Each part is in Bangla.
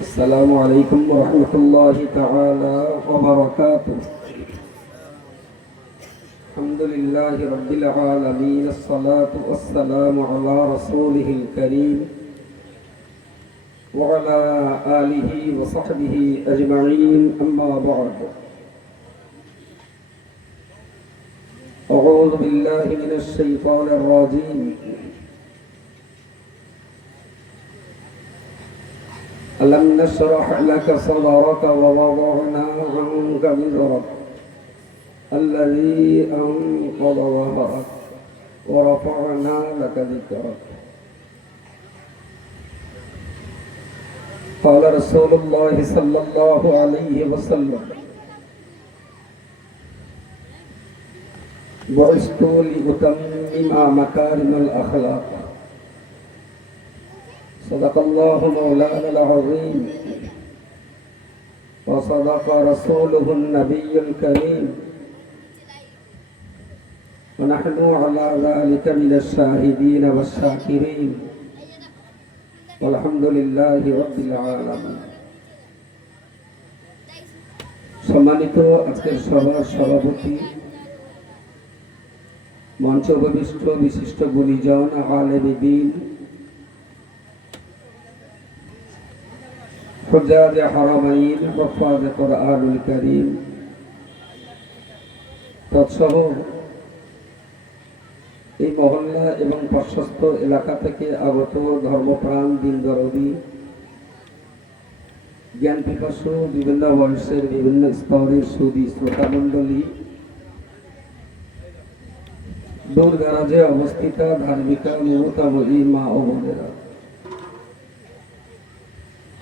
السلام عليكم ورحمة الله تعالى وبركاته. الحمد لله رب العالمين، الصلاة والسلام على رسوله الكريم وعلى آله وصحبه أجمعين، أما بعد. أعوذ بالله من الشيطان الرجيم. ألم نشرح لك صدرك ووضعنا عنك وزرك الذي أنقض ظهرك ورفعنا لك ذكرك. قال رسول الله صلى الله عليه وسلم: بعثت لأتمم مكارم الأخلاق. صدق الله مولانا العظيم وصدق رسوله النبي الكريم، ونحن على ذلك من الشاهدين والشاكرين، والحمد لله رب العالمين. সম্মানিত আজকের সভার সভাপতি, মঞ্চ উপবিষ্ট বিশিষ্ট গুণীজন, আলেমে দ্বীন, হুজ্জাজ হারামাইন, হুফাজ কুরআনুল কারীম তৎসহ এই মহল্লা এবং পার্শ্বস্থ এলাকা থেকে আগত ধর্মপ্রাণ, দিন দরদি, জ্ঞান পিপাসু, বিভিন্ন বয়সের বিভিন্ন স্তরের সুদী শ্রোতা মণ্ডলী, দূর দারাজে অবস্থিতা ধার্মিকা মমতাময়ী মা ও বোনেরা,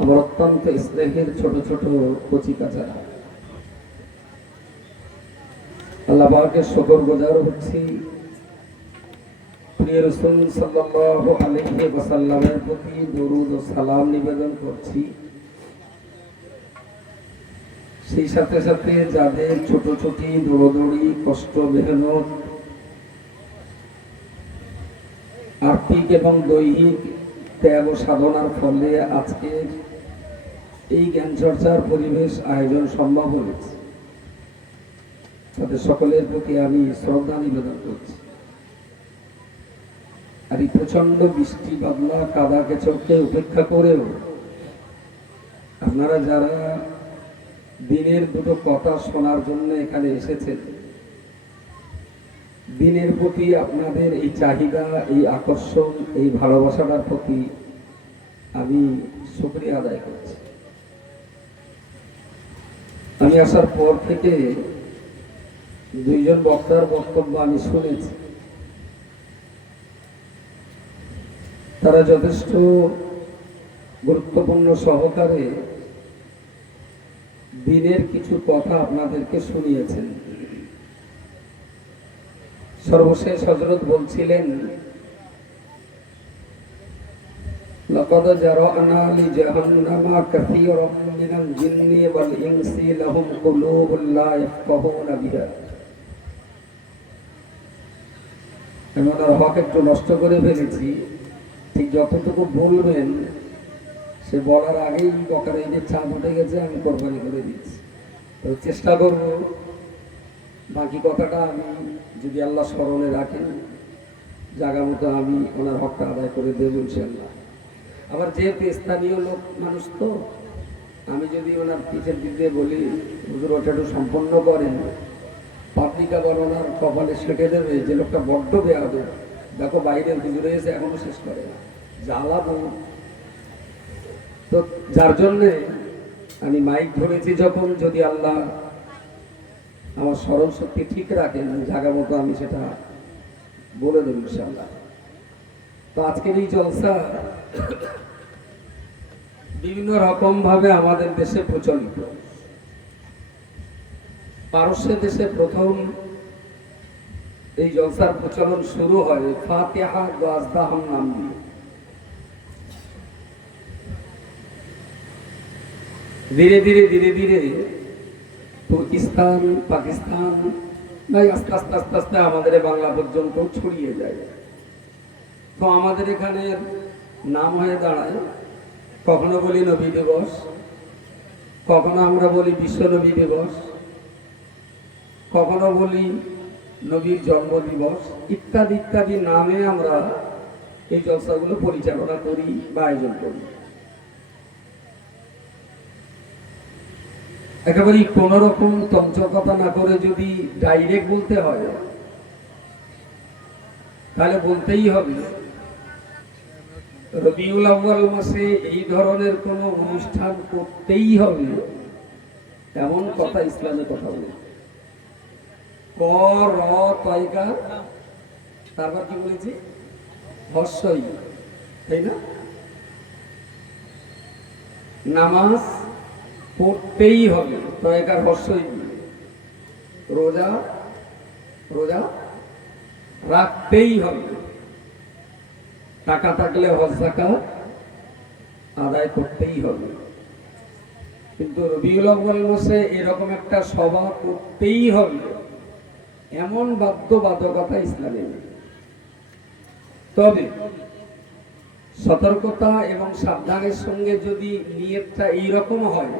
আমার অত্যন্ত স্নেহের ছোট ছোট কচি কাচারা, আল্লাহ পাকের শুকরগুজার হচ্ছি। প্রিয় রাসূল সাল্লাল্লাহু আলাইহি ওয়াসাল্লামের প্রতি দরুদ ও সালাম নিবেদন করছি। সেই সাথে সাথে যাদের ছোট ছোটি দৌড়দৌড়ি, কষ্ট, মেহনত, আর্থিক এবং দৈহিক ত্যাগ ও সাধনার ফলে আজকে এই জ্ঞান চর্চার পরিবেশ আয়োজন সম্ভব হয়েছে, তাদের সকলের প্রতি আমি শ্রদ্ধা নিবেদন করছি। আর এই প্রচন্ড বৃষ্টি বাদলা কাদা কেচড়কে উপেক্ষা করেও আপনারা যারা দিনের দুটো কথা শোনার জন্য এখানে এসেছেন, দিনের প্রতি আপনাদের এই চাহিদা, এই আকর্ষণ, এই ভালোবাসাটার প্রতি আমি শুকরিয়া আদায় করছি। আমি আসার পর থেকে দুইজন বক্তার বক্তব্য আমি শুনেছি, তারা যথেষ্ট গুরুত্বপূর্ণ সহকারে দিনের কিছু কথা আপনাদেরকে শুনিয়েছেন। সর্বশেষ হযরত বলছিলেন, লাকাদ জারা'না লিজাহান্নামা কাসীরাম মিনাল জিন্নি ওয়াল ইনসি লাহুম কুলুবুন লা ইয়াফকাহুনা বিহা। আমি ওনার হক একটু নষ্ট করে ফেলেছি, ঠিক যতটুকু বলবেন সে বলার আগেই বকার এই যে চাপ উঠে গেছে, আমি কোরবানি করে দিচ্ছি। তো চেষ্টা করব বাকি কথাটা আমি যদি আল্লাহ স্মরণে রাখেন, জায়গা মতো আমি ওনার হকটা আদায় করে দেব ইনশাআল্লাহ। আবার যেহেতু স্থানীয় লোক মানুষ, তো আমি যদি ওনার পিছের দিকে বলি হুজুর ওটা একটু সম্পন্ন করেন, পাবলিক আবার ওনার কপালে সেটে দেবে যে লোকটা বড্ড বেয়াদব, দেখো বাইরের হুজুর এসে এখনো শেষ করে না, জ্বালাবো। তো যার জন্যে আমি মাইক ধরেছি যখন, যদি আল্লাহ আমার স্মরণ শক্তি ঠিক রাখেন, জায়গা মতো আমি সেটা বলে দেব ইনশাআল্লাহ। তো আজকের এই জলসা বিভিন্ন রকম ভাবে আমাদের দেশে প্রচলিত। পারস্যের দেশে প্রথম এই জলসার প্রচলন শুরু হয় ফাতিহা ওয়াজদাহাম নাম দিয়ে। ধীরে ধীরে ধীরে ধীরে তুর্কিস্তান, পাকিস্তান, আস্তে আস্তে আস্তে আস্তে আমাদের বাংলা পর্যন্ত ছড়িয়ে যায়। তো আমাদের এখানে নাম হয়ে দাঁড়ায়। কখনো বলি নবী দিবস, কখনো আমরা বলি বিশ্ব নবী দিবস, কখনো বলি নবীর জন্ম দিবস, ইত্যাদি ইত্যাদি নামে আমরা এই জলসাগুলো পরিচালনা করি বা আয়োজন করি। একেবারে কোন রকম তঞ্চকতা না করে যদি ডাইরেক্ট বলতে হয় তাহলে বলতেই হবে রবিউল আউয়াল মাসে এই ধরনের কোন অনুষ্ঠান করতেই হবে, এমন কথা ইসলামে কথা বলে। ক র তয়কা, তারপর কি বলেছি? হর্ষই, তাই না? নামাজ পড়তেই হবে, তয়কার হর্ষই। রোজা রোজা রাখতেই হবে, টাকা থাকলে হজ যাকাত আদায় করতেই হবে। কিন্তু রবিউল আউয়াল মাসে এরকম একটা সভা করতেই হবে এমন বাধ্যবাধকতা ইসলামে নেই। তবে সতর্কতা এবং সাবধানের সঙ্গে যদি নিয়তটা এইরকম হয়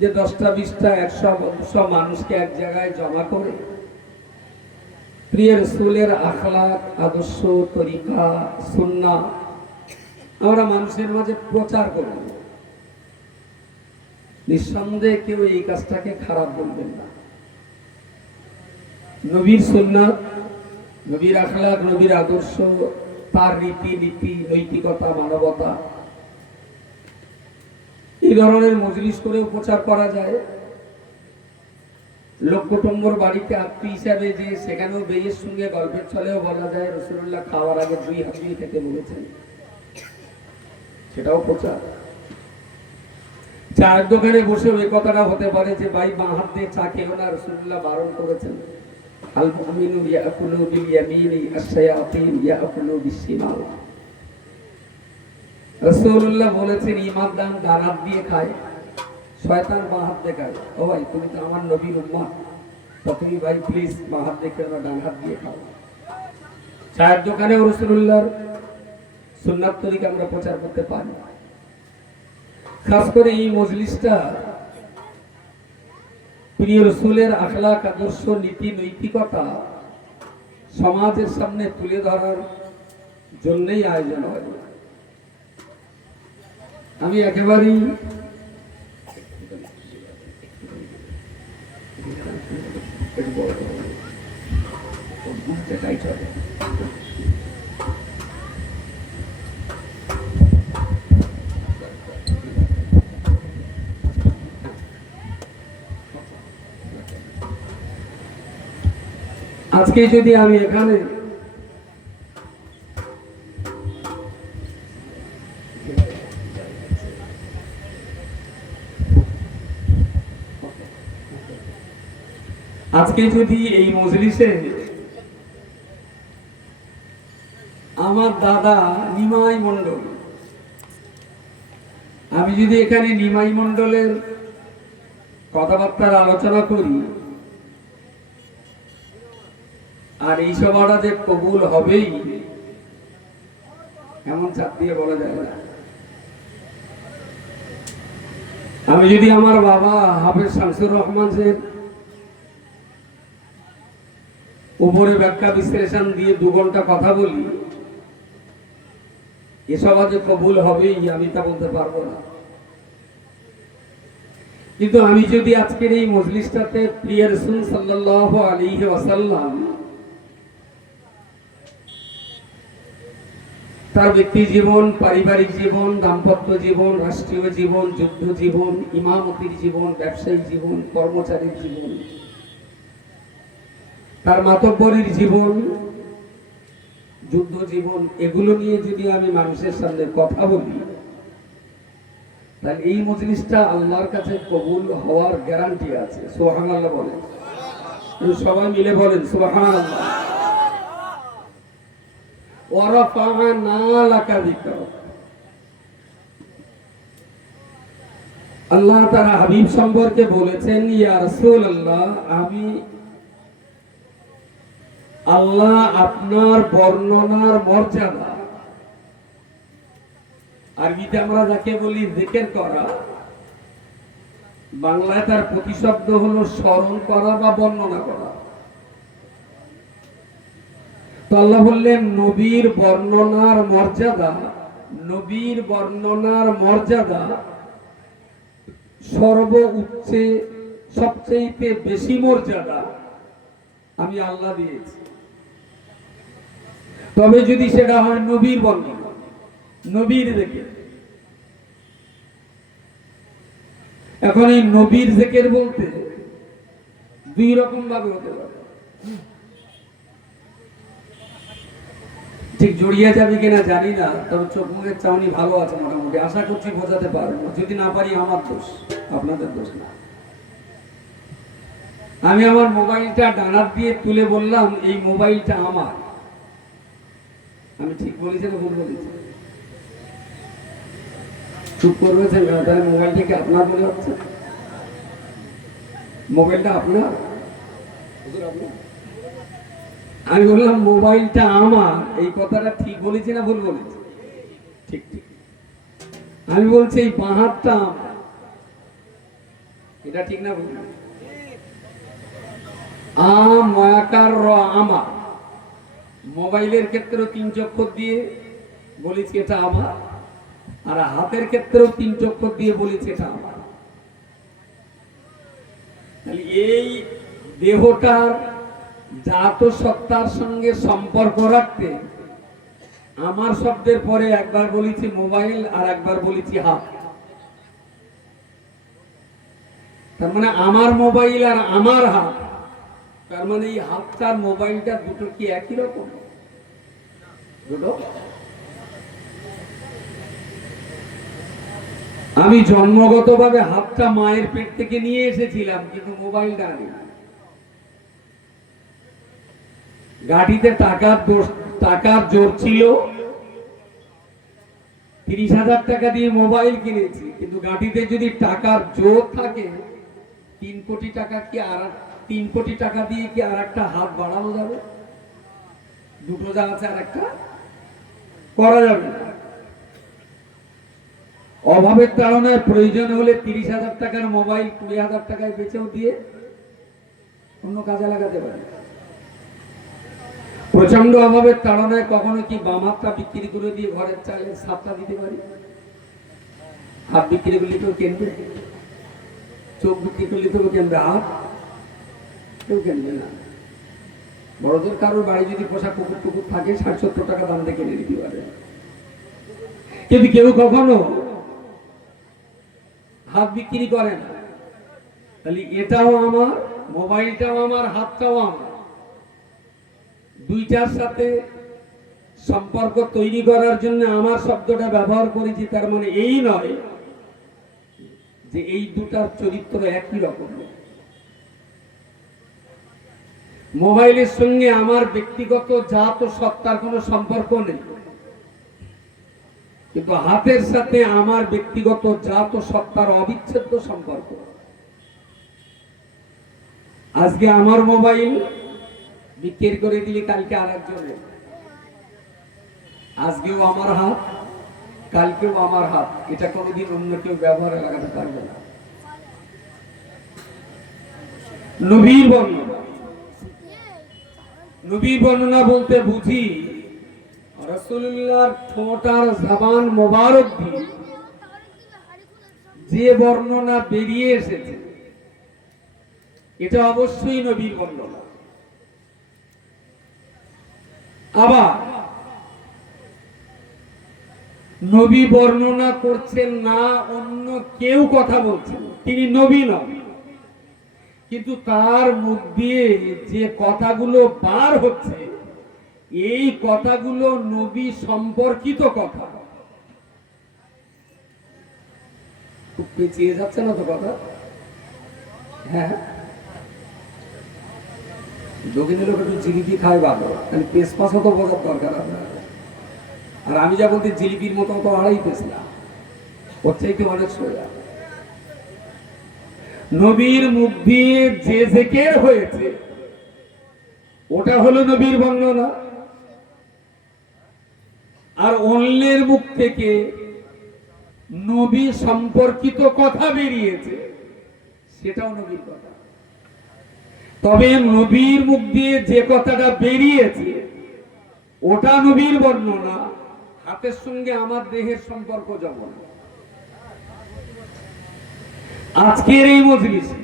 যে 10টা 20টা 100 মানুষকে এক জায়গায় জমা করে প্রিয় রাসূলের আখলাক, আদর্শ, তরিকা, সুন্নাহ আমরা মানুষের মাঝে প্রচার করব, নিঃসন্দেহে কেউ এই কাজটাকে খারাপ বলবেন না। নবীর সুন্নাত, নবীর আখলাক, নবীর আদর্শ, তার রীতিনীতি, নৈতিকতা, মানবতা, এই ধরনের মজলিস করেও প্রচার করা যায়। লোক কুটুম্বর বাড়িতে আত্মীয় হিসাবে যে সেখানেও বেয়ের সঙ্গে গল্পের ছলেও বলা যায় রাসূলুল্লাহ খাওয়ার আগে 2 হাত দিয়ে খেতে বলেছেন, সেটাও প্রচার। চায়ের দোকানে বসে ওই কথাটা হতে পারে যে ভাই বাঁ হাত দিয়ে চা খেও না, রাসূলুল্লাহ বারণ করেছেন। আল মুমিনু ইয়াকুলু বিল ইয়ামিনি আশ-শায়াতিন ইয়াকুলু বিশ-শিমাল। রাসূলুল্লাহ বলেছেন ঈমানদার ডান হাত দিয়ে খায়, শয়তান বাঁ হাত দিয়ে খায়। ও ভাই তুমি তো আমার নবীর উম্মত, তো তুমি ভাই প্লিজ বাঁ হাত দিয়ে খেও না, ডান হাত দিয়ে খাও। চায়ের দোকানে রাসূলুল্লাহর সুন্নাত তরিকা আমরা প্রচার করতে পারি। খাস করে এই মজলিসটা প্রিয় রাসূলের আখলাক, আদর্শ, নীতি, নৈতিকতা সমাজের সামনে তুলে ধরার জন্যই আয়োজন হয়। আমি একেবারেই আজকে যদি আমি এখানে এই মজলিসে আমার দাদা নিমাই মণ্ডল, আমি যদি এখানে নিমাই মণ্ডলের কথাবার্তার আলোচনা করি আর এই সভাটা যে কবুল হবেই এমন চাপ দিয়ে বলা যায় না। আমি যদি আমার বাবা হাফেজ শামসুর রহমানের উপরে ব্যাখ্যা বিশ্লেষণ দিয়ে 2 ঘন্টা কথা বলি, এসব যে কবুল হবেই আমি তা বলতে পারবো না। কিন্তু আমি যদি আজকের এই মজলিসটাতে প্রিয় রাসূল সাল্লাল্লাহু আলাইহি ওয়াসাল্লাম তার ব্যক্তি জীবন, পারিবারিক জীবন, দাম্পত্য জীবন, রাষ্ট্রীয় জীবন, যুদ্ধ জীবন, ইমামতির জীবন, ব্যবসায়িক জীবন, কর্মচারীর জীবন, তার মাতব্বরের জীবন, যুদ্ধ জীবন, এগুলো নিয়ে যদি আমি মানুষের সামনে কথা বলি তাহলে এই মজলিসটা আল্লাহর কাছে কবুল হওয়ার গ্যারান্টি আছে। সুবহানাল্লাহ বলেন, সবাই মিলে বলেন সুবহানাল্লাহ। ওয়ারাফা'না লাকা যিকরাক। আল্লাহ তাআলা হাবিব সম্পর্কে বলেছেন, ইয়া রাসূলুল্লাহ, আমি আল্লাহ আপনার বর্ণনার মর্যাদা আরবিতে আমরা যাকে বলি জিকির করা, বাংলায় তার প্রতিশব্দ হলো স্মরণ করা বা বর্ণনা করা। তো আল্লাহ বললেন নবীর বর্ণনার মর্যাদা, নবীর বর্ণনার মর্যাদা সর্ব উচ্চে, সবচেয়ে বেশি মর্যাদা আমি আল্লাহ দিয়েছি। তবে যদি সেটা হয় নবীর বর্ণনা, নবীর জিকির। এখন এই নবীর জিকির বলতে দুই রকম ভাবে হতে পারে, ঠিক জড়িয়ে যাবে কিনা জানি না, তবে চোখ মুখের চাউনি ভালো আছে মোটামুটি, আশা করছি বোঝাতে পারবো। যদি না পারি আমার দোষ, আপনাদের দোষ না। আমি আমার মোবাইলটা ডানার দিয়ে তুলে বললাম এই মোবাইলটা আমার। আমি ঠিক বলেছি না ভুল বলেছি? চুপ করবেছেন কেন? তাহলে মোবাইলটা কি আপনার মনে হচ্ছে? মোবাইলটা আপনার? আমি বললাম মোবাইলটা আমার, এই কথাটা ঠিক বলেছি না ভুল বলেছি? ঠিক ঠিক। আমি বলছি এই বাঁ হাতটা আমার, এটা ঠিক না ভুল? ময়াকার র আমার। মোবাইলের ক্ষেত্রেও 3 অক্ষর দিয়ে বলেছি এটা আমার, আর হাতের ক্ষেত্রেও 3 অক্ষর দিয়ে বলেছি এটা আমার। তাহলে এই দেহটার জাত সত্তার সঙ্গে সম্পর্ক রাখতে আমার শব্দের পরে একবার বলেছি মোবাইল আর একবার বলেছি হাত। তার মানে আমার মোবাইল আর আমার হাত, তার মানে এই হাতটার মোবাইলটা দুটো কি একই রকম? দুটো। আমি জন্মগতভাবে হাতটা মায়ের পেট থেকে নিয়ে এসেছিলাম, কিন্তু মোবাইলটা আনি। গাড়িতে টাকার জোর ছিল, 30,000 টাকা দিয়ে মোবাইল কিনেছি, কিন্তু গাড়িতে যদি টাকার জোর থাকে 3 কোটি টাকা কি আর 3 কোটি টাকা দিয়ে কি আর একটা হাত বাড়ানো যাবে? দুটো যা আছে আর একটা করা যাবে না। অভাবের তাড়নায় প্রয়োজন হলে 30,000 টাকার মোবাইল 20,000 টাকায় বেচেও দিয়ে অন্য কাজে লাগাতে পারে। প্রচন্ড অভাবের তাড়নায় কখনো কি বাম হাতটা বিক্রি করে দিয়ে ঘরের চালের সাপটা দিতে পারি? হাত বিক্রি করলে কেউ কেনবে? চোখ বিক্রি করলে তো কেনবে? হাত কেউ কেনবে না। বড়দের কারোর বাড়ি যদি পোষা কুকুর টুকুর থাকে 60-70 টাকা দাম দিয়ে কিনে দিতে পারে, কিন্তু কেউ কখনো হাত বিক্রি করে না। তাহলে এটাও আমার, মোবাইলটাও আমার, হাতটাও আমার। দুইটার সাথে সম্পর্ক তৈরি করার জন্য আমার শব্দটা ব্যবহার করেছি। তার মানে এই নয় যে এই দুটার চরিত্র একই রকম। মোবাইলের সঙ্গে আমার ব্যক্তিগত জাত ও সত্তার কোনো সম্পর্ক নেই, কিন্তু হাতের সাথে আমার ব্যক্তিগত জাত ও সত্তার অবিচ্ছেদ্য সম্পর্ক। আজকে আমার মোবাইল বিক্রি করে দিলে কালকে আর একজনের, আজকেও আমার হাত, কালকেও আমার হাত। এটা কোনোদিন অন্য কেউ ব্যবহারে লাগাতে পারবে না। নবীর বর্ণনা, নবীর বর্ণনা বলতে বুঝি রাসূলুল্লাহর ঠোঁট আর জবান মোবারক দিয়ে যে বর্ণনা বেরিয়ে এসেছে এটা অবশ্যই নবীর বর্ণনা। আবার নবী বর্ণনা করছেন না, অন্য কেউ কথা বলছেন, তিনি নবী নন, কিন্তু তার মুখ দিয়ে যে কথাগুলো বার হচ্ছে এই কথাগুলো নবী সম্পর্কিত কথা। খুব পেঁচিয়ে যাচ্ছে না তো কথা? হ্যাঁ, যোগিনী লোক একটু জিলিপি খায় ভালো, তাহলে পেস পাশও তো বোঝার দরকার আপনার। আর আমি যা বলতে জিলিপির মতো তো আড়াই পেস না, ওর চাইতে অনেক সোজা। নবীর মুখ দিয়ে যে জিকির হয়েছে ওটা হলো নবীর বর্ণনা। আর অন্যের মুখ থেকে নবী সম্পর্কিত কথা বেরিয়েছে, সেটাও নবীর কথা। তবে নবীর মুখ দিয়ে যে কথাটা বেরিয়েছে ওটা নবীর বর্ণনা, হাতের সঙ্গে আমার দেহের সম্পর্ক যেমন। আজকের এই মজলিসে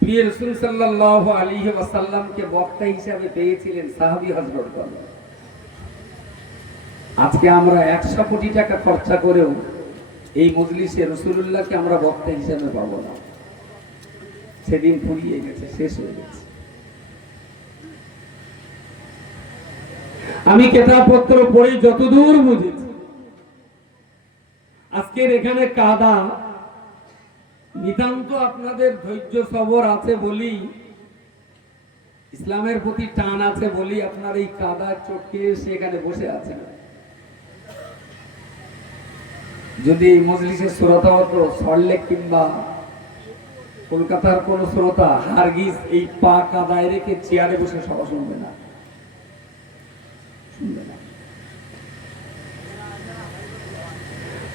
প্রিয় রাসূল সাল্লাল্লাহু আলাইহি ওয়াসাল্লামকে বক্তা হিসেবে পেয়েছিলেন সাহাবী হযরতগণ। আজকে আমরা 100 কোটি টাকা খরচা করেও এই মজলিসে রাসূলুল্লাহকে আমরা বক্তা হিসেবে পাবো না। সেদিন ফুরিয়ে গেছে, শেষ হয়ে গেছে। আমি কিতাবপত্র পড়ে যতদূর বুঝেছি, আজকের এখানে কাদা নিতান্ত আপনাদের ধৈর্য সবর আছে বলি, ইসলামের প্রতি টান আছে বলি আপনার এই কাদা চটকে সেখানে বসে আছেন। যদি এই মজলিসের শ্রোতা হতো সল্টলেক কিংবা কলকাতার কোন শ্রোতা, হারগিজ এই পা কাদায় রেখে চেয়ারে বসে সভা শুনবে না, শুনবে না।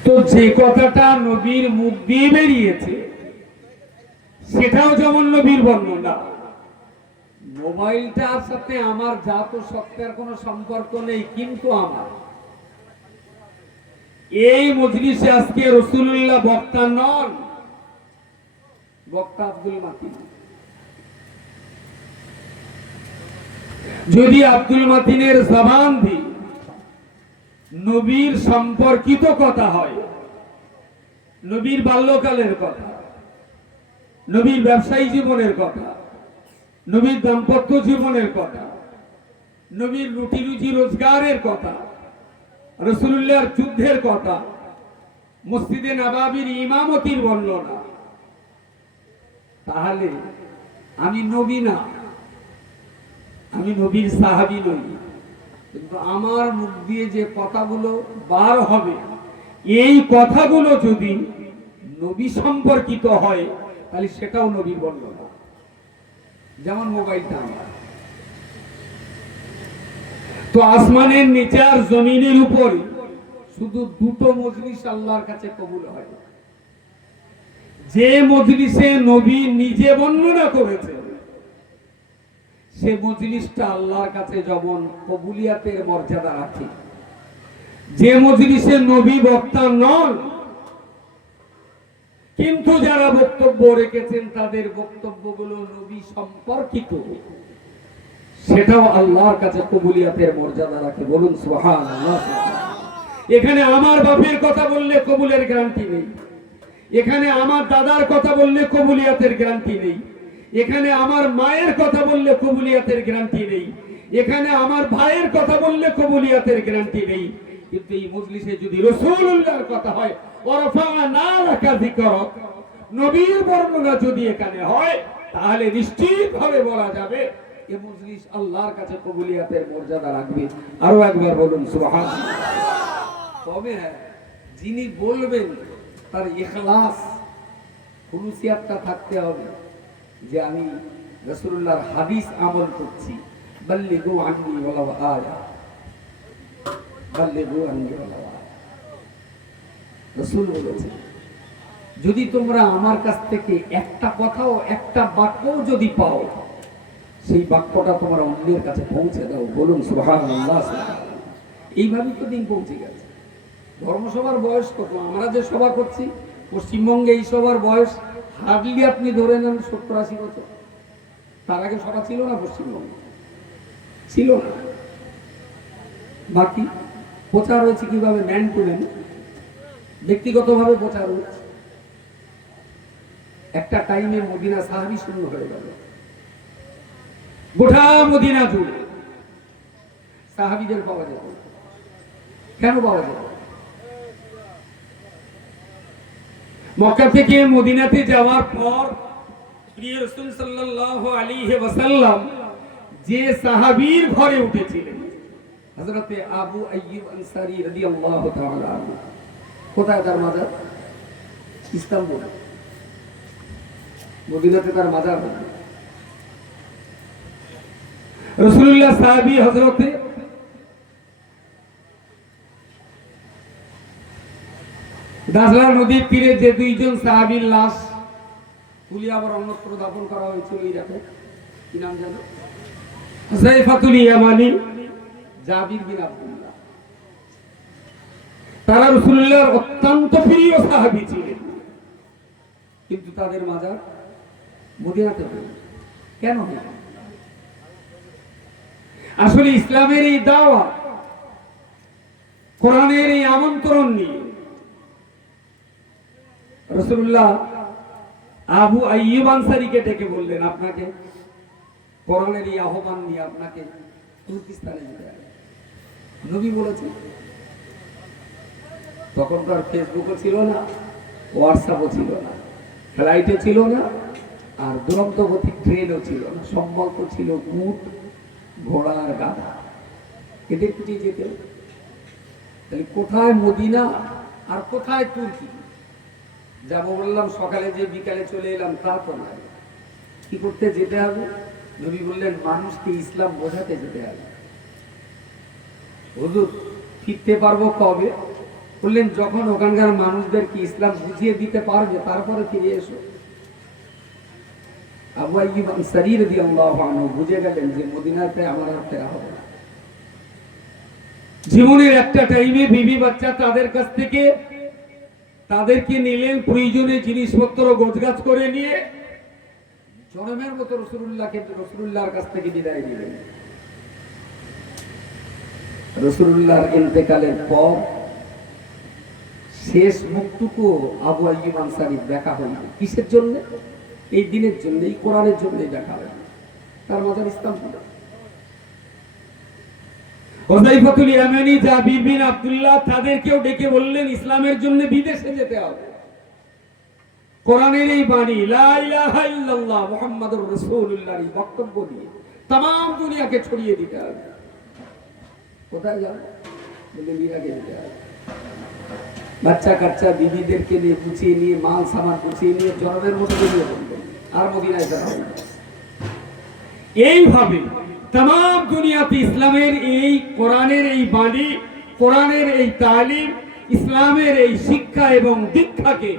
তো যে কথাটা নবীর মুখ দিয়ে বেরিয়েছে সেটাও যেমন নবীর বর্ণনা। মোবাইলটার সাথে আমার জাত ও সত্তার কোনো সম্পর্ক নেই, কিন্তু আমার এই মজলিসে আজকে রাসূলুল্লাহ বক্তা নন, বক্তা আব্দুল মাতিন। যদি আব্দুল মাতিনের জবান দিয়ে নবীর সম্পর্কিত কথা হয়, নবীর বাল্যকালের কথা, নবীর ব্যবসায়ী জীবনের কথা, নবীর দাম্পত্য জীবনের কথা, নবীর রুটি রুজি রোজগারের কথা, রাসূলুল্লাহর যুদ্ধের কথা, মসজিদে নববীর ইমামতির বর্ণনা, তাহলে আমি নবী না, আমি নবীর সাহাবী নই। কিন্তু আমার মুখ দিয়ে যে কথাগুলো বার হবে, এই কথাগুলো যদি নবী সম্পর্কিত হয় তাহলে সেটাও নবীর বর্ণনা। যেমন মোবাইলটা আমার, তো আসমানের নিচে আর জমিনের উপরে শুধু দুটো মজলিস আল্লাহর কাছে কবুল হয়। যে মজলিসে নবী নিজে বর্ণনা করেছে সে মজলিসটা আল্লাহর কাছে যেমন কবুলিয়াতের মর্যাদা রাখে। যে মজলিসে নবী বক্তা নন কিন্তু যারা বক্তব্য রেখেছেন তাদের বক্তব্যগুলো নবী সম্পর্কিত, সেটাও আল্লাহর কাছে কবুলিয়াতের মর্যাদা রাখে। বলুন সুবহানাল্লাহ। এখানে আমার বাপের কথা বললে কবুলের গ্যারান্টি নেই, এখানে আমার দাদার কথা বললে কবুলিয়াতের গ্যারান্টি নেই, এখানে আমার মায়ের কথা বললে কবুলিয়াতের গ্যারান্টি নেই, এখানে আমার ভাইয়ের কথা বললে কবুলিয়াতের গ্যারান্টি নেই। কিন্তু এই মজলিসে যদি রাসূলুল্লাহর কথা হয়, ওয়ারাফা'না লাকা যিকরাক, নবীর বর্ণনা যদি এখানে হয়, তাহলে নিশ্চিতভাবে বলা যাবে এই মজলিস আল্লাহর কাছে কবুলিয়াতের মর্যাদা রাখবে। আরো একবার বলুন সুবহানাল্লাহ। তবে যিনি বলবেন তার ইখলাস, খুলুসিয়াতটা থাকতে হবে যে আমি রাসূলুল্লাহর হাদিস আমল করছি। বাল্লিগু আন্নী ওয়ালাউ আয়া, বাল্লিগু আন্নী ওয়ালাউ আয়া। রাসূল বলেছেন যদি তোমরা আমার কাছ থেকে একটা কথাও একটা বাক্যও যদি পাও, সেই বাক্যটা তোমরা অন্যের কাছে পৌঁছে দাও। বলুন সুবহানাল্লাহ। এইভাবেই তো দিন পৌঁছে গেছে। ধর্মসভার বয়স কত? আমরা যে সভা করছি পশ্চিমবঙ্গে, এই সভার বয়স হার্ডলি আপনি ধরে নেন 70-80 বছর। তার আগে সভা ছিল না পশ্চিমবঙ্গে, ছিল না। বাকি প্রচার হয়েছে কিভাবে? ম্যান টু ম্যান, ব্যক্তিগতভাবে প্রচার হয়েছে। একটা টাইমে মদিনা সাহাবী শূন্য হয়ে গেল, গোটা মদিনা জুড়ে সাহাবীদের পাওয়া যেত। কেন পাওয়া যেত? মক্কা থেকে মদিনাতে যাওয়ার পর প্রিয় রাসূল সাল্লাল্লাহু আলাইহি ওয়াসাল্লাম যে সাহাবীর ঘরে উঠেছিলেন, হযরতে আবু আইয়ুব আনসারী রাদিয়াল্লাহু তাআলা আনহু। কোথায় তার মাজার? ইস্তাম্বুল। মদিনাতে তার মাজার নেই। রাসূলুল্লাহ সাহাবী হযরতে দাজলা নদীর তীরে যে দুইজন সাহাবীর লাশ তুলে আবার অন্যত্র দাফন করা হয়েছিল ইরাকে, কি নাম জানো? হুযায়ফাতুল ইয়ামানি, জাবির বিন আব্দুল্লাহ। তারা রাসূলুল্লাহর অত্যন্ত প্রিয় সাহাবী ছিলেন, কিন্তু তাদের মাজার মদিনাতে হলো। কেন হলো? আসলে ইসলামের এই দাওয়াত, কোরআনের এই আমন্ত্রণ নিয়ে রাসূলুল্লাহ আবু আইয়ুব আনসারীকে ডেকে বললেন, আপনাকে কোরআনের এই আহ্বান নিয়ে আপনাকে তুর্কিস্তানে যেতে হবে। নবী বলেছেন। তখনকার ফেসবুকও ছিল না, হোয়াটসঅ্যাপও ছিল না, ফ্লাইটও ছিল না, আর দুরন্ত গতি ট্রেনও ছিল না। সম্বল তো ছিল উট, ঘোড়া আর গাধা, এদের পিছিয়ে যেতে। তাহলে কোথায় মদিনা আর কোথায় তুর্কি? যাবো বললাম সকালে, যে বিকালে চলে এলাম তা তো নয়। কি করতে যেতে হবে? নবী বললেন, মানুষকে ইসলাম বোঝাতে যেতে হবে। হুজুর ফিরতে পারবো কবে? বললেন, যখন ওখানকার মানুষদেরকে ইসলাম বুঝিয়ে দিতে পারবে তারপরে ফিরে এসো। আবু আইয়ুব আনসারী রাদিয়াল্লাহু আনহু বুঝে গেলেন যে মদিনাতে আমার আর ফেরা হবে না। জীবনের একটা টাইমে বিবি বাচ্চা তাদের কাছ থেকে তাদেরকে নিলেন, প্রয়োজনীয় জিনিসপত্র গোছগাছ করে নিয়ে জনমের মতো রাসূলুল্লাহর কাছ থেকে বিদায় নিলেন। রাসূলুল্লাহর ইন্তেকালের পর শেষ মুখটুকু আবু আইয়ুব আনসারীর দেখা হইল। কিসের জন্য? এই দিনের জন্য, এই কোরআনের জন্যই দেখা হইল। তার মাজার ইসলাম ছিল। হুযায়ফাতুল ইয়ামানি, জাবির বিন আব্দুল্লাহ তাদেরকেও ডেকে বললেন, ইসলামের জন্য বিদেশে যেতে হবে। কোরআনের এই বাণী লা ইলাহা ইল্লাল্লাহ মুহাম্মাদুর রাসূলুল্লাহর এই বক্তব্য দিয়ে तमाम দুনিয়াকে ছড়িয়ে দিতে হবে। কোথায় যাবে? বলে ইরাকে যেতে হবে। বাচ্চা কাচ্চা বিবিদেরকে নিয়ে গুছিয়ে নিয়ে, মাল সামান গুছিয়ে নিয়ে জনমের মতো বেরিয়ে পড়বেন, আর মদিনায় যাওয়া হবে। এইভাবে तमाम দুনিয়াতে ইসলামের এই কোরআনের এই বাণী, কোরআনের এই তালিম, ইসলামের এই শিক্ষা এবং দীক্ষাকে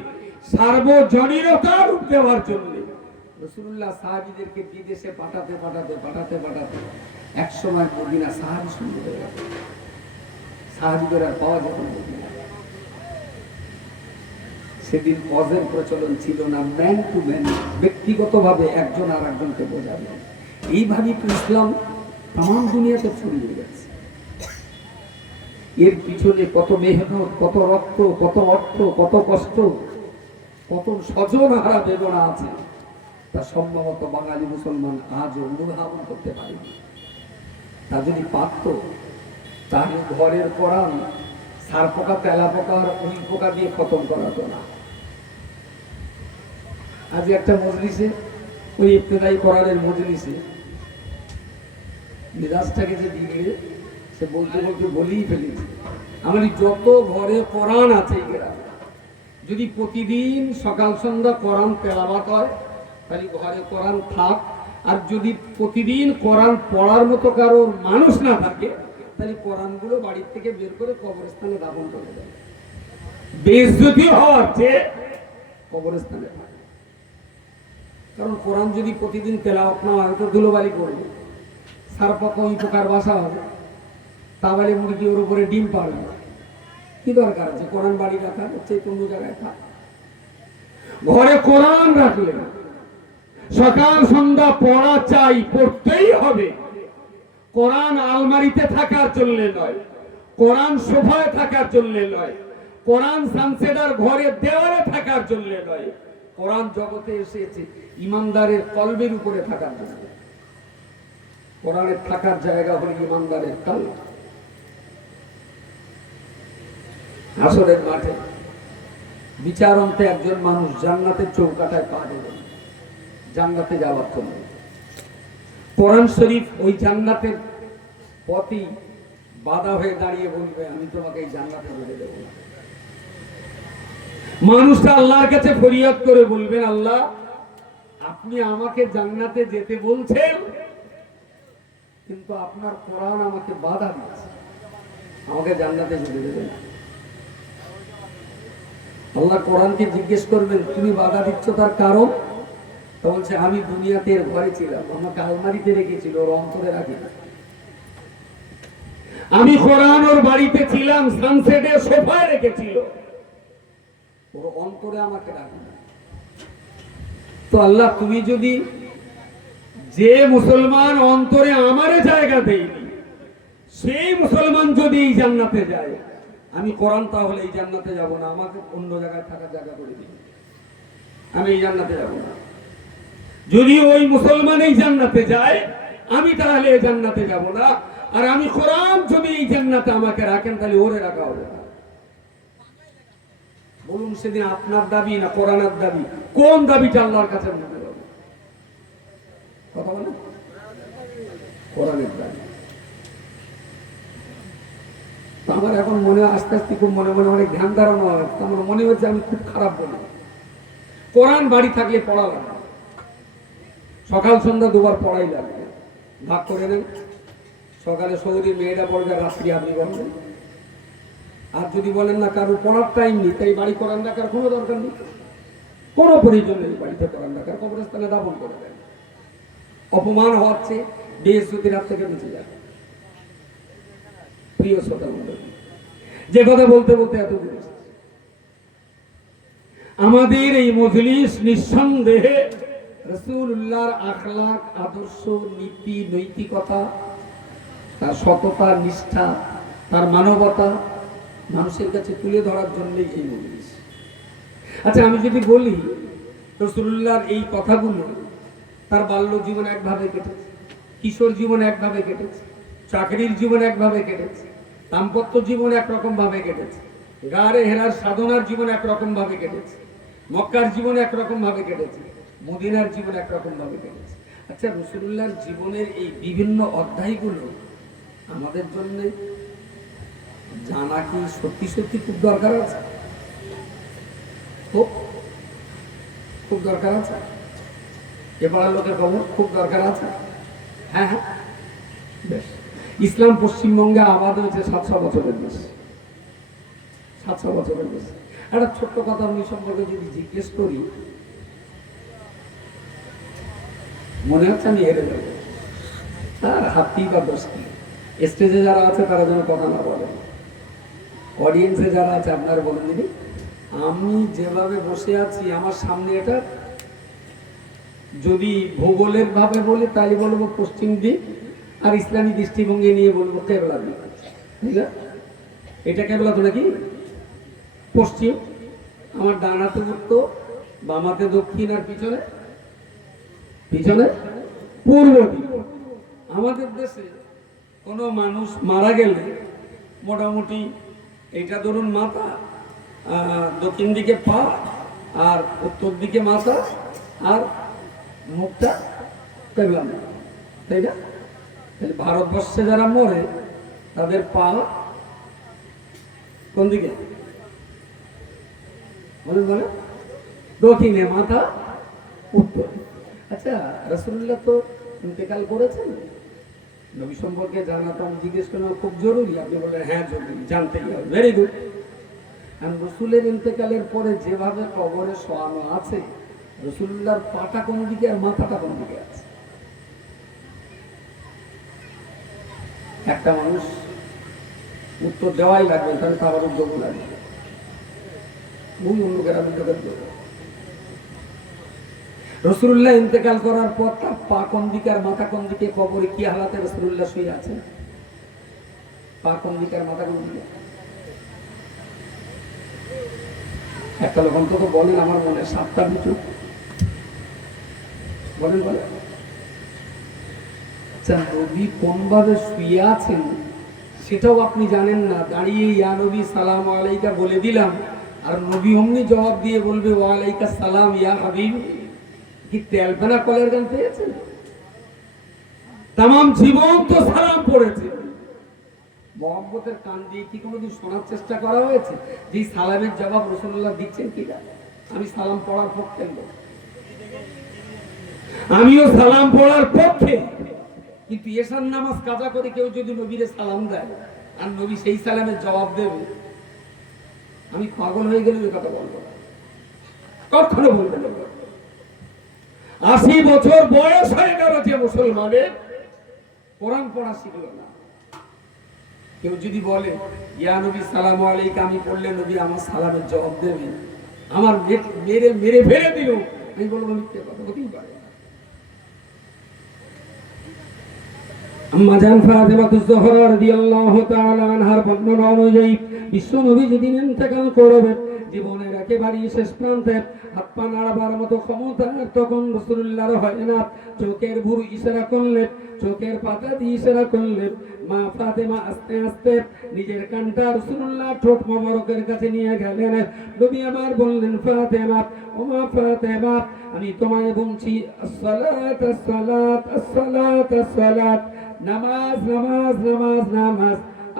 সার্বজনীনতা রূপ দেওয়ার জন্য রাসূলুল্লাহ সাহাবীদেরকে বিদেশে পাঠাতে একসময় মদিনা সাহাবী শূন্য হয়ে গেল। সাহাবীদের আর পাওয়া যেত না। সেদিন হজের প্রচলন ছিল না, ম্যান টু ম্যান, ব্যক্তিগতভাবে একজন আর একজনকে বোঝাবে। এইভাবেই তো ইসলাম तमाम দুনিয়াতে ছড়িয়ে গেছে। এর পিছনে কত মেহনত, কত রক্ত, কত অর্থ, কত কষ্ট, কত স্বজন হারা বেদনা আছে, তা সম্ভবত বাঙালি মুসলমান আজও অনুধাবন করতে পারেনি। তা যদি পারত, তাহলে ঘরের কোরআন সার পোকা, তেলা পোকা আর উল পোকা দিয়ে খতম করাতো না। আজ একটা মজলিসে, ওই ইবতেদায়ী কোরআনের মজলিসে মিরাজটাকে যে দিলে, সে বলতে বলতে বলেই ফেলেছে, আমার যত ঘরে কোরআন আছে যদি প্রতিদিন সকাল সন্ধ্যা কোরআন তেলাওয়াত হয়, তাহলে ঘরে কোরআন থাক। আর যদি প্রতিদিন কোরআন পড়ার মতো কারোর মানুষ না থাকে, তাহলে কোরআনগুলো বাড়ির থেকে বের করে কবরস্থানে দাফন করে দেয়। বেইজ্জতি হওয়ার চেয়ে কবরস্থানে, কারণ কোরআন যদি প্রতিদিন তেলাওয়াত না হয় তো ধুলোবালি করবে, সার পোকা ওই পোকার বাসা হবে, তাহলে মুরগি ওর উপরে ডিম পারবে। কি দরকার আছে কোরআন বাড়ি রাখার? হচ্ছে কোনো জায়গায় থাক। ঘরে কোরআন রাখলে সকাল সন্ধ্যা পড়া চাই, পড়তেই হবে। কোরআন আলমারিতে থাকার জন্য নয়, কোরআন সোফায় থাকার জন্য নয়, কোরআন সানসেডার ঘরে দেওয়ালে থাকার জন্য নয়। কোরআন জগতে এসেছে ইমানদারের কলবের উপরে থাকার জন্য। কোরআনের থাকার জায়গা হল ইমানদারের কলব। হাসরের মাঠে বিচার অন্তে একজন মানুষ জান্নাতের চৌকাঠায় পা দেবেন, জান্নাতে যাওয়ার জন্য। কোরআন শরীফ ওই জান্নাতের পথই বাধা হয়ে দাঁড়িয়ে বলবে, আমি তোমাকে এই জান্নাতে যেতে দেবো না। মানুষটা আল্লাহর কাছে ফরিয়াদ করে বলবেন, আল্লাহ আপনি আমাকে জান্নাতে যেতে বলছেন, কিন্তু আপনার কোরআন আমাকে বাধা দিচ্ছে, আমাকে জান্নাতে যেতে দেবে না। আল্লাহ কোরআনকে জিজ্ঞেস করবেন তুমি বাধা দিচ্ছ তার কারণ? তো বলছে আমি দুনিয়াতে এর ঘরে ছিলাম, আমাকে আলমারিতে রেখেছিল, ওর অন্তরে রাখি। আমি কোরআন ওর বাড়িতে ছিলাম, সানসেটে সোফায় রেখেছিল, ওর অন্তরে আমাকে রাখি। তো আল্লাহ তুমি যদি যে মুসলমান অন্তরে আমারে জায়গা দেয়নি সেই মুসলমান যদি এই জান্নাতে যায়, আমি কোরআন তাহলে এই জান্নাতে যাব না, আমাকে অন্য জায়গায় থাকার জায়গা করে দিন, আমি এই জান্নাতে যাব না। যদি ওই মুসলমান এই জান্নাতে যায়, আমি তাহলে এই জান্নাতে যাব না। আর আমি কোরআন যদি এই জান্নাতে আমাকে রাখেন, তাহলে ওরে রাখা হবে না। বলুন সেদিন আপনার দাবি না কোরআনের দাবি, কোন দাবিটা আল্লাহর কাছে মনে হবে? কথা বলেন, কোরআনের দাবি। আমার এখন মনে আস্তে আস্তে খুব মনে মনে অনেক ধ্যান ধারণা হয়, আমার মনে হচ্ছে আমি খুব খারাপ বলি। কোরআন বাড়ি থাকলে পড়া লাগবে, সকাল সন্ধ্যা দুবার পড়াই লাগবে। ভাগ করে নেন, সকালে শহরের মেয়েরা পড়বে, রাত্রি আপনি বলবেন। আর যদি বলেন না কারো পড়ার টাইম নেই, তাই বাড়ি কোরআন রাখার কোনো দরকার নেই, কোনো প্রয়োজন নেই বাড়িতে কোরআন রাখার, কবরস্থানে দাফন করে দেন। অপমান হচ্ছে, বৃহস্পতির হাত থেকে বেঁচে যাবে। প্রিয় শ্রোতা মণ্ডলী, যে কথা বলতে বলতে এত দূর, আমাদের এই মজলিস নিঃসন্দেহে রাসূলুল্লাহর আখলাক, আদর্শ, নীতি, নৈতিকতা, তার সততা, নিষ্ঠা, তার মানবতা মানুষের কাছে তুলে ধরার জন্যই এই মজলিস। আচ্ছা, আমি যদি বলি রাসূলুল্লাহর এই কথাগুলো, তার বাল্য জীবন একভাবে কেটেছে, কিশোর জীবন একভাবে কেটেছে, চাকরির জীবন একভাবে কেটেছে, দাম্পত্য জীবন একরকম ভাবে কেটেছে, গারে হেরার সাধনার জীবন একরকম ভাবে কেটেছে, মক্কার জীবন একরকম ভাবে কেটেছে, মদিনার জীবন একরকম ভাবে কেটেছে। আচ্ছা, রাসূলুল্লাহর জীবনের এই বিভিন্ন অধ্যায়গুলো আমাদের জন্য জানা কি সত্যি সত্যি খুব দরকার আছে? খুব দরকার আছে। এবার লোকের খবর খুব দরকার আছে। হ্যাঁ হ্যাঁ, বেশ। ইসলাম পশ্চিমবঙ্গে আবাদ হয়েছে 700 বছরের দেশ, 700 বছরের দেশ। একটা ছোট্ট কথা আমি সম্পর্কে যদি জিজ্ঞেস করি, মনে হচ্ছে আমি হেরে যাবো। আর হাতি বা দোষী স্টেজে যারা আছে তারা যেন কথা না বলে, অডিয়েন্সে যারা আছে আপনারা বলেন দিদি, আমি যেভাবে বসে আছি আমার সামনে এটা যদি ভূগোলের ভাবে বলি তাহলে বলবো পশ্চিম দিক, আর ইসলামী দৃষ্টিভঙ্গি নিয়ে বলবো কেবলা দিক। ঠিক আছে, এটা কেবলা তো নাকি পশ্চিম, আমার ডান হাতে উত্তর, বাম হাতে দক্ষিণ, আর পিছনে পিছনে পূর্ব দিক। আমাদের দেশে কোনো মানুষ মারা গেলে মোটামুটি এটা ধরুন মাথা, দক্ষিণ দিকে পা, আর উত্তর দিকে মাথা, আর মুখটা কেবলা, তাই না? ভারতবর্ষে যারা মরে তাদের পা কোন দিকে বলেন? বলে দক্ষিণে, মাথা উত্তরে। আচ্ছা, রাসূলুল্লাহ তো ইন্তেকাল করেছেন, নবী সম্পর্কে জানা তো আমি জিজ্ঞেস করলাম খুব জরুরি, আপনি বললেন হ্যাঁ জরুরি, জানতেই হবে, ভেরি গুড। আর রাসূলের ইন্তেকালের পরে যেভাবে কবরে শোয়ানো আছে, রাসূলুল্লাহর পাটা কোন দিকে আর মাথাটা কোন দিকে আছে? একটা মানুষ উত্তর দেওয়াই লাগবে, তাহলে তার উদ্যোগ লাগবে। বহু অন্য গ্রামের লোকের রাসূলুল্লাহ ইন্তেকাল করার পর তার পা কোন দিকে আর মাথা কোন দিকে, কবরে কি হালাতে রাসূলুল্লাহ শুয়ে আছেন? পা কোন দিকে আর মাথা কোন দিকে? একটা লোক অন্তত বলেন, আমার মনে 7টা কিছু বলেন বলেন। আচ্ছা, নবী কোন ভাবে শুয়ে আছেন সেটাও আপনি জানেন না, দাঁড়িয়ে ইয়া নবী সালাম আলাইকা বলে দিলাম, আর নবী অমনি জবাব দিয়ে বলবে ওয়ালাইকা সালাম ইয়া হাবিব। কি তেলপেনা কলের গান পেয়েছেন? তাম জীবন তো সালাম পড়েছে, মহব্বতের কান দিয়ে কি কোনোদিন শোনার চেষ্টা করা হয়েছে যে সালামের জবাব রাসূলুল্লাহ দিচ্ছেন কিনা? আমি সালাম পড়ার পক্ষে লোক, আমিও সালাম পড়ার পক্ষে, কিন্তু এশার নামাজ কাজা করে কেউ যদি নবীরে সালাম দেয় আর নবী সেই সালামের জবাব দেবে, আমি পাগল হয়ে গেলে ওই কথা বলবো না, কখনো বলবো না। 80 বছর বয়স হয়ে গেল যে মুসলমানের, কোরআন পড়া শিখল না। কেউ যদি বলে ইয়া নবী সালামু আলাইকা, আমি পড়লে নবী আমার সালামের জবাব দেবে, আমার মেরে মেরে ফেলে দিল, আমি বলবো মিথ্যে কথা, হতেই পারে। আম্মা জান ফাতেমাতুজ জোহরা রাদিয়াল্লাহু তাআলা আনহার বর্ণনা অনুযায়ী বিশ্ব নবী যেদিন ইন্তেকাল করবেন, জীবনের একেবারে শেষ প্রান্তে, হাত পা নাড়াবার মতো ক্ষমতা তখন রাসূলুল্লাহর হয় না। চোখের ভুরু ইশারা করলেন, চোখের পাতা দিয়ে ইশারা করলেন। মা ফাতেমা আস্তে আস্তে নিজের কানটা রাসূলুল্লাহ ঠোঁট মোবারকের কাছে নিয়ে গেলেন। নবী আবার বললেন, ফাতেমা, ও মা ফাতেমা, আমি তোমায় বলছি আসসালাত আসসালাত আসসালাত আসসালাত, নামাজ নামাজ নামাজ নামাজ।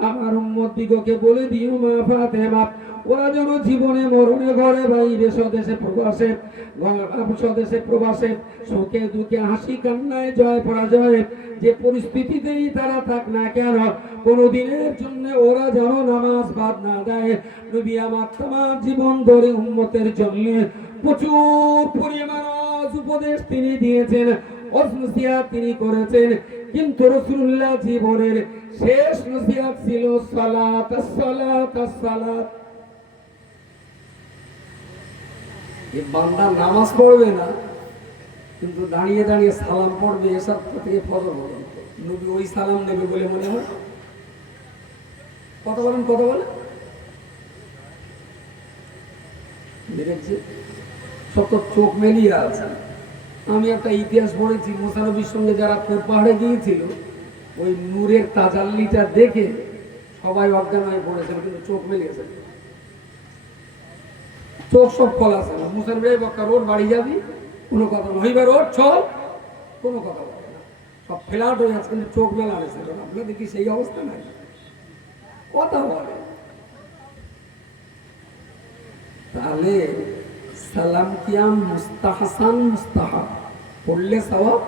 আমার উম্মত দিগকে বলে দিও মা ফাতেমা, ওরা যেন জীবনে মরণে ঘরে বাইরে স্বদেশে প্রবাসে, স্বদেশে প্রবাসে, সুখে দুঃখে হাসি কান্নায় জয় পরাজয় যে পরিস্থিতিতেই তারা থাক না কেন, কোনদিনের জন্য ওরা যেন নামাজ বাদ না দেয়। নবী আমার তামাম জীবন ধরে উম্মতের জন্য প্রচুর পরিমাণ উপদেশ তিনি দিয়েছেন, নসিহত তিনি করেছেন, কিন্তু রাসূলুল্লাহ জীবনের শেষ নসিহত ছিল সালাত সালাত সালাত। এই বান্দা নামাজ পড়বে না, কিন্তু দাঁড়িয়ে দাঁড়িয়ে সালাম পড়বে, এসব থেকে ফজর পড়বে। নবী ওই সালাম নেবে বলে মনে হয়? কথা বলেন, কথা বলেন, দেখেছি সব তো চোখ মেলিয়ে আছে। আমি একটা ইতিহাস পড়েছি, মুসা নবীর সঙ্গে যারা তোর পাহাড়ে গিয়েছিল, ওই নূরের তাজাল্লিটা দেখে সবাই অজ্ঞান হয়ে পড়েছিল, কিন্তু চোখ মেলিয়েছে, চোখ সব খোলা আছে না। মুসা নবী বক্কা রোড বাড়ি যাবি, কোনো কথা না, হইবার রোড চল, কোনো কথা বলে না, সব ফ্ল্যাট হয়ে আছে, কিন্তু চোখ মেলা আছে। আপনার দেখি সেই অবস্থা নাই, কথা বলে। তাহলে সালাম কিয়াম মুস্তাহসান মুস্তাহাব, পড়লে সওয়াব,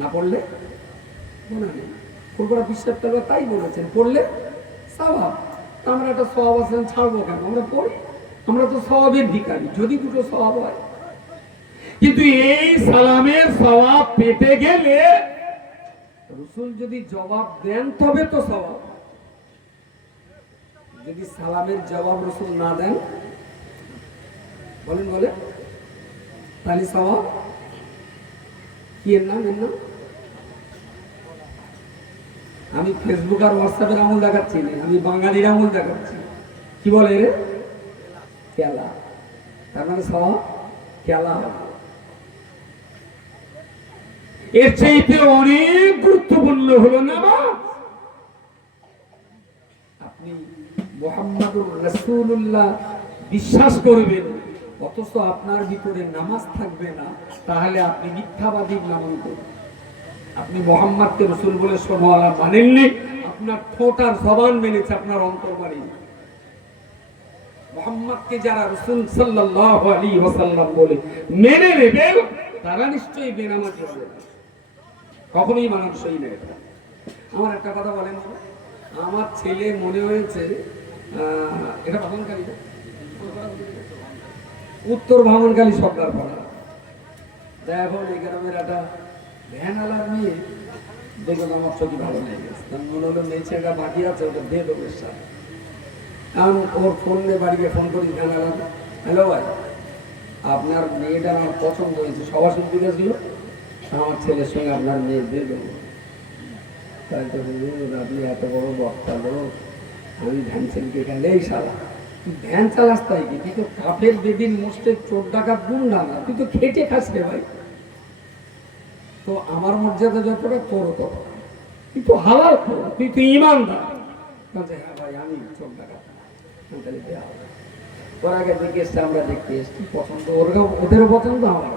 না পড়লে গুনাহ নেই। ফুরফুরা বিশ্বাস করবে তাই বলেছেন, পড়লে সওয়াব। আমরা একটা সওয়াব আছে ছাড়বো কেন? আমরা পড়ি, আমরা তো সওয়াবের ভিখারি, যদি দুটো সওয়াব হয়। কিন্তু এই সালামের সওয়াব পেতে গেলে রাসূল যদি জবাব দেন তবে তো সওয়াব। যদি সালামের জবাব রাসূল না দেন, বলেন বলে, তাহলে সওয়াব কি? এর নাম, এর নাম আমি ফেসবুক আর হোয়াটসঅ্যাপের আমল দেখাচ্ছি না, আমি বাঙালির আমল দেখাচ্ছি। কি বলে রে? কেলা। তার মানে সওয়াব কেলা হবে। এর চাইতে অনেক গুরুত্বপূর্ণ হলো নামাজ। আপনি মুহাম্মাদুর রাসূলুল্লাহ বিশ্বাস করবেন, অথচ আপনার ভিতরে নামাজ থাকবে না, তাহলে আপনি মিথ্যাবাদীর নামাঙ্কিত। আপনি মুহাম্মাদকে রাসূল বলে সোমালা মানেননি, আপনার ঠোঁট আর জবান মেনেছে, আপনার অন্তর মানেনি। মুহাম্মাদকে যারা রাসূল সাল্লাল্লাহু আলাইহি ওয়াসাল্লাম বলে মেনে নেবেন, তারা নিশ্চয়ই বেনামাজি হবে না, কখনোই মানানসই নয়। আমার একটা কথা বলেন, আমার ছেলে মনে হয়েছে এটা ভ্রমণকারী, উত্তর ভ্রমণকারী সরকার পাড়া, এখন এই গ্রামের একটা ভ্যানালার নিয়ে দেখুন আমার চোখে ভালো লেগে গেছে। মনে হলো মেয়ে ছেলেটা বাকি আছে, ওটা দিয়ে দেবো সাথে। কারণ ওর ফোন নিয়ে বাড়িকে ফোন করি, ভ্যানালার, হ্যালো ভাই, আপনার মেয়েটা আমার পছন্দ হয়েছে, সবার শুনতে গেছিল, আমার ছেলের সঙ্গে আপনার মেয়ে দিয়ে দেবো। তাই তো আপনি এত বড় বক্তা লোক, আমি ভ্যান ছেলেকে গেলেই সারা ভ্যান চালাস, তাই কি? তুই তো কাপের বেদিন মোস্টের চোর ডাকাত গুন্ডা না, তুই তো খেটে খাস রে ভাই। তো আমার মর্যাদা যতটা, তোরও ততটা, তুই তো হালাল খোর, তুই তো ইমানদার। হ্যাঁ ভাই, আমি চোর ডাকাত না, তাহলে দেওয়া হবে। ওর আগে দেখে এসছে, আমরা দেখতে এসছি, পছন্দ ওদেরও পছন্দ, আমার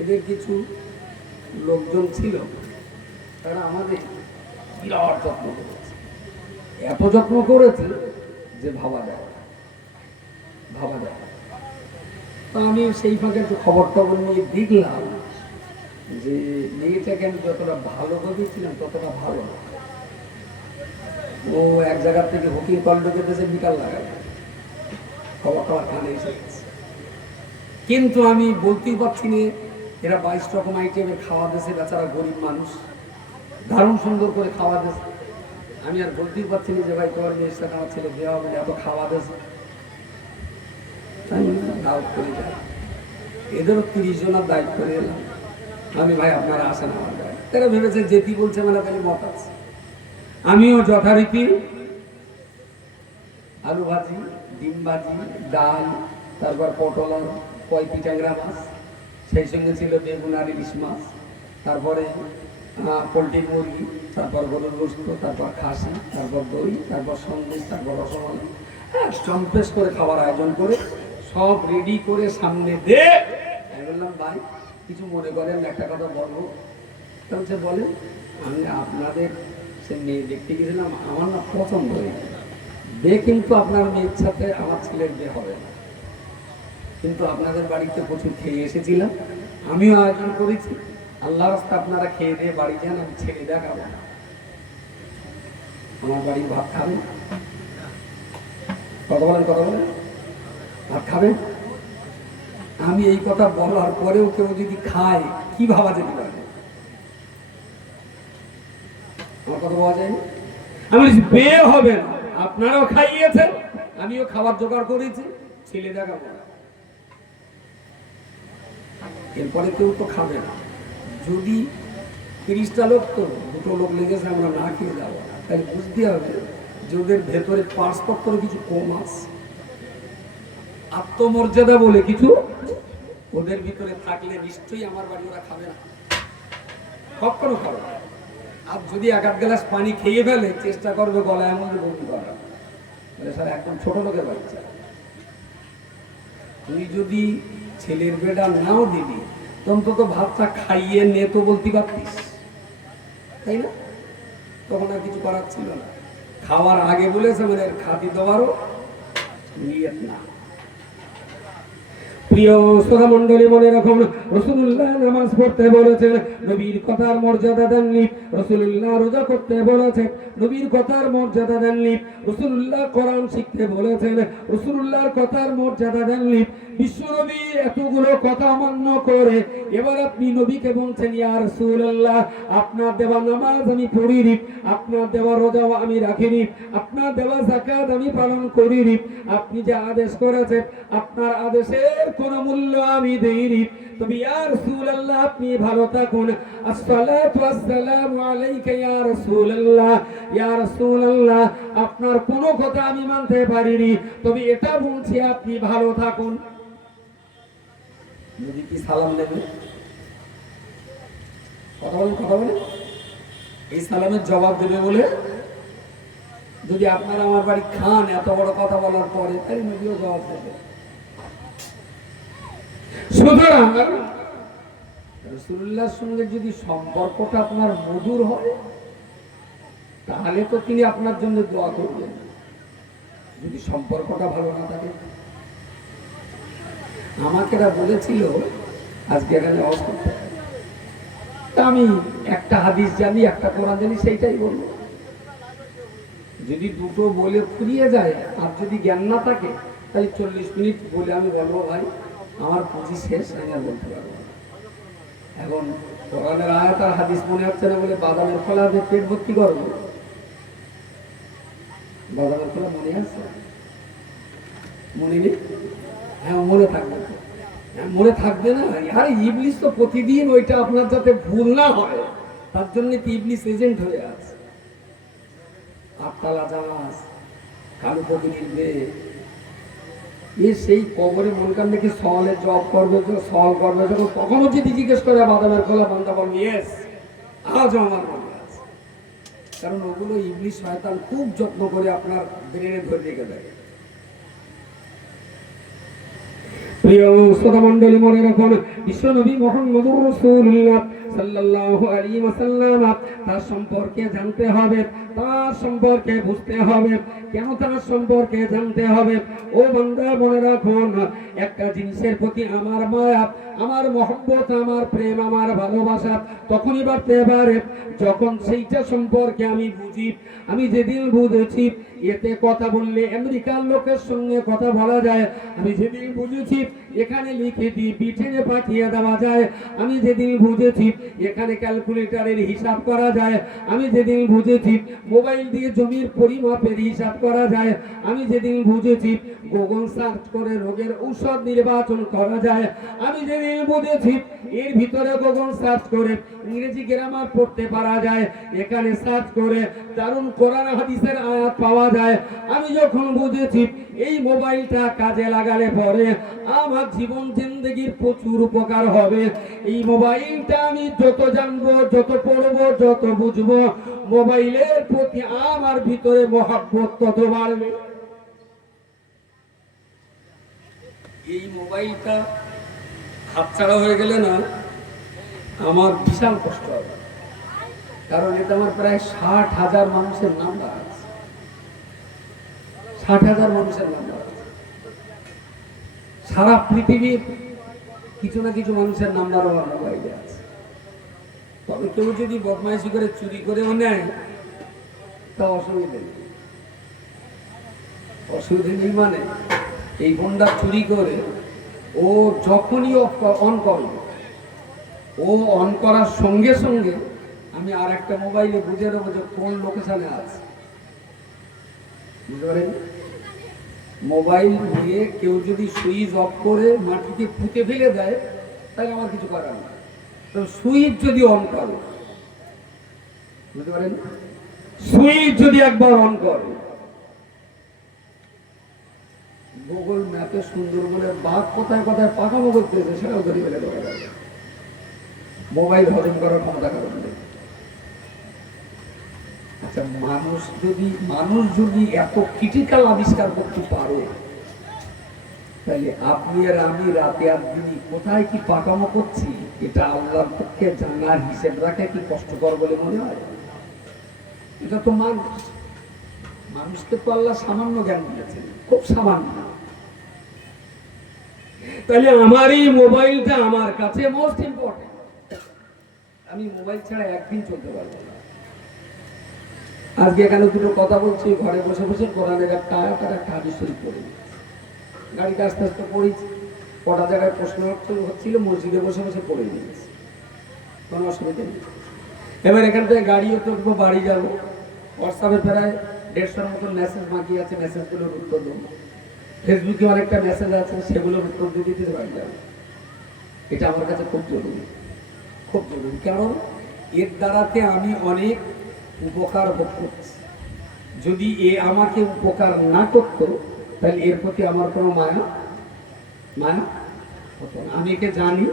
এদের কিছু লোকজন ছিল, তারা আমাদের বিরাট যত্ন করেছে, এত যত্ন করেছে যে ভাবা যায়, ভাবা যায়। তো আমি সেই ফাঁকে একটু খবর টবর নিয়ে দেখলাম যে মেয়েটাকে আমি যতটা ভালো ভেবেছিলাম ততটা ভালো না। ও এক জায়গার থেকে হুকিং কল ঢুকেছে বিকাল লাগায় খাওয়া খাওয়া খানে এসে গেছে। কিন্তু আমি বলতেই পারছি না, এরা 22 রকম আইটেমের খাওয়া দিয়েছে, বেচারা গরিব মানুষ, দারুণ সুন্দর করে খাওয়া দিয়েছে। আমি আর বলতেই পারছি না যে ভাই তোমার মেয়ের সাথে আমার ছেলে বিয়ে হবে, এত খাওয়া দিয়েছে। আমি দাওয়াত করে যাই, এদেরও 30 জনের দায়িত্ব করে এলাম আমি, ভাই আপনারা আসেন আমার গায়ে। তারা ভেবেছে যেটি বলছে মানে তাহলে মত আছে। আমিও যথারীতি আলু ভাজি, ডিম ভাজি, ডাল, তারপর পটল আর কয়টি ট্যাংরা মাছ, সেই সঙ্গে ছিল বেগুন আর ইলিশ মাছ, তারপরে পোলট্রি মুরগি, তারপর গরুর গোস্ত, তারপর খাসি, তারপর দই, তারপর সন্দেশ, তারপর রসমালাই, চম্পেশ করে খাবার আয়োজন করে সব রেডি করে সামনে দে। আমি বললাম ভাই কিছু মনে করেন, একটা কথা বলবো। তখন সে বলে আমি আপনাদের সে মেয়ে দেখতে গেছিলাম, আমার না পছন্দ হয়েছে, বিয়ে কিন্তু আপনার মেয়ের সাথে আমার ছেলের বিয়ে হবে না, কিন্তু আপনাদের বাড়িতে প্রচুর খেয়ে এসেছিলাম, আমিও আয়োজন করেছি, আল্লাহ রাস্তা আপনারা খেয়ে দিয়ে বাড়ি যান, আমি ছেলে দেখাবো না। আমার বাড়ির ভাত খাবেন? কথা বলেন, কথা বলেন, ভাত খাবেন? আমি এই কথা বলার পরেও কেউ যদি খায় কি ভাবা যেতে পারে? আমার কথা বলা যায়। আমি বিয়ে হবে না, আপনারাও খাইয়েছেন, আমিও খাবার জোগাড় করেছি, ছেলে দেখাবো না। এরপরে কেউ তো খাবে না। যদি 30টা লোক, তো 2টো লোক লেগেছে আমরা না খেয়ে যাবো, তাই বুঝতে হবে যে ওদের ভেতরে পার্সপত্র কিছু কম আছে, আত্মমর্যাদা বলে কিছু ওদের ভিতরে থাকলে নিশ্চয়ই আমার বাড়ি ওরা খাবে না, কখনো খাবে না। আর যদি 1 গ্লাস পানি খেয়ে ফেলে চেষ্টা করবে গলায় এমন বমি করা, স্যার একদম ছোট লোকের বাচ্চা। তুই যদি ছেলের বেটা নাও দিবি, অন্তত ভাতটা খাইয়ে নে তো বলতে পারতিস, তাই না? তখন আর কিছু করার ছিল না। খাওয়ার আগে বলেছে মানে খাতি দেওয়ারও নিয়ত না। প্রিয় শ্রোতা মণ্ডলী, মনে রাখুন রাসূলুল্লাহ নামাজ পড়তে বলেছেন, নবীর কথার মর্যাদা দেননি। রাসূলুল্লাহ রোজা করতে বলেছেন, নবীর কথার মর্যাদা দেননি। রাসূলুল্লাহ কোরআন শিখতে বলেছেন, রাসূলুল্লাহর কথার মর্যাদা দেননি। বিশ্বনবী এতগুলো কথা মান্য করে এবার আপনি নবীকে বলছেন ইয়া রাসূলুল্লাহ, আপনার দেওয়া নামাজ আমি পড়িনি, আপনার দেওয়া রোজা আমি রাখিনি, আপনার দেওয়া যাকাত আমি পালন করিনি, আপনি যে আদেশ করেছেন আপনার আদেশের কোনো মূল্য আমি দেইনি। তবে ইয়া রাসূলুল্লাহ আপনি ভালো থাকুন। আসসালাতু ওয়াসসালামু আলাইকা ইয়া রাসূলুল্লাহ। ইয়া রাসূলুল্লাহ আপনার কোনো কথা আমি মানতে পারিনি, তবে এটা বলছি আপনি ভালো থাকুন। যদি কি সালাম দেবে, কথা বলেন, কথা বলেন, এই সালামের জবাব দেবে বলে যদি আপনারা আমার বাড়ি খান, এত বড় কথা বলার পরে তাই নবীও জবাব দেবে। সুতরাং রাসূলুল্লাহর সঙ্গে যদি সম্পর্কটা আপনার মধুর হয় তাহলে তো তিনি আপনার জন্য দোয়া করবেন। যদি সম্পর্কটা ভালো না থাকে, আমাকে এরা বলেছিল আজকে এখানে ওয়াজ করতে, আমি একটা হাদিস জানি, একটা কোরআন জানি, সেইটাই বলবো। যদি দুটো বলে ফুরিয়ে যায় আর যদি জ্ঞান না থাকে তাহলে 40 মিনিট বলে আমি বলবো ভাই আমার পুঁজি শেষ, আমি আর বলতে পারবো না। এখন কোরআনের আয়াত আর হাদিস মনে হচ্ছে না বলে বাদামের খোলা দিয়ে পেট ভর্তি করবো। বাদামের খোলা মনে আছে? মনে নেই? হ্যাঁ মনে থাকবে, মনে থাকবে না। আরে ইবলিস তো প্রতিদিন ওইটা আপনার যাতে ভুল না হয় তার জন্য কি ইবলিস এজেন্ট হয়ে আছে। 8তলা জাহাজ, কালো প্রকৃতির মেয়ে, সেই কবরে মন কান দেখি সওয়ালের জব করবে, সওয়াল করবে, যখন কখনো যদি জিজ্ঞেস করে বাদামের খোলা, বান্দা বলবে ইয়েস, আজও আমার মনে আছে। কারণ ওগুলো ইবলিস শয়তান খুব যত্ন করে আপনার ব্রেনে ধরে রেখে দেয়। প্রিয় শ্রোতা মণ্ডলী, মনে রাখুন বিশ্বনবী মুহাম্মদুর রাসূলুল্লাহ সাল্লাল্লাহু আলাইহি ওয়াসাল্লাম, তার সম্পর্কে জানতে হবে, তার সম্পর্কে বুঝতে হবে। কেন তার সম্পর্কে জানতে হবে? ও বান্দা মনে রাখুন, একটা জিনিসের প্রতি আমার মায়া, আমার মহব্বত, আমার প্রেম, আমার ভালোবাসা তখনই বাড়তে পারে যখন সেইটা সম্পর্কে আমি বুঝি। আমি যেদিন বুঝেছি এতে কথা বললে আমেরিকার লোকের সঙ্গে কথা বলা যায়, আমি যেদিন বুঝেছি এখানে লিখে দিয়ে পিঠে পাঠিয়ে দেওয়া যায়, আমি যেদিন বুঝেছি এখানে ক্যালকুলেটরের হিসাব করা যায়, আমি যেদিন বুঝেছি মোবাইল দিয়ে জমির পরিমাপের হিসাব করা যায়, আমি যেদিন বুঝেছি গুগল সার্চ করে রোগের ঔষধ নির্বাচন করা যায়, আমি যেদিন বুঝেছি এর ভিতরে গুগল সার্চ করে ইংরেজি গ্রামার পড়তে পারা যায়, এখানে সার্চ করে দারুণ কোরআন হাদিসের আয়াত পাওয়া যায়, আমি যখন বুঝেছি এই মোবাইলটা কাজে লাগালে পরে আমার জীবন জিন্দেগির প্রচুর উপকার হবে, এই মোবাইলটা আমি যত জানবো, যত পড়বো, যত বুঝবো, মোবাইলের প্রতি আমার ভিতরে মহব্বত তত বাড়বে। এই মোবাইলটা হাতছাড়া হয়ে গেলে না আমার বিশাল কষ্ট হবে, কারণ এটা আমার প্রায় 60,000 মানুষের নাম্বার আছে, 60,000 মানুষের নাম্বার আছে। সারা পৃথিবীর কিছু না কিছু মানুষের নাম্বার আমার মোবাইলে আছে। তবে কেউ যদি বদমাইশি করে চুরি করেও নেয় তা অসুবিধা নেই, অসুবিধা নেই। মানে এই ফোনটা চুরি করে ও যখনই অন করবে, ও অন করার সঙ্গে সঙ্গে আমি আর একটা মোবাইলে বুঝে দেবো যে কোন লোকেশনে আছে। বুঝতে পারেন? মোবাইল নিয়ে কেউ যদি সুইচ অফ করে মাটিতে পুঁতে ফেলে দেয় তাহলে আমার কিছু করার নেই, তো সুইচ যদি অন করো, বুঝতে পারেন, সুইচ যদি একবার অন করো, গুগল ম্যাপে সুন্দরবনের বাঘ কোথায় কোথায় পাকামো করতেছে সেটাও ধরে ফেলে দেওয়া যাবে। মোবাইল হজম করার ক্ষমতা কারণ নেই। আচ্ছা, মানুষ যদি এত ক্রিটিক্যাল আবিষ্কার করতে পারে, তাহলে আপনি আর আমি রাতে আর দিনই কোথায় কি পাকামো করছি এটা আল্লাহর পক্ষে জানার হিসেব রাখা কি কষ্টকর বলে মনে হয়? এটা তো মানুষকে তো আল্লাহ সামান্য জ্ঞান দিয়েছেন, খুব সামান্য। তাহলে আমার এই মোবাইলটা আমার কাছে মোস্ট ইম্পর্টেন্ট। আমি মোবাইল ছাড়া একদিন চলতে পারবো না। আজকে এখানে দুটো কথা বলছি, ঘরে বসে বসে কোরআনের একটা আয়াত আর একটা হাদিস শরীফ পড়ে গাড়িতে আস্তে আস্তে পড়েছি। কটা জায়গায় প্রশ্ন হচ্ছিল, মসজিদে বসে বসে পড়ে নিয়েছি, কোনো অসুবিধা নেই। এবার এখান থেকে গাড়িও তুলবো, বাড়ি যাবো, হোয়াটসঅ্যাপে প্রায় 150-র মতন মেসেজ বাকি আছে, মেসেজগুলোর উত্তর দেবো। ফেসবুকে অনেকটা মেসেজ আছে, সেগুলোর উত্তর দিয়ে দিতে বাড়ি যাবো। এটা আমার কাছে খুব জরুরি, খুব জরুরি। কারণ এর দ্বারাতে আমি অনেক উপকার ভোগ করছি। যদি এ আমাকে উপকার না করতো তাহলে এর প্রতি আমার কোনো মায়া হতো না। আমি একে জানি,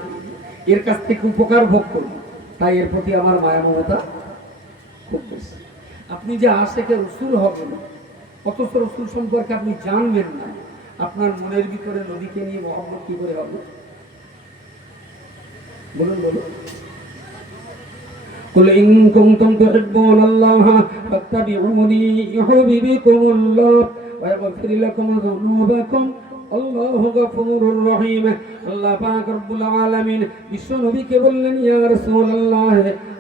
এর কাছ থেকে উপকার ভোগ করি, তাই এর প্রতি আমার মায়া মমতা খুব বেশি। আপনি যে আশেকে রসুল হবেন, অথচ রসুল সম্পর্কে আপনি জানবেন না, আপনার মনের ভিতরে নদীকে নিয়ে মহব্বত কি করে হবে? বলুন বলুন। قل إن كنتم تحبون الله فاتبعوني يحببكم الله ويغفر لكم ذنوبكم আল্লাহু গফুরুর রহিম। আল্লাহ পাক রব্বুল আলামিন বিশ্ব নবীকে বললেন, ইয়া রাসূলুল্লাহ,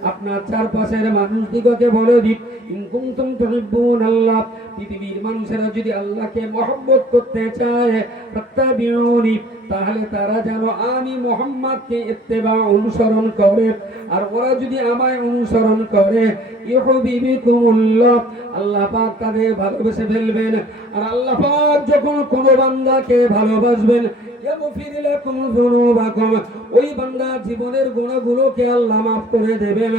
আপনার চারপাশের মানুষদিগকে বলে দিন, ইন কুনতুম তুহিব্বুনাল্লাহ, পৃথিবীর মানুষেরা যদি আল্লাহকে মহব্বত করতে চায়, ফাত্তাবিউনি, তাহলে তারা যেন আমি মুহাম্মদকে ইত্তেবা, অনুসরণ করে। আর ওরা যদি আমায় অনুসরণ করে, ইউহিব্বুকুমুল্লাহ, আল্লাহ পাক তাদের ভালোবেসে ফেলবেন। আর আল্লাহ পাক যখন কোনো বান্দাকে ভালোবাসবেন, ইয়াগফির লাকুম যুনুবাকুম, ওই বান্দার জীবনের গুনাহগুলোকে আল্লাহ মাফ করে দেবেন।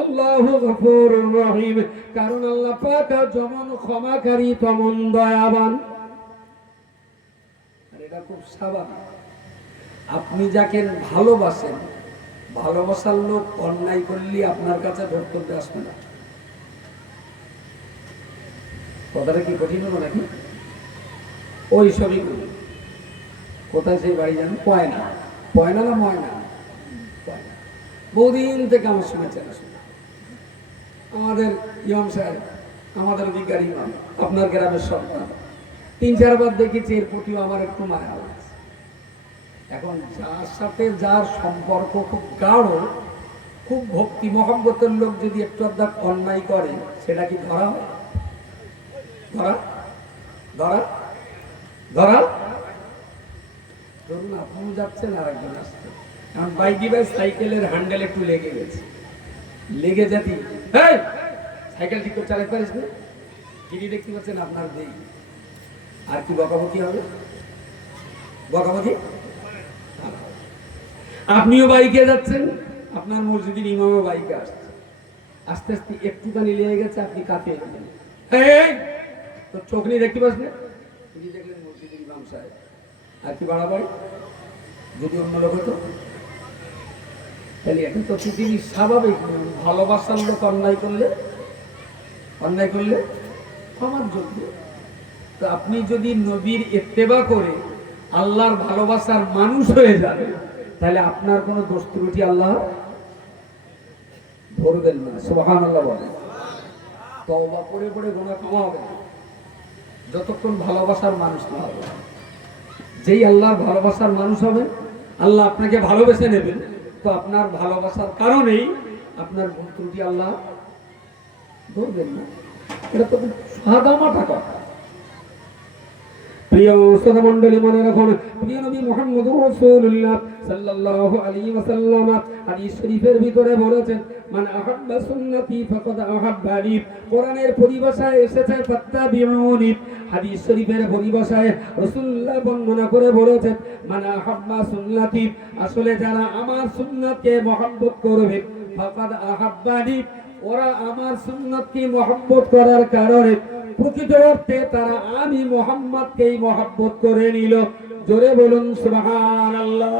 আল্লাহু গফুরুর রহিম, কারণ আল্লাহ পাক যেমন ক্ষমাকারী তেমন দয়াবান। আর এটা খুব স্বাভাবিক। আপনি যাকে ভালোবাসেন, ভালোবাসার লোক অন্যায় করলে আপনার কাছে ধর্তব্য আসবে না। কথাটা কি কঠিন হলো নাকি? ওই সবই করি। কোথায় সেই বাড়ি জানেন? পয়না, পয়না না ময়না, বহুদিন থেকে আমার শুনেছেন আসলে আমাদের ইমাম সাহেব, আমাদের অধিকারী ইমাম, আপনার গ্রামের সন্তান, 3-4 বার দেখেছি, এর প্রতিও আমার একটু মায়া আছে। এখন যার সাথে যার সম্পর্ক খুব গাঢ়, খুব ভক্তি মহব্বতের লোক যদি একটু আধ অন্যায় করে, সেটা কি ধরা হয়? ধরা ধরা ধরা ধরুন আপনিও যাচ্ছেন আর একজন আসছে, এখন বাইকে বাই সাইকেলের হ্যান্ডেল একটু লেগে গেছে, লেগে যেতে সাইকেল ঠিক করে চালাতে পারিস না, গিরি দেখতে পাচ্ছেন আপনার দেই, আর কি বকাবকি হবে? বকাবকি। আপনিও বাইকে যাচ্ছেন, আপনার মসজিদের ইমামও বাইকে আসছে, আস্তে আস্তে একটুখানি লেগে গেছে, আপনি কাঁপিয়ে গেলেন, তো চোখ নিয়ে দেখতে পাচ্ছেন, তিনি দেখলেন মসজিদের ইমাম সাহেব, আর কি বাড়াবাড়ি। যদি অন্য লোক হতো তাহলে এটা তো পৃথিবীর স্বাভাবিক ভালোবাসার লোক অন্যায় করলে ক্ষমার যোগ্য। তো আপনি যদি নবীর ইত্তেবা করে আল্লাহর ভালোবাসার মানুষ হয়ে যাবে, তাহলে আপনার কোনো দোষ ত্রুটি আল্লাহ ধরবেন না। সুবহানাল্লাহ বলেন। তওবা করে করে গুনাহ ক্ষমা হবে যতক্ষণ ভালোবাসার মানুষ না হবে। যেই আল্লাহর ভালোবাসার মানুষ হবে, আল্লাহ আপনাকে ভালোবেসে নেবেন, তো আপনার ভালোবাসার কারণেই আপনার ভুল ত্রুটি আল্লাহ ধরবেন না। এটা তো সাদামাটা কথা। প্রিয় শ্রোতা মণ্ডলী, মনে রাখুন, প্রিয় নবী মুহাম্মদুর রাসূলুল্লাহ সাল্লাল্লাহু আলাইহি ওয়াসাল্লাম হাদিস শরীফের ভিতরে বলেছেন, মান আহাব্বা সুন্নতি ফাকাদ আহাব্বানি। কোরআনের পরিভাষায় এসেছে ফাত্তাবিউনি, হাদিস শরীফের পরিভাষায় রাসূলুল্লাহ বর্ণনা করে বলেছেন, মান আহাব্বা সুন্নতি, আসলে যারা আমার সুন্নাতকে মহব্বত করবে, ফাকাদ আহাব্বানি, ওরা আমার সুন্নাতকে মহব্বত করার কারণে প্রকৃত অর্থে তারা আমি মুহাম্মদকেই মহব্বত করে নিল। জোরে বলুন সুবহানাল্লাহ।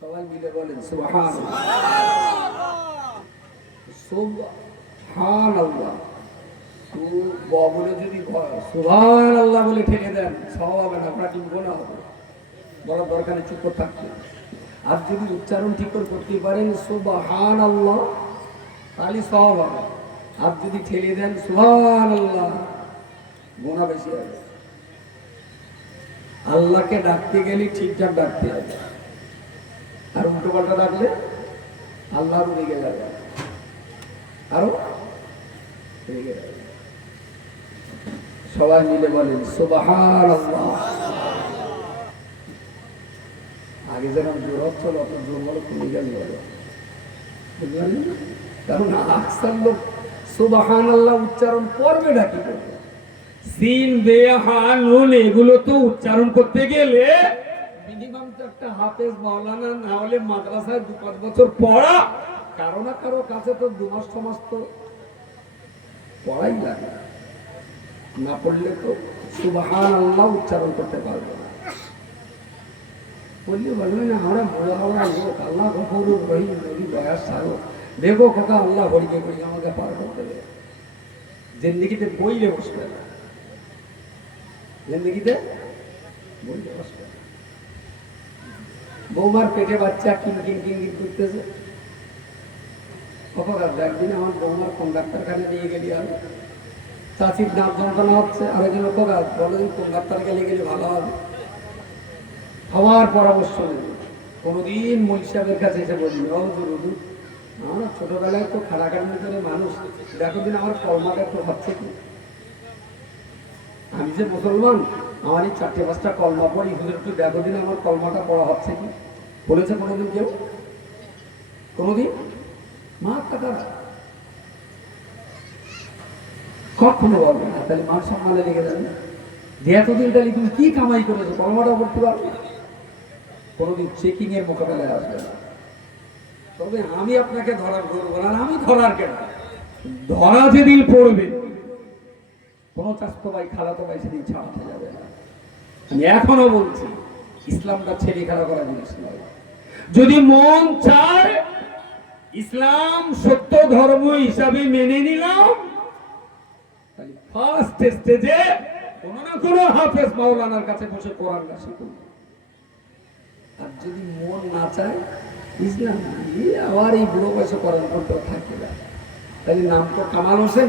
সবাই মিলে বলেন সুবহানাল্লাহ। সুবহানাল্লাহ। বলে যদি সুবহানাল্লাহ বলে ঠেকে দেন, সওয়াব হবে না, আপনার ঠিক গোনা হবে। বলার দরকারে চুপ করে থাকতে। আর যদি উচ্চারণ ঠিক করে করতে পারেন সুবহানাল্লাহ, তাহলে সওয়াব হবে। আর যদি ঠেলে দেন সুবহানাল্লাহ, গোনা বেশি হবে। আল্লাহকে ডাকতে গেলে ঠিকঠাক ডাকতে হবে, আর উল্টো পাল্টা ডাকলে আল্লাহ রেগে যাবে, আরো রেগে যাবে। সবাই মিলে বলেন সুবহানাল্লাহ। আগে যেরকম জোর হচ্ছিল, অত জোর বলো কমে গেল, বুঝলেন? কারণ আকসার লোক সুবহানাল্লাহ উচ্চারণ করবে না কি করবে? সিন বে হা নুন এগুলো তো উচ্চারণ করতে গেলে মিনিমাম তো একটা হাফেজ মাওলানা না হলে মাদ্রাসায় 2-5 বছর পড়া, কারো না কারো কাছে তো 2 মাস 6 মাস তো পড়াই লাগে, না পড়লে তো সুবহানাল্লাহ উচ্চারণ করতে পারবে না। বললে বলবেন আমরা বড় বড় লোক, আল্লাহ গফুরুর রহিম, নবী দয়ার সাগর, দেখো খোকা আল্লাহ হরিকে করি আমাকে পার করতে দেবে। জিন্দেগিতে বইলে বসবে না, জিন্দেগিতে বইলে বসবে না। বৌমার পেটে বাচ্চা কিন কিন কিন কিন করতেছে, একদিন আমার বৌমার কোন ডাক্তারখানে নিয়ে গেলি, আর চাষির দাঁত যন্ত্রণা হচ্ছে, আরেকজন বলে কোন ডাক্তার গেলে ভালো হবে। হওয়ার পরামর্শ নেই, কোনোদিন মৌলী সাহেবের কাছে এসে বলিনি, আমরা ছোটবেলায় তো খাড়াখাড়ির করে মানুষ, দেখো দিন আমার কলমাটা একটু হচ্ছে কি, আমি যে মুসলমান, আমার এই 4-5টা কলমা পড়ি, একটু দেখো দিন আমার কলমাটা পড়া হচ্ছে কি, বলেছে কোনোদিন কেউ? কোনোদিন মা টাকারা কখনো বলবে না। তাহলে মার সম্মানে লেগে যাবে যে এতদিন তাহলে তুমি কি কামাই করেছো, কলমাটা পড়তে পারবে? কোনোদিন চেকিং এর মোকাবেলায় আসবে না। তবে আমি আপনাকে ধরার করবো না, আমি ধরার কেন, ধরা যেদিন পড়বে কোন চাস্তো ভাই খালাতো ভাই সেদিন ছাড়াতে যাবে না। আমি এখনো বলছি, ইসলামটা ছেড়ে খেলা করা জিনিস নয়। যদি মন চায় ইসলাম সত্য ধর্ম হিসাবে মেনে নিলাম, তাহলে ফার্স্ট স্টেজে কোনো না কোনো হাফেজ মাওলানার কাছে বসে কোরআনটা শিখুন। আর যদি মন না চায়, ইসলাম আবার এই বুড়ো বয়সে কোরআন পড়তে থাকে না। তাই নাম তো কামাল হোসেন,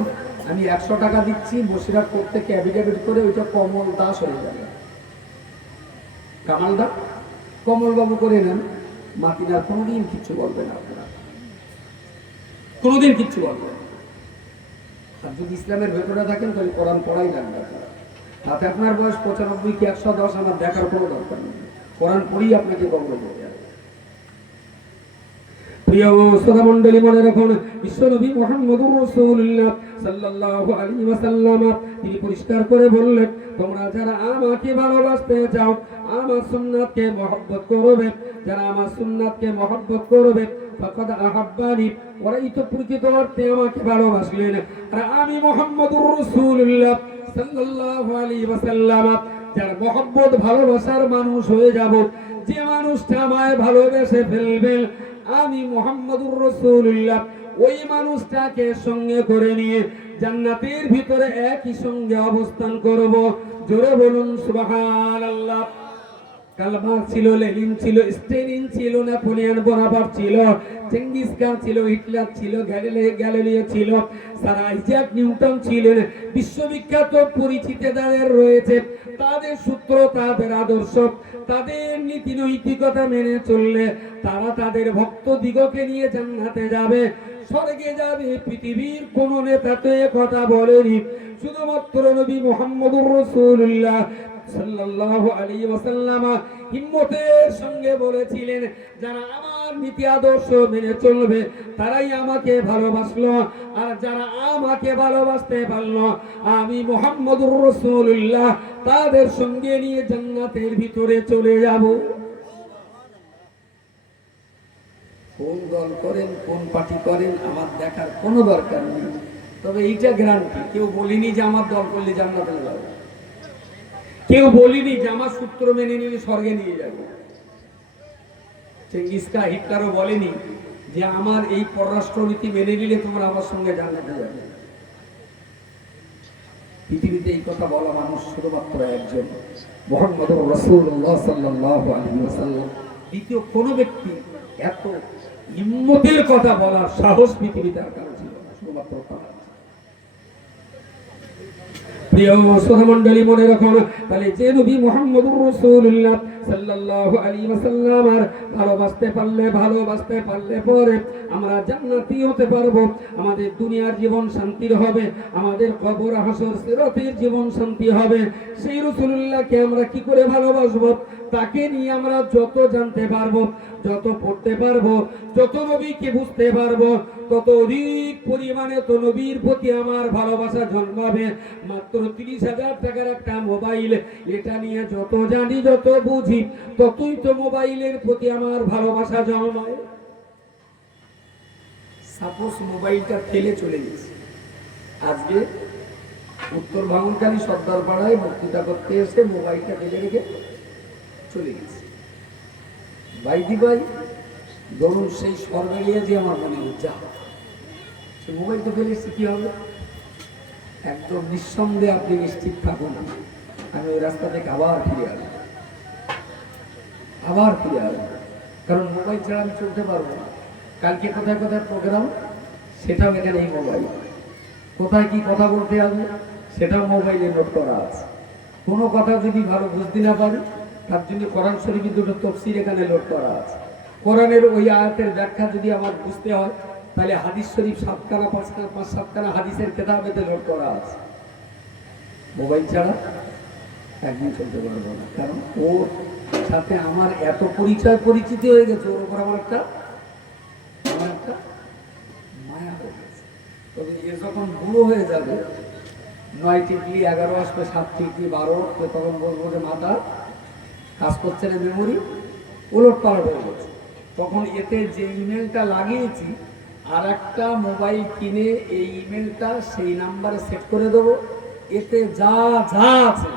আমি 100 টাকা দিচ্ছি বসিরহাট করতে ক্যাবিডেবিট করে ওইটা কমল দাস হয়ে যাবে। কামাল দা কমল বাবু করে নেন, মাতিনার কোনোদিন কিচ্ছু বলবে না, আপনারা কোনোদিন কিচ্ছু বলবে না। আর যদি ইসলামের ভেতরে থাকেন তাহলে কোরআন পড়াই লাগবে আপনারা। তাতে আপনার বয়স 95 কি 110 আমার দেখার কোনো দরকার নেই, কোরআন পড়েই আপনাকে কবর করতে হবে। প্রিয় শ্রোতা মণ্ডলী, মনে রাখুন বিশ্বনবী মুহাম্মদুর রাসূলুল্লাহ সাল্লাল্লাহু আলাইহি ওয়াসাল্লাম তিনি পরিষ্কার করে বললেন, তোমরা যারা আমাকে ভালোবাসতে চাও আমার সুন্নাতকে মহব্বত করবে, যারা আমার সুন্নাতকে মহব্বত করবে ফাকাদ আহাব্বানি, ওরাই তো প্রকৃত অর্থে আমাকে ভালোবাসলেন। আর আমি মুহাম্মদুর রাসূলুল্লাহ সাল্লাল্লাহু আলাইহি ওয়াসাল্লাম যার মহব্বত ভালোবাসার মানুষ হয়ে যাব, যে মানুষটা আমায় ভালোবেসে ফেলবে আমি মুহাম্মদুর রাসূলুল্লাহ ওই মানুষটাকে সঙ্গে করে নিয়ে জান্নাতের ভিতরে একই সঙ্গে অবস্থান করব। জোরে বলুন সুবহানাল্লাহ। কালমার ছিল, লেনিন ছিল, স্টেলিন ছিল, নেপোলিয়ন বোনাপার্ট ছিল, চেঙ্গিস খান ছিল, হিটলার ছিল, গ্যালিলিও ছিল, স্যার আইজ্যাক নিউটন ছিলেন। বিশ্ববিখ্যাত পরিচিত যাদের রয়েছে তাদের সূত্র, তাদের আদর্শ, তাদের নীতি নৈতিকতা মেনে চললে তারা তাদের ভক্ত দিগকে নিয়ে জান্নাতে যাবে, স্বর্গে যাবে। পৃথিবীর কোন নেতা তো এ কথা বলেনি, শুধুমাত্র নবী মুহাম্মদুর রাসূলুল্লাহ সাল্লাল্লাহু আলাইহি ওয়াসাল্লাম হিম্মতের সঙ্গে বলেছিলেন, যারা আমার নীতি আদর্শ মেনে চলবে তারাই আমাকে ভালোবাসলো, আর যারা আমাকে ভালোবাসতে পারলো আমি মুহাম্মদুর রাসূলুল্লাহ তাদের সঙ্গে নিয়ে জান্নাতের ভিতরে চলে যাব। কোন দল করেন, কোন পার্টি করেন আমার দেখার কোনো দরকার নেই, তবে এইটা গ্যারান্টি, কেউ বলিনি যে আমার দল করলে জান্নাতে যাবে, কেউ বলিনি যে আমার সূত্র মেনে নিলে স্বর্গে নিয়ে যাবে। চেঙ্গিস খান হিটলারও বলেনি যে আমার এই পররাষ্ট্রনীতি মেনে নিলে তোমরা আমার সঙ্গে জান্নাতে যাবে। পৃথিবীতে এই কথা বলা মানুষ শুধুমাত্র একজন, মুহাম্মদুর রাসূলুল্লাহ সাল্লাল্লাহু আলাইহি ওয়াসাল্লাম। দ্বিতীয় কোন ব্যক্তি এত হিম্মতের কথা বলার সাহস পৃথিবীতে আর কারো ছিল না, শুধুমাত্র তারা। প্রিয় শ্রোতা মণ্ডলী, মনে রাখুন তাহলে যে নবী মুহাম্মদুর রাসূলুল্লাহ সাল্লাল্লাহু আলাইহি ওয়াসাল্লাম আর ভালোবাসতে পারলে পরে আমরা জান্নাতি হতে পারবো। আমাদের দুনিয়ার জীবন শান্তির হবে, আমাদের কবর হাসর সিরাতের জীবন শান্তি হবে। সেই রাসূলুল্লাহকে আমরা কি করে ভালোবাসবো? তাকে নিয়ে আমরা যত জানতে পারবো, যত পড়তে পারবো, যত নবীকে বুঝতে পারবো, তত অধিক পরিমাণে তো নবীর প্রতি আমার ভালোবাসা জন্মাবে। মাত্র 30,000 টাকার একটা মোবাইল, এটা নিয়ে যত জানি যত বুঝি ততই তো মোবাইলের প্রতি আমার ভালোবাসা জন্মায়। সাপোজ মোবাইলটা ফেলে চলে গেছে, আজকে উত্তর ভাঙনকালী সর্দার পাড়ায় বক্তৃতা করতে এসে মোবাইলটা ফেলে রেখে চলে গেছে। বাইদি ভাই ধরুন সেই সরকারিয়া যে আমার মনে হচ্ছে সে মোবাইলটা ফেলে এসে কি হবে? একদম নিঃসন্দেহে আপনি নিশ্চিত থাকুন আমি ওই রাস্তা থেকে আবার ফিরে আসবো, কারণ মোবাইল ছাড়া আমি চলতে পারবো না। কালকে কোথায় কোথায় প্রোগ্রাম সেটাও এখানে এই মোবাইল, কোথায় কি কথা বলতে হবে সেটাও মোবাইলে নোট করা আছে। কোনো কথা যদি ভালো বুঝতে না পারি তার জন্য কোরআন শরীফের দুটো তাফসীর এখানে লোড করা আছে। কোরআনের ওই আয়াতের ব্যাখ্যা যদি আমার বুঝতে হয় তাহলে হাদিস শরীফ 7খানা 5-7খানা হাদিসের কিতাবেতে লোড করা আছে। মোবাইল ছাড়া একদিন চলতে পারবো না, কারণ ওর সাথে আমার এত পরিচিতি হয়ে গেছে, ওর উপর আমার একটা মায়া হয়ে গেছে। তবে এ যখন বুড়ো হয়ে যাবে, 9 টিকলি 11 আসবে, 7 টিকলি 12, তখন বলবো যে মাথা কাজ করছে না, মেমোরি ওলট পালট হয়ে গেছে। তখন এতে যে ইমেলটা লাগিয়েছি আর একটা মোবাইল কিনে এই ইমেলটা সেই নাম্বারে সেট করে দেবো, এতে যা যা আছে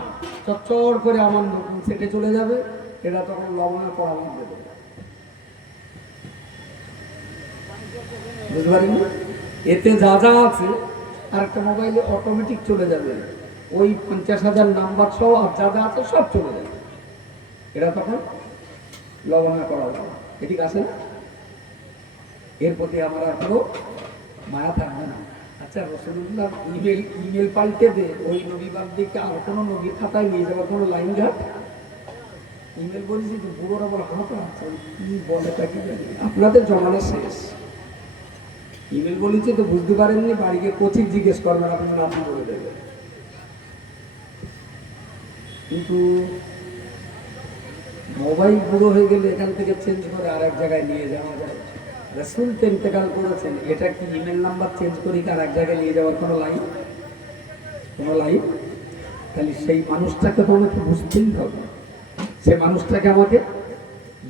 চট করে আমার নতুন সেটে চলে যাবে। এটা তখন লবণের পরামর্শ দেবে, বুঝতে পারেন? এতে যা যা আছে আর একটা মোবাইলে অটোমেটিক চলে যাবে, ওই 50,000 নাম্বার সহ আর যা যা আছে সব চলে যাবে। এটা তখন লবণা করা হবে, এদিকে আসে না? এর প্রতি আমার আর কোনো মায়া থাকবে না। আচ্ছা, রসুল্লাহ ইমেল পাল্টে দে, ওই নবী বাদ দিকে আর কোনো নবীর খাতায় নিয়ে যাওয়ার কোনো লাইন ঘাট? ইমেল বলেছি তো, বুড়োরা বলে হাতে আছে, কি বলে তা কি জানি। আপনাদের জমানো শেষ। ইমেল বলেছি তো, বুঝতে পারেননি, বাড়িকে কোচিং জিজ্ঞেস করবেন, আপনি নাতি বলে দেবেন। কিন্তু মোবাইল বুড়ো হয়ে গেলে এখান থেকে চেঞ্জ করে আর এক জায়গায় নিয়ে যাওয়া যায়। রাসূল তো ইন্তেকাল করেছেন, এটা কি ইমেল নাম্বার চেঞ্জ করি আর এক জায়গায় নিয়ে যাওয়ার কোনো লাইন? কোনো লাইন? তাহলে সেই মানুষটাকে তো আমাকে বুঝতেই হবে, সে মানুষটাকে আমাকে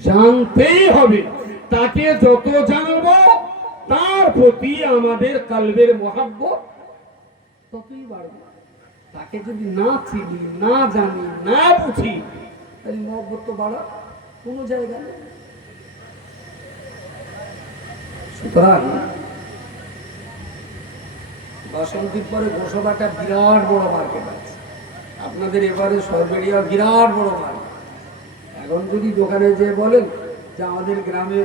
জানতেই হবে। তাকে যত জানবো তার প্রতি আমাদের কালবের মহাব্বত ততই বাড়বে। তাকে যদি না চিনি, না জানি, না বুঝি, তাহলে মহব্বত তো বাড়া কোনো জায়গা নেই। সুতরাং বাসন্তীর পরে গোসবাটা বিরাট বড় মার্কেট আছে। আপনাদের এবারে সরবেরিয়া বিরাট বড় মার্কেট। এখন যদি দোকানে যেয়ে বলেন যে আমাদের গ্রামে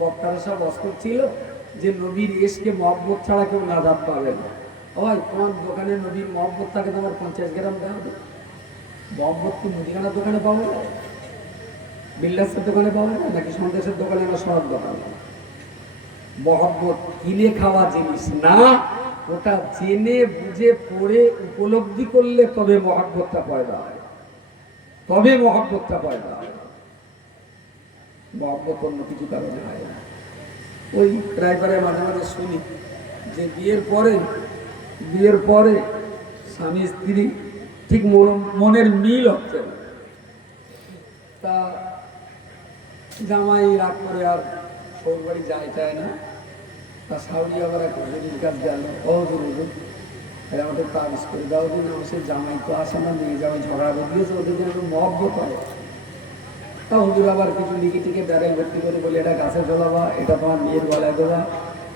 বক্তারা সব অস্ত্র ছিল যে নবীর এসকে মহব্বত ছাড়া কেউ নাজাত পাবে না, ওই তোমার দোকানে নবীর মহব্বত থাকে, তোমার 50 গ্রাম দেওয়া হবে। মহব্বত কি মুদিখানার দোকানে পাওয়া যায়, বিল্লাসের দোকানে পাওয়া যায়, নাকি সন্দেশের দোকানে না সব দোকানে? মহব্বত কিনে খাওয়া জিনিস না, ওটা জেনে বুঝে পড়ে উপলব্ধি করলে তবে মহব্বতটা পয়দা হয়, তবে মহব্বতটা পয়দা হয়। মহব্বত অন্য কিছু কারণে হয় না। ওই প্রায় মাঝে মাঝে শুনি যে বিয়ের পরে স্বামী স্ত্রী ঠিক মনের মিল হচ্ছে না, তা জামাই রাগ করে আর সৌর বাড়ি যায় না, তা শাউরি আবার এক হুজুরির কাছে গেল, ও হুজুর আমাদের তাবিজ করে দাও দিন, সে জামাই তো আসে না, মেয়ে জামাই ঝগড়া করে দিয়েছে, ওদের যেন একটু মহব্বত হয়। তা হুজুর আবার কিছু লিখিটিকে ব্যারেল ভর্তি করে বলে, এটা গাছে জ্বলাবা, এটা তোমার মেয়ের গলায় দেওয়া,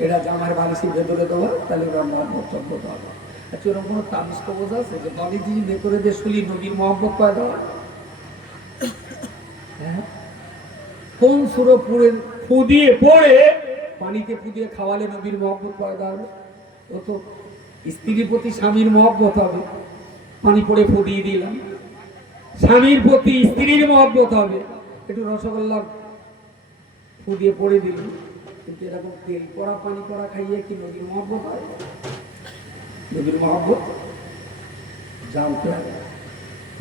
এটা জামাইয়ের বালিশের ভেতরে দেওয়া, তাহলে ওরা মহব্বত চব্বত হবে। আচ্ছা, ওরকম কোনো তাবিজ কবজ আছে যে বালি দিয়ে ভেতরে দিয়ে শুলি নবীর মহব্বত পায় দেওয়া? হ্যাঁ, কোন সুরো পুড়ে ফুদিয়ে পড়ে পানিতে ফুদিয়ে খাওয়ালে নবীর মহব্বত পয়দা হবে? ও তো স্ত্রীর প্রতি স্বামীর মহব্বত হবে, পানি পড়ে ফুদিয়ে দিলাম। স্বামীর প্রতি স্ত্রীর মহব্বত হবে, একটু রসগোল্লা ফুদিয়ে পড়ে দিল। কিন্তু এরকম তেল পড়া পানি পড়া খাইয়ে কি নবীর মহব্বত হয়? নবীর মহব্বত জানতে হবে,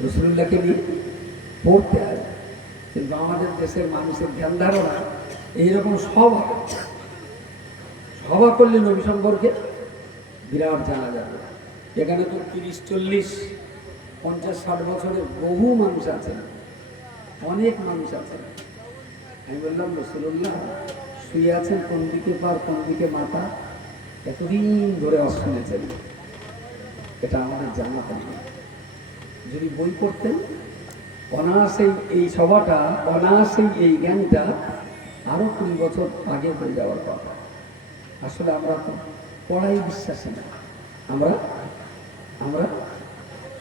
রাসূলুল্লাহকে নিয়ে পড়তে হবে। কিন্তু আমাদের দেশের মানুষের জ্ঞান ধারণা এইরকম সভা করলে নবী সম্পর্কে বিরাট জানা যাবে। এখানে তো 30, 40, 50, 60 বছরের বহু মানুষ আছেন, অনেক মানুষ আছেন। আমি বললাম রাসূলুল্লাহ শুয়ে আছেন কোন দিকে পার কোন দিকে মাথা, এতদিন ধরে শুনেছেন, এটা আমাদের জানা থাকে। যদি বই পড়তেন অনায়াসেই এই সভাটা, অনায়াসেই এই জ্ঞানটা আরো 20 বছর আগে হয়ে যাওয়ার কথা। আসলে আমরা তো পড়াই বিশ্বাসী না, আমরা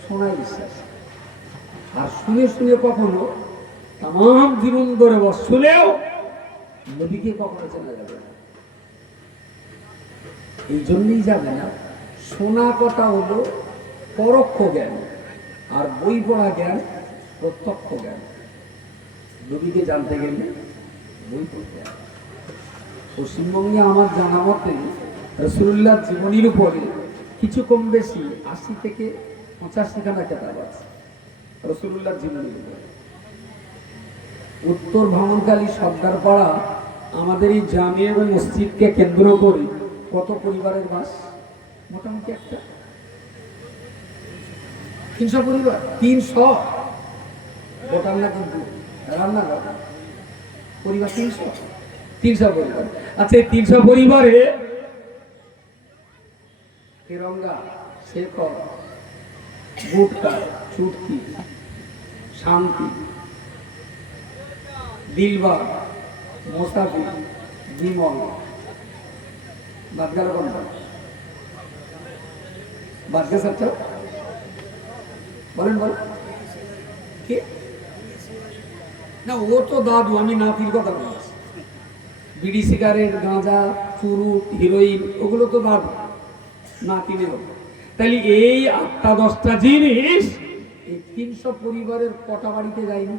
শোনাই বিশ্বাসী। আর শুনে কখনো তাম জীবন ধরে শুনেও নবীকে কখনো চেনা যাবে না। এই জন্যই যাবে না, শোনা কথা হলো পরোক্ষ জ্ঞান, আর বই পড়া জ্ঞান প্রত্যক্ষ জ্ঞান। নবীকে জানতে গেলে বই পড়তে হবে। পশ্চিমবঙ্গে আমার জানা মতে রাসূলুল্লাহ জীবনীর উপরে কিছু কম বেশি 80 থেকে 85খানা কিতাব আছে রাসূলুল্লাহ জীবনীর উপরে। উত্তর ভ্রমণকালী সর্দারপাড়া আমাদের এই জামিয়া এবং মসজিদকে কেন্দ্র করে কত পরিবারের বাস? মোটামুটি একটা 300 পরিবার, 300 ভোটার না, কিন্তু রান্নাঘর পরিবার 300 পরিবার। আচ্ছা, 300 পরিবারে তিরঙ্গা, শেখর, গুটকা, চুটকি, শান্তি, দিলবার, মোস্তাফি, বিমল, বাদ গেল কোনটা? বাদ গেছে একটা, বলেন কে? না, ও তো দাদু, আমি নাতির কথা বলছি। বিড়ি সিগারেট গাঁজা চুরুট হিরোইন ওগুলো তো বাদ না কিনেও। তাহলে এই 8-10টা জিনিস এই 300 পরিবারের কটা বাড়িতে যায়নি?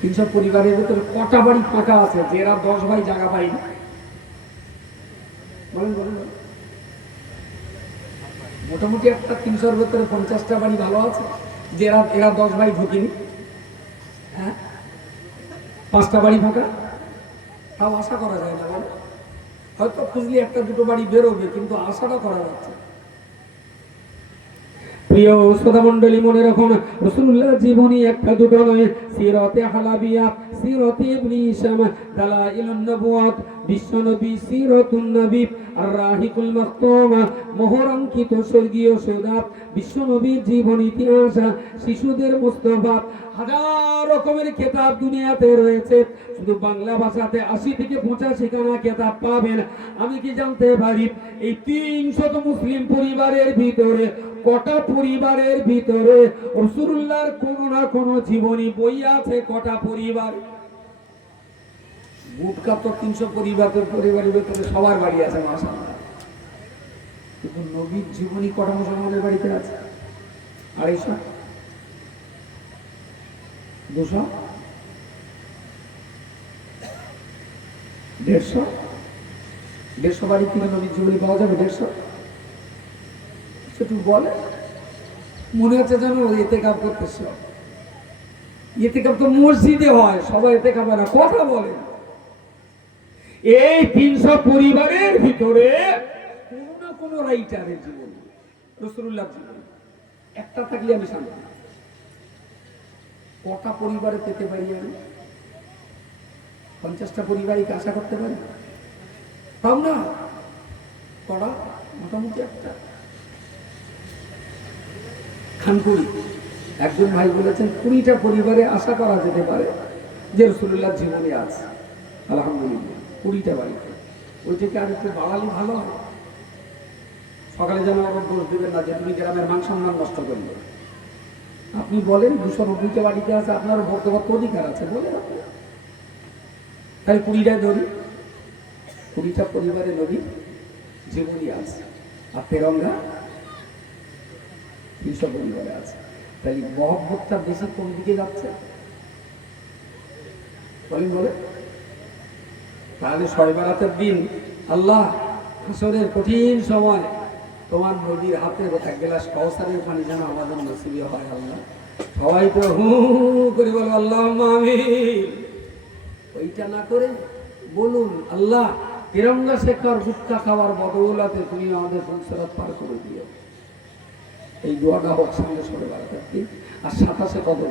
300 পরিবারের ভিতরে কটা বাড়ি ফাঁকা আছে যেরা 10 ভাই জায়গা পায়নি? বলেন বলেন। মোটামুটি একটা 300-র ভেতরে 50টা বাড়ি ভালো আছে এরা 10 ভাই ঢুকিনি। হ্যাঁ, 5টা বাড়ি ফাঁকা, তাও আশা করা যায় না। বলে হয়তো খুঁজলে 1-2 বাড়ি বেরোবে, কিন্তু আশাটা করা যাচ্ছে। প্রিয় শ্রোতা মণ্ডলী, মনে রাখুন রাসূলুল্লাহর জীবনী 1-2 নয়, সিরাতে হালাবিয়া, সিরাতে ইবনে হিশাম, দালাইলুন নবুওয়াত, বিশ্বনবী, সিরাতুন নবী, আর রাহিকুল মাকতুম, মোহরাঙ্কিত স্বর্গীয় সৌদাব, বিশ্বনবীর জীবন ইতিহাস, শিশুদের মুস্তাফা, হাজার রকমের কিতাব দুনিয়াতে রয়েছে। শুধু বাংলা ভাষাতে 80 থেকে 85 খানা কিতাব পাবেন। আমি কি জানতে পারি এই 300 মুসলিম পরিবারের ভিতরে কটা পরিবারের ভিতরে রাসূলুল্লাহর কোনো না কোনো জীবনী বই আছে? কটা পরিবার? গুটকা তো 300 পরিবারের ভিতরে সবার বাড়ি আছে মাশাআল্লাহ, কিন্তু নবীর জীবনী কটা মুসলমানের বাড়িতে আছে? 250, 200, 150 বাড়ি থেকে নবীর জীবনী পাওয়া যাবে? 150? একটু বলে, মনে হচ্ছে যেন ইতিকাফ করতেছে। ইতিকাফ তো মসজিদে হয়, সবাই ইতিকাফ না, কথা বলে। এই 300 পরিবারের ভিতরে কোনো না কোনো রাইটারের জীবন, রাসূলুল্লাহর জীবন একটা থাকলে আমি শান্তি। কটা পরিবারে পেতে পারি আমি? 50টা পরিবারই আশা করতে পারি? তাও না, কটা মোটামুটি একটা। খানকুড়ি একজন ভাই বলেছেন 20টা পরিবারে আশা করা যেতে পারে যে রাসূলুল্লাহর জীবনী আছে। আলহামদুলিল্লাহ 20টা বাড়িতে। ওইটাকে আর একটু বাড়ালে ভালো হয়। সকালে যেন আবার দোষ দেবেন না যে তুমি গ্রামের মান সম্মান নষ্ট করলে। আপনি বলেন 290টা বাড়িতে আছে, আপনার বর্তমান অধিকার আছে, বলেন আপনি। তাই 20টায় ধরি, 20টা পরিবারে নবীর জীবনী আছে, আর তেরঙ্গা 300 পরিবারে আছে। তাহলে মহব্বতটা বেশি কোন দিকে যাচ্ছে বলেন? বলে তাহলে 6 বারাতের দিন আল্লাহ হাসরের কঠিন সময় তোমার নবীর হাতে এক গ্লাস কাউসারের পানি যেন আমাদের নসিবে হয়। আল্লাহ সবাই তো হু করে বলো আল্লাহুম্মা আমিন। ওইটা না করে বলুন আল্লাহ তিরঙ্গা শেখার গুটকা খাওয়ার বদৌলতে তুমি আমাদের সংসারাত পার করে দিও। এই দোয়াটা হোক সামনে 6 বারাতের দিন আর 27 কদর।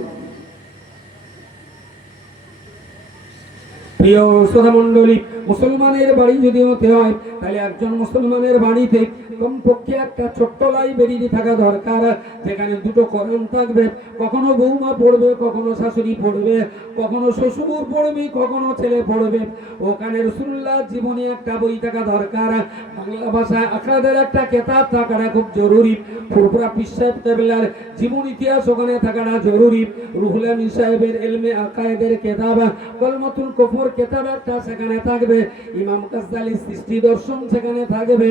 প্রিয় শ্রোতা মণ্ডলী, মুসলমানের বাড়ি যদি হতে হয় তাহলে একজন মুসলমানের বাড়িতে কমপক্ষে একটা ছোট্ট লাইব্রেরি থাকা দরকার, যেখানে 2টো কোরআন থাকবে। কখনো বৌমা পড়বে, কখনো শাশুড়ি পড়বে, কখনো শ্বশুর পড়বে, কখনো ছেলে পড়বে। ওখানে রাসূলুল্লাহর জীবনী একটা বই থাকা দরকার। বাংলা ভাষায় আখড়াদের একটা কিতাব থাকাটা খুব জরুরি। ফুরফুরা পীর সাহেব কেবলার জীবন ইতিহাস ওখানে থাকাটা জরুরি। রুহুল আমিন সাহেবের ইলমে আকায়েদের কিতাব কলমাতুল কুফর কিতাব একটা সেখানে থাকবে। ইমাম গাজ্জালির সৃষ্টি দর্শন সেখানে থাকবে।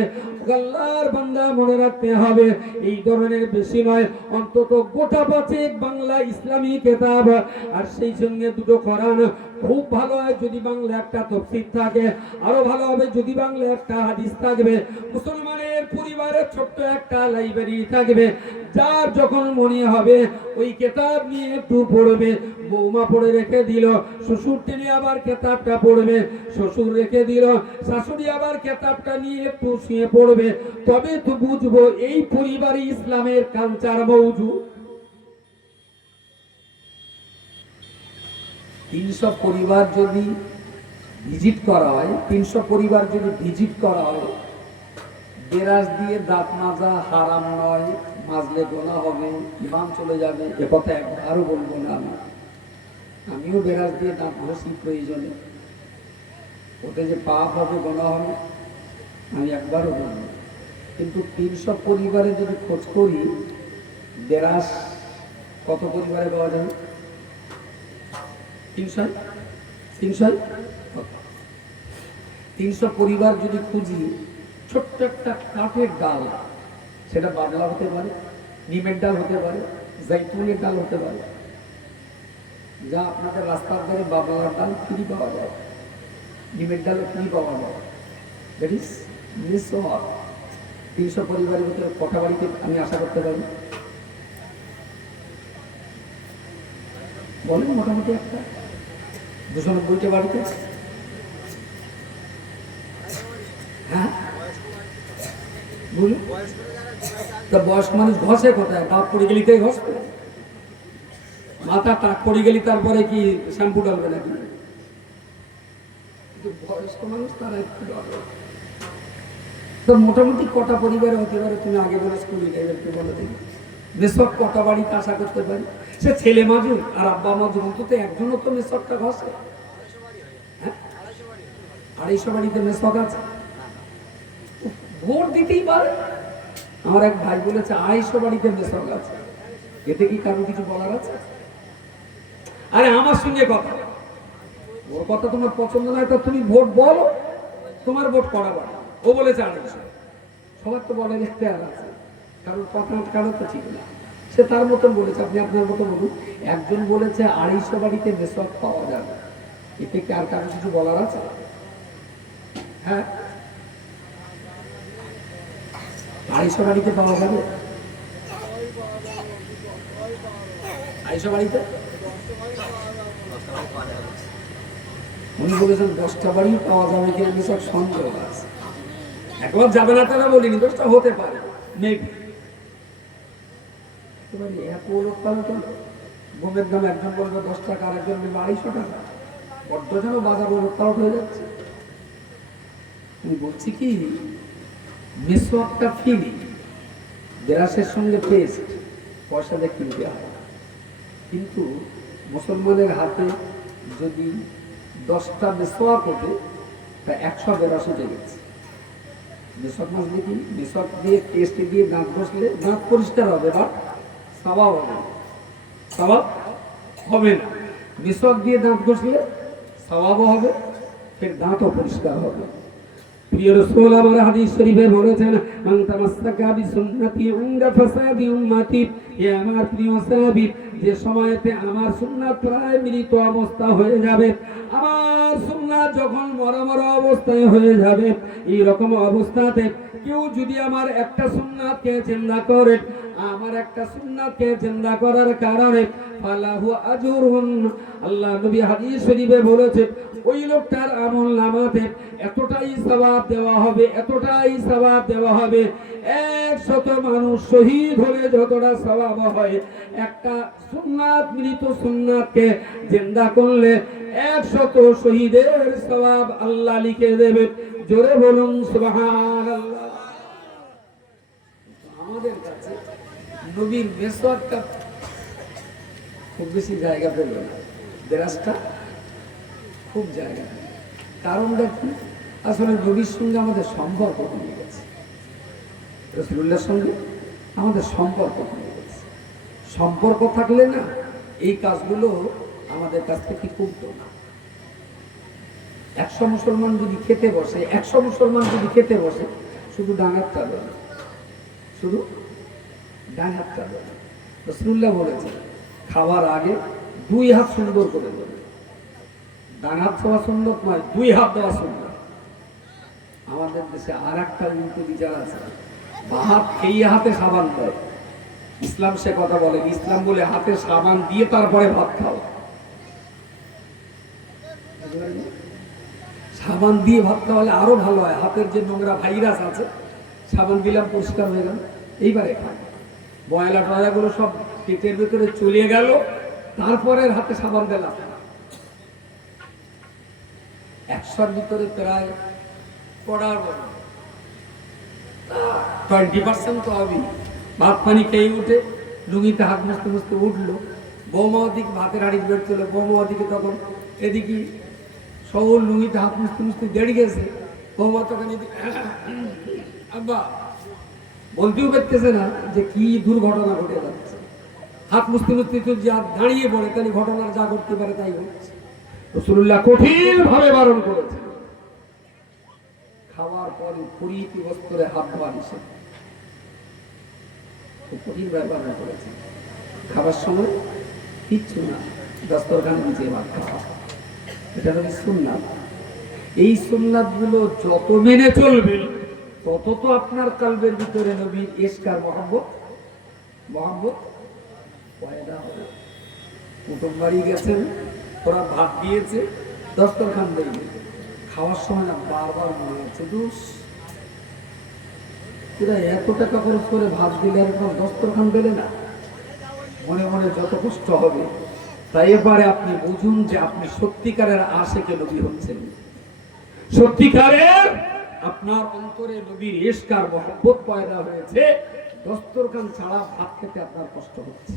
আল্লাহর বান্দা মনে রাখতে হবে এই ধরনের বেশি নয়, অন্তত গোটা 5 বাংলা ইসলামী কিতাব, আর সেই সঙ্গে 2টো কোরআন। খুব ভালো হয় যদি বাংলা একটা তাফসীর থাকে, আরো ভালো হবে যদি বাংলা একটা হাদিস থাকবে। মুসলমানের পরিবারের ছোট্ট একটা লাইব্রেরি থাকবে, যার যখন মনে হবে ওই কিতাব নিয়ে একটু পড়বে। বৌমা পড়ে রেখে দিল, শ্বশুর টেনে আবার কিতাবটা পড়বে, শ্বশুর রেখে দিল, শাশুড়ি আবার কিতাবটা নিয়ে একটু শুয়ে পড়বে। তবে তো বুঝবো এই পরিবারে ইসলামের কালচার মওজুদ। 300 পরিবার যদি ভিজিট করা হয়, 300 পরিবার যদি ভিজিট করা হয়, বেরাস দিয়ে দাঁত মাজা হারাম নয়, মাজলে গোনা হবে, ইমাম চলে যাবে, এ কথা একবারও বলবো না। আমিও বেরাস দিয়ে দাঁত ঘষি প্রয়োজনে, ওতে যে পাপ হবে গোনা হবে আমি একবারও বলবো। কিন্তু 300 পরিবারে যদি খোঁজ করি, বেরাস কত পরিবারে পাওয়া যাবে? 300 300 পরিবার যদি খুঁজি, ছোট্ট একটা কাঠের ডাল, সেটা বাবলা হতে পারে, নিমের ডাল হতে পারে, জাইতুনের ডাল হতে পারে, যা আপনাদের রাস্তার ধারে বাবলার ডাল ফ্রি পাওয়া যায়, নিমের ডাল ফ্রি পাওয়া যায়। That is মিসওয়াক। 300 পরিবারের ভিতরে কটা বাড়িতে আমি আশা করতে পারি? বলেন, মোটামুটি একটা 290টা বাড়িতে। হ্যাঁ বলুন, তা বয়স্ক মানুষ ঘষে কোথায়? দাঁত পড়ে গেলি তাই ঘষবে? মাথা টাক পড়ে গেলি তারপরে কি শ্যাম্পু ডালবে নাকি? বয়স্ক মানুষ তারা একটু ডালবে। তো মোটামুটি কটা পরিবারে হতে পারে? তুমি আগে বলে স্কুলে একটু বলে দিই, মেসক কটা বাড়িতে আশা করতে পারি? সে ছেলে মাজুক আর আব্বা মাজুক, অন্তত একজনও তো মেসকটা ঘষে। হ্যাঁ, 250 বাড়িতে মেসক আছে, ভোট দিতেই পারে। আমার এক ভাই বলেছে 250 বাড়িতে মেসক আছে, এতে কি কারো কিছু বলার আছে? আরে আমার সঙ্গে কথা, ওর কথা তোমার পছন্দ নয় তো তুমি ভোট বলো, তোমার ভোট করা বাড়ি। ও বলেছে 250, সবার তো বলে দেখতে আর আছে, কারোর কথা কারো তো ঠিক না, সে তার মতন বলেছে। আপনি আপনার মতো বলুন। একজন বলেছে 250 বাড়িতে মেসক পাওয়া যাবে, এতে কি আর কারো কিছু বলার আছে? হ্যাঁ, 250 বাড়িতে পাওয়া যাবে, 250 বাড়িতে। উনি বলেছেন 10টা বাড়ি পাওয়া যাবে কিনা মেসক সন্দেহ আছে। একবার যাবে না তারা বলিনি, 10টা হতে পারে মেবি। এত লোক পালন করলো, বোমের দাম একজন বলবে 10 টাকা, আর একজন বলবে 250 টাকা। বড্ড যেন বাজার উলটপালট হয়ে যাচ্ছে। আমি বলছি কি, মেসওয়াকটা ফ্রি, ব্রাশের সঙ্গে পেস্ট পয়সা দিয়ে কিনতে হয়। কিন্তু মুসলমানের হাতে যদি 10টা মেসওয়াক হতে, তা 100 ব্রাশ উঠে গেছে। মেসওয়াক মাছ দিয়ে কি, মেসওয়াক দিয়ে পেস্ট দিয়ে দাঁত ঘষলে দাঁত পরিষ্কার হবে, বা সওয়াব হবে, সওয়াব হবে না। মেসওয়াক দিয়ে দাঁত ঘষলে সওয়াবও হবে, ফের দাঁতও পরিষ্কার হবে। প্রিয় রাসূল আমার হাদিস শরীফে বলেছেন, মান তামাসসাকা বিসুন্নতি ইনদা ফাসাদি উম্মতি। হে আমার প্রিয় সাহাবী, যে সময়তে আমার সুন্নাত প্রায় মৃত অবস্থা হয়ে যাবে, আমার সুন্নাত যখন মরা মরা অবস্থায় হয়ে যাবে, এই রকম অবস্থাতে কেউ যদি আমার একটা সুন্নাতকে জিন্দা করে, আমার একটা সুন্নাতকে জিন্দা করার কারণে ফালাহু আজরুন, আল্লাহ নবী হাদিস শরীফে বলেছে, ওই লোকটার আমল নামাতে এতটাই সওয়াব দেওয়া হবে, এতটাই সওয়াব দেওয়া হবে, 100 মানুষ শহীদ হলে যতটা সওয়াব হয়, একটা সুন্নাত মৃত সুন্নাতকে জিন্দা করলে 100 শহীদের সওয়াব আল্লাহ লিখে দেবে। জোরে বলুন সুবহানাল্লাহ। আমাদের কাছে নবীর মেসওয়াকটা খুব বেশি জায়গা পেল না, ব্রাশটা খুব জায়গা। কারণটা কি? আসলে নবীর সঙ্গে আমাদের সম্পর্ক কমে গেছে, রাসূলুল্লাহর সঙ্গে আমাদের সম্পর্ক কমে গেছে। সম্পর্ক থাকলে না এই কাজগুলো আমাদের কাছ থেকে কমতো না। 100 মুসলমান যদি খেতে বসে, 100 মুসলমান যদি খেতে বসে, শুধু ডান হাত চালবে না, শুধু ডান হাত চালবে না। রাসূলুল্লাহ বলেছে, খাওয়ার আগে 2 হাত সুন্দর করে দেবে। ডান হাত দেওয়া সুন্দর নয়, 2 হাত দেওয়া সুন্দর। আমাদের দেশে আর একটা উল্টো বিচার আছে, ভাত খেয়ে হাতে সাবান দেয়। ইসলাম সে কথা বলে, ইসলাম বলে হাতে সাবান দিয়ে তারপরে ভাত খাও। সাবান দিয়ে ভাত খাওয়ালে আরো ভালো হয়, হাতের যে নোংরা ভাইরাস আছে সাবান দিলাম পরিষ্কার হয়ে গেল, এইবারে খায়। ময়লা টয়লাগুলো সব পেটের ভেতরে চলে গেল, তারপরে হাতে সাবান দিলাম। 100-র ভিতরে প্রায় 20% তো হবে। ভাত পানি খেয়ে উঠে লুঙ্গিতে হাত মুছতে মুছতে উঠলো, বৌমা ওদিকে ভাতের হাড়ি বের চলে, বৌমা ওদিকে তখন এদিকে সবল লুঙ্গিতে হাত মুছতে মুছতে দেড় গেছে, বৌমা তখন এদিকে আব্বা বলতেও পারতেছে না যে কি দুর্ঘটনা ঘটে যাচ্ছে। হাত মুছতে মুছতে তো যা দাঁড়িয়ে পড়ে, তাহলে ঘটনার যা করতে পারে তাই হচ্ছে। রাসূলুল্লাহ কঠিন ভাবে বারণ করেছেন। খাওয়ার পরে পরিহিত বস্ত্রে হাত ধোয়া নিষেধ, কঠিন ব্যাপার করেছেন। খাবার সময় কিচ্ছু না, দস্তরখান নিচে ভাত খাওয়া, এটা হচ্ছে সুন্নাত। এই সুন্নাত গুলো যত মেনে চলবেন তত তো আপনার কলবের ভিতরে নবীর ইশকার মহব্বত পয়দা হবে। কুটুম বাড়ি গেছেন, ওরা ভাত দিয়েছে, দস্তরখান দেয়নি, খাওয়ার সময় না বারবার মনে হচ্ছে দুষ, এরা এত টাকা খরচ করে ভাত দিলে আর দস্তরখান দিলে না, মনে মনে যত কষ্ট হবে। তাই এবারে আপনি বুঝুন যে আপনি সত্যিকারের আশিকে নবী হচ্ছেন, সত্যিকারের আপনার অন্তরে নবীর ইশকার মহব্বত পয়দা হয়েছে। দস্তরখান ছাড়া ভাত খেতে আপনার কষ্ট হচ্ছে।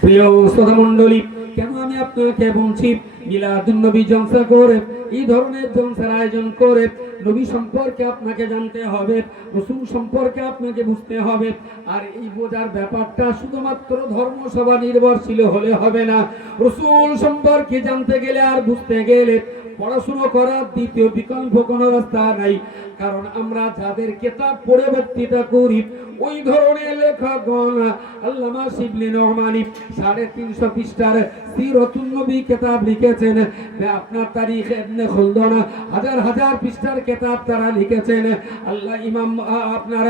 প্রিয় শ্রোতা মণ্ডলী, কেন আমি আপনাকে বলছি মিলাদুন নবী জলসা করে, এই ধরনের জলসার আয়োজন করে নবী সম্পর্কে আপনাকে জানতে হবে, রাসূল সম্পর্কে আপনাকে বুঝতে হবে। আর এই বোঝার ব্যাপারটা শুধুমাত্র ধর্মসভা নির্ভরশীল হলে হবে না। রাসূল সম্পর্কে জানতে গেলে আর বুঝতে গেলে পড়াশোনা করার দ্বিতীয় বিকল্প কোনো রাস্তা নাই। কারণ আমরা যাদের কিতাব পড়ে বক্তৃতা করি, ওই ধরনের লেখকগণ আল্লামা শিবলি নোমানী 350 পৃষ্ঠার সিরাতুন নবী কিতাব লিখেছেন। আপনার তারিখ ইবনে খুলদুন হাজার হাজার পৃষ্ঠার কিতাব তারা লিখেছেন। আল্লাহ ইমাম আপনার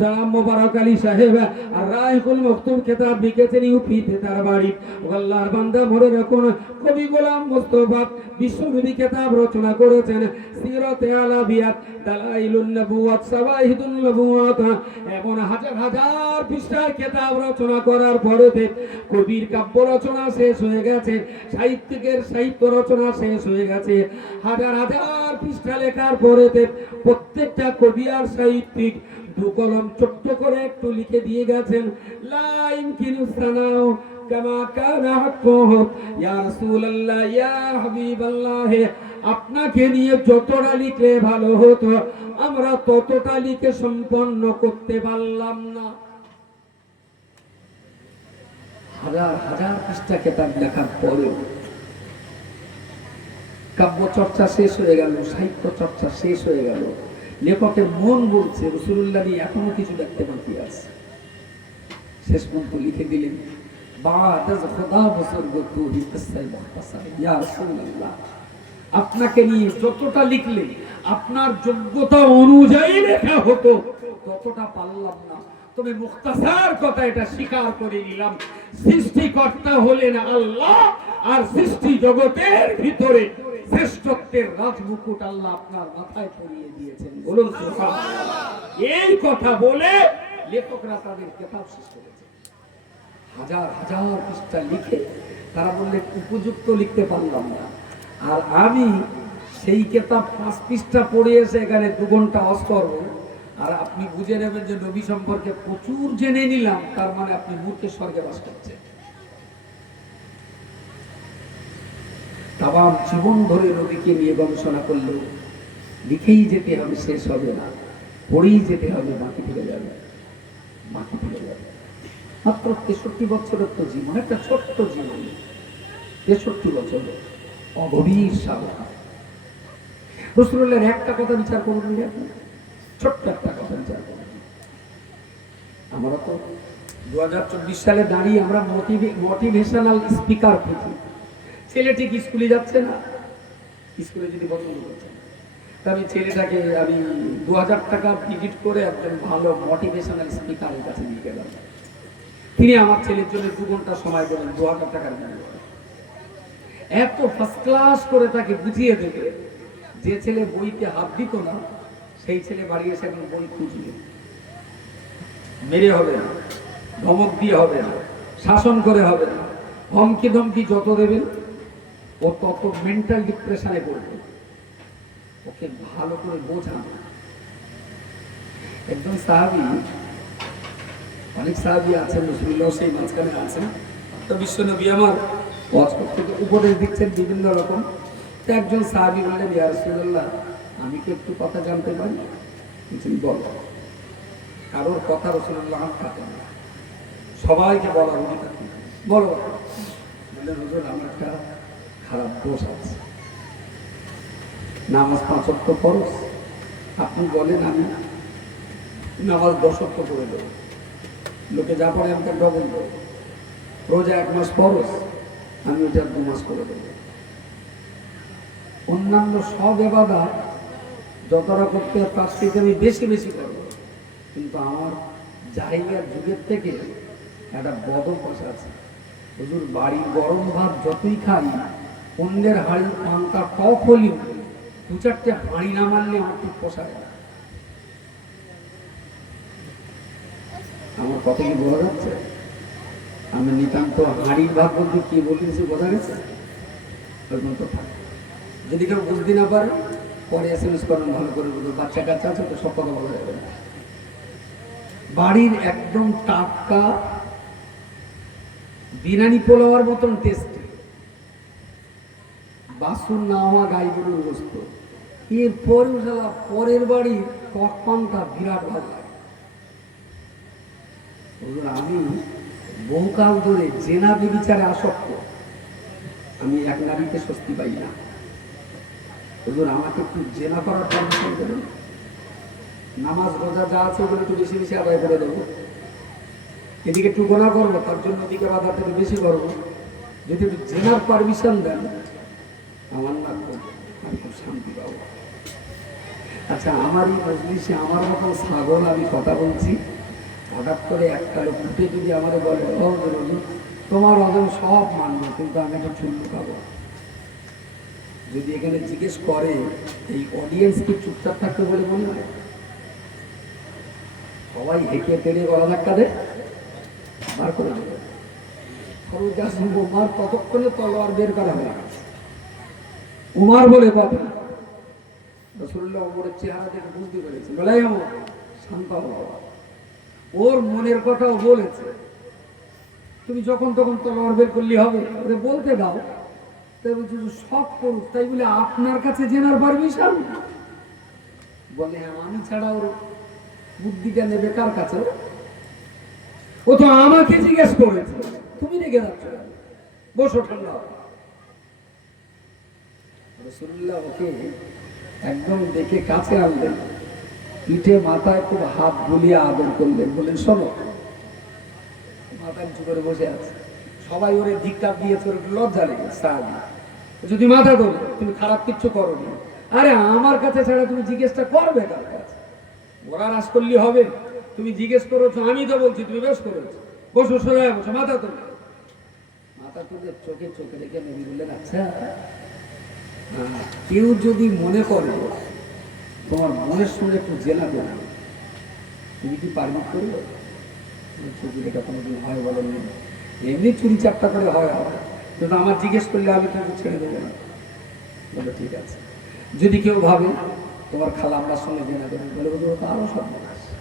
জনাব মুবারক আলী সাহেব আর রাইহুল মাকতুম কিতাব লিখেছেন ইউপিতে তার বাড়ি। আল্লাহর বান্দা মনে রাখুন, কবি গোলাম মুস্তাফা বিশ্বনবী কিতাব রচনা করেছেন, সিরাতে আলাবিয়াত, দালাইলুন নবুওয়াত, শাওয়াহিদুন নবুওয়াত, এমন হাজার হাজার পৃষ্ঠার কিতাব রচনা করার পরেতে কবির কাব্য রচনা শেষ হয়ে গেছে, সাহিত্যিকের সাহিত্য রচনা শেষ হয়ে গেছে। হাজার হাজার পৃষ্ঠা লেখার পরেতে প্রত্যেকটা কবি আর সাহিত্যিক দু কলম ছোট্ট করে একটু লিখে দিয়ে গেছেন, লা ইমকিনু সানাউ কামা কানা হাক্কুহু ইয়া রাসূলুল্লাহ ইয়া হাবিবাল্লাহ। আপনাকে নিয়ে যতটা লিখলে ভালো হতো, আমরা ততটা লিখে সম্পন্ন করতে পারলাম না। হাজার হাজার পৃষ্ঠা কিতাব লেখার পরেও কাব্য চর্চা শেষ হয়ে গেল, সাহিত্য চর্চা শেষ হয়ে গেল, লেখকের মন বলছে রাসূলুল্লাহ নিয়ে এখনো কিছু লিখতে বাকি আছে। শেষ পর্যন্ত লিখে দিলেন, আপনাকে নিয়ে যতটা লিখলে আপনার যোগ্যতা অনুযায়ী লেখা হতো, ততটা পারলাম না। তবে মুখতাসার কথা এটা স্বীকার করে নিলাম, সৃষ্টিকর্তা হলেন আল্লাহ, আর সৃষ্টি জগতের ভিতরে শ্রেষ্ঠত্বের রাজমুকুট আল্লাহ আপনার মাথায় পরিয়ে দিয়েছেন। বলুন সুবহানাল্লাহ। এই কথা বলে লেখকরা তাদের কিতাব শেষ করেছে। হাজার হাজার পৃষ্ঠা লিখে তারা বললেন উপযুক্ত লিখতে পারলাম না। আর আমি সেই কিতাব 5 পৃষ্ঠা পড়ে এসে এখানে 2 ঘন্টা ওয়াজ করব, আর আপনি বুঝে নেবেন যে নবী সম্পর্কে প্রচুর জেনে নিলাম, তার মানে আপনি মূর্খের স্বর্গে বাস করছেন। তামাম জীবন ধরে নবীকে নিয়ে গবেষণা করলেও লিখেই যেতে হবে, শেষ হবে না, পড়েই যেতে হবে, বাকি থেকে যাবে, বাকি থেকে যাবে। মাত্র 63 বছরের তো জীবন, একটা ছোট্ট জীবন, 63 বছর অগভীর সাধনা। রাসূলুল্লাহর একটা কথা বিচার করবেন, ছোট্ট একটা কথা বিচার করবেন। আমরা তো 2024 সালে দাঁড়িয়ে আমরা মোটিভেশনাল স্পিকার খুঁজি। ছেলে ঠিক স্কুলে যাচ্ছে না, স্কুলে যদি পছন্দ করছে, আমি ছেলেটাকে আমি 2000 টাকা ভিজিট করে একজন ভালো মোটিভেশনাল স্পিকারের কাছে নিয়ে গেলাম। তিনি আমার ছেলের জন্য 2 ঘন্টা সময় দেবেন, 2000 টাকার বিনিময়ে। এত ফার্স্ট ক্লাস করে তাকে বুঝিয়ে দেবে, যে ছেলে বইতে হাত দিত না সেই ছেলে বাড়ি এসে এখন বই খুঁজবে। মেরে হবে না, ধমক দিয়ে হবে না, শাসন করে হবে না, ধমকি ধমকি যত দেবেন ও তত মেন্টাল ডিপ্রেশনে পড়বে। ওকে ভালো করে বোঝান। একজন সাহাবী, অনেক সাহাবী আছেন, রাসূলুল্লাহ সেই মাঝখানে আছেন, তো বিশ্বনবী আমার ওয়াজ করতে উপদেশ দিচ্ছেন বিভিন্ন রকম। তো একজন সাহাবী বললেন, ইয়া রাসূলুল্লাহ, আমি কি একটু কথা জানতে পারি? তিনি বলেন, কারোর কথা রাসূলুল্লাহ কাটেন না, সবাইকে বলার অধিকার। বলো বললেন হুজুর আমার একটা খারাপ দোষ আছে, নামাজ 5 ওয়াক্ত ফরজ, আপনি বলেন আমি নামাজ 10 ওয়াক্ত করে দেবো, লোকে যা পড়ে আমি তার ডবল দেবো, রোজা 1 মাস ফরজ, আমি ওইটা 2 মাস করে দেবো, অন্যান্য সব ইবাদত যতটা করতে হয় তার থেকে আমি বেশি বেশি করবো, কিন্তু আমার জাহিলিয়ার যুগের থেকে একটা বদ অভ্যাস আছে, হুজুর বাড়ির গরম ভাত যতই খাই, অন্যের হাঁড়ি পান্তা টক হলেও 2-4টে হাঁড়ি না মারলে আমার ঠিক পোষায় না। আমার কথা কি বোঝা যাচ্ছে? আমি নিতান্ত হাঁড়ির ভাত বলতে কি বলেছি বোঝা গেছে? যদি কেউ বুঝতে না পারে পরে SMS করেন, ভালো করে বুঝো, বাচ্চা কাচ্চা আছে তো সব কথা বলা যাবে না। বাড়ির একদম টাটকা বিরিয়ানি পোলাওয়ার মতন টেস্টি, বাসুর না হওয়া গাই গরুর গোস্ত, এরপরেও সালা পরের বাড়ির টক পানটা বিরাট ভালো লাগে। আমি বহুকাল ধরে জেনা বেবিচারে আসক্ত, আমি এক নারীতে স্বস্তি পাই না। হুজুর আমাকে একটু জেনা করার পারমিশন দেবেন, নামাজ রোজা যা আছে ওগুলো একটু বেশি বেশি আদায় করে দেবো, এদিকে একটু গোনা করবো, তার জন্য ওদিকে বাধাটা একটু বেশি করবো, যদি একটু জেনার পারমিশন দেন আমার না আমি খুব শান্তি পাবো। আচ্ছা আমার এই মজলিসে আমার মতন ছাগল আমি কথা বলছি, হঠাৎ করে একটা লোক উঠে যদি আমাদের বলে ও তোমার ওজন সব মানবো কিন্তু আমি একটা চুল্লু খাবো, যদি এখানে জিজ্ঞেস করে এই অডিয়েন্স কি চুপচাপ থাকতে বলে মনে হয়? সবাই হেঁকে তেড়ে গলা ধাক্কা দেয়, বার করে দেবে, উমার ততক্ষণে তলোয়ার বের করা হয়ে গেছে। উমার বলে কথা রাসূলুল্লাহ ওমরের চেহারা দেখে বুঝতে পেরেছে, বলে ওমর শান্ত হও, ওর মনের কথাও বলেছে, তুমি যখন তখন তলোয়ার বের করলে হবে, ওরে বলতে দাও। তাই বলছে সব করুক, তাই বলে আপনার কাছে জেনার পারমিশন? বলে হ্যাঁ, আমি ছাড়া ওর বুদ্ধিটা নেবে কার কাছে? ও তো আমাকে জিজ্ঞেস করেছে, তুমি রেগে যাচ্ছ, বসো ঠান্ডা। রাসূলুল্লাহ ওকে একদম দেখে কাছে আনলেন, পিঠে মাথায় খুব হাত বুলিয়ে আদর করলেন, বললেন শোনো, মাথা নিচু করে বসে আছে, সবাই ওরে ধিক্কার দিয়েছে, ওর লজ্জা লেগেছে, যদি মাথা ধরে তুমি খারাপ কিচ্ছু করোনি, আরে আমার কাছে ছাড়া তুমি জিজ্ঞেসটা করবে কার কাছে? ওরা রাজ করলে হবে? তুমি জিজ্ঞেস করেছো, আমি তো বলছি তুমি বেশ করেছো, বসো সোজা বসো, মাথা তুলে, মাথা তুলে চোখে চোখে রেখে নবী বললেন আচ্ছা কেউ যদি মনে করে তোমার মনের সঙ্গে একটু জেনা দেবে, তুমি কি পারমিট করবে? চুরি এটা কোনোদিন হয় বলেন, এমনি চুরি চাপটা করে হয়, কিন্তু আমার জিজ্ঞেস করলে আমি কিন্তু ছেড়ে দেবো না। বলে ঠিক আছে। যদি কেউ ভাবে তোমার খালা আমার সঙ্গে জেনা দেবে, বলে ওদের তো আরো সব মনে আসে,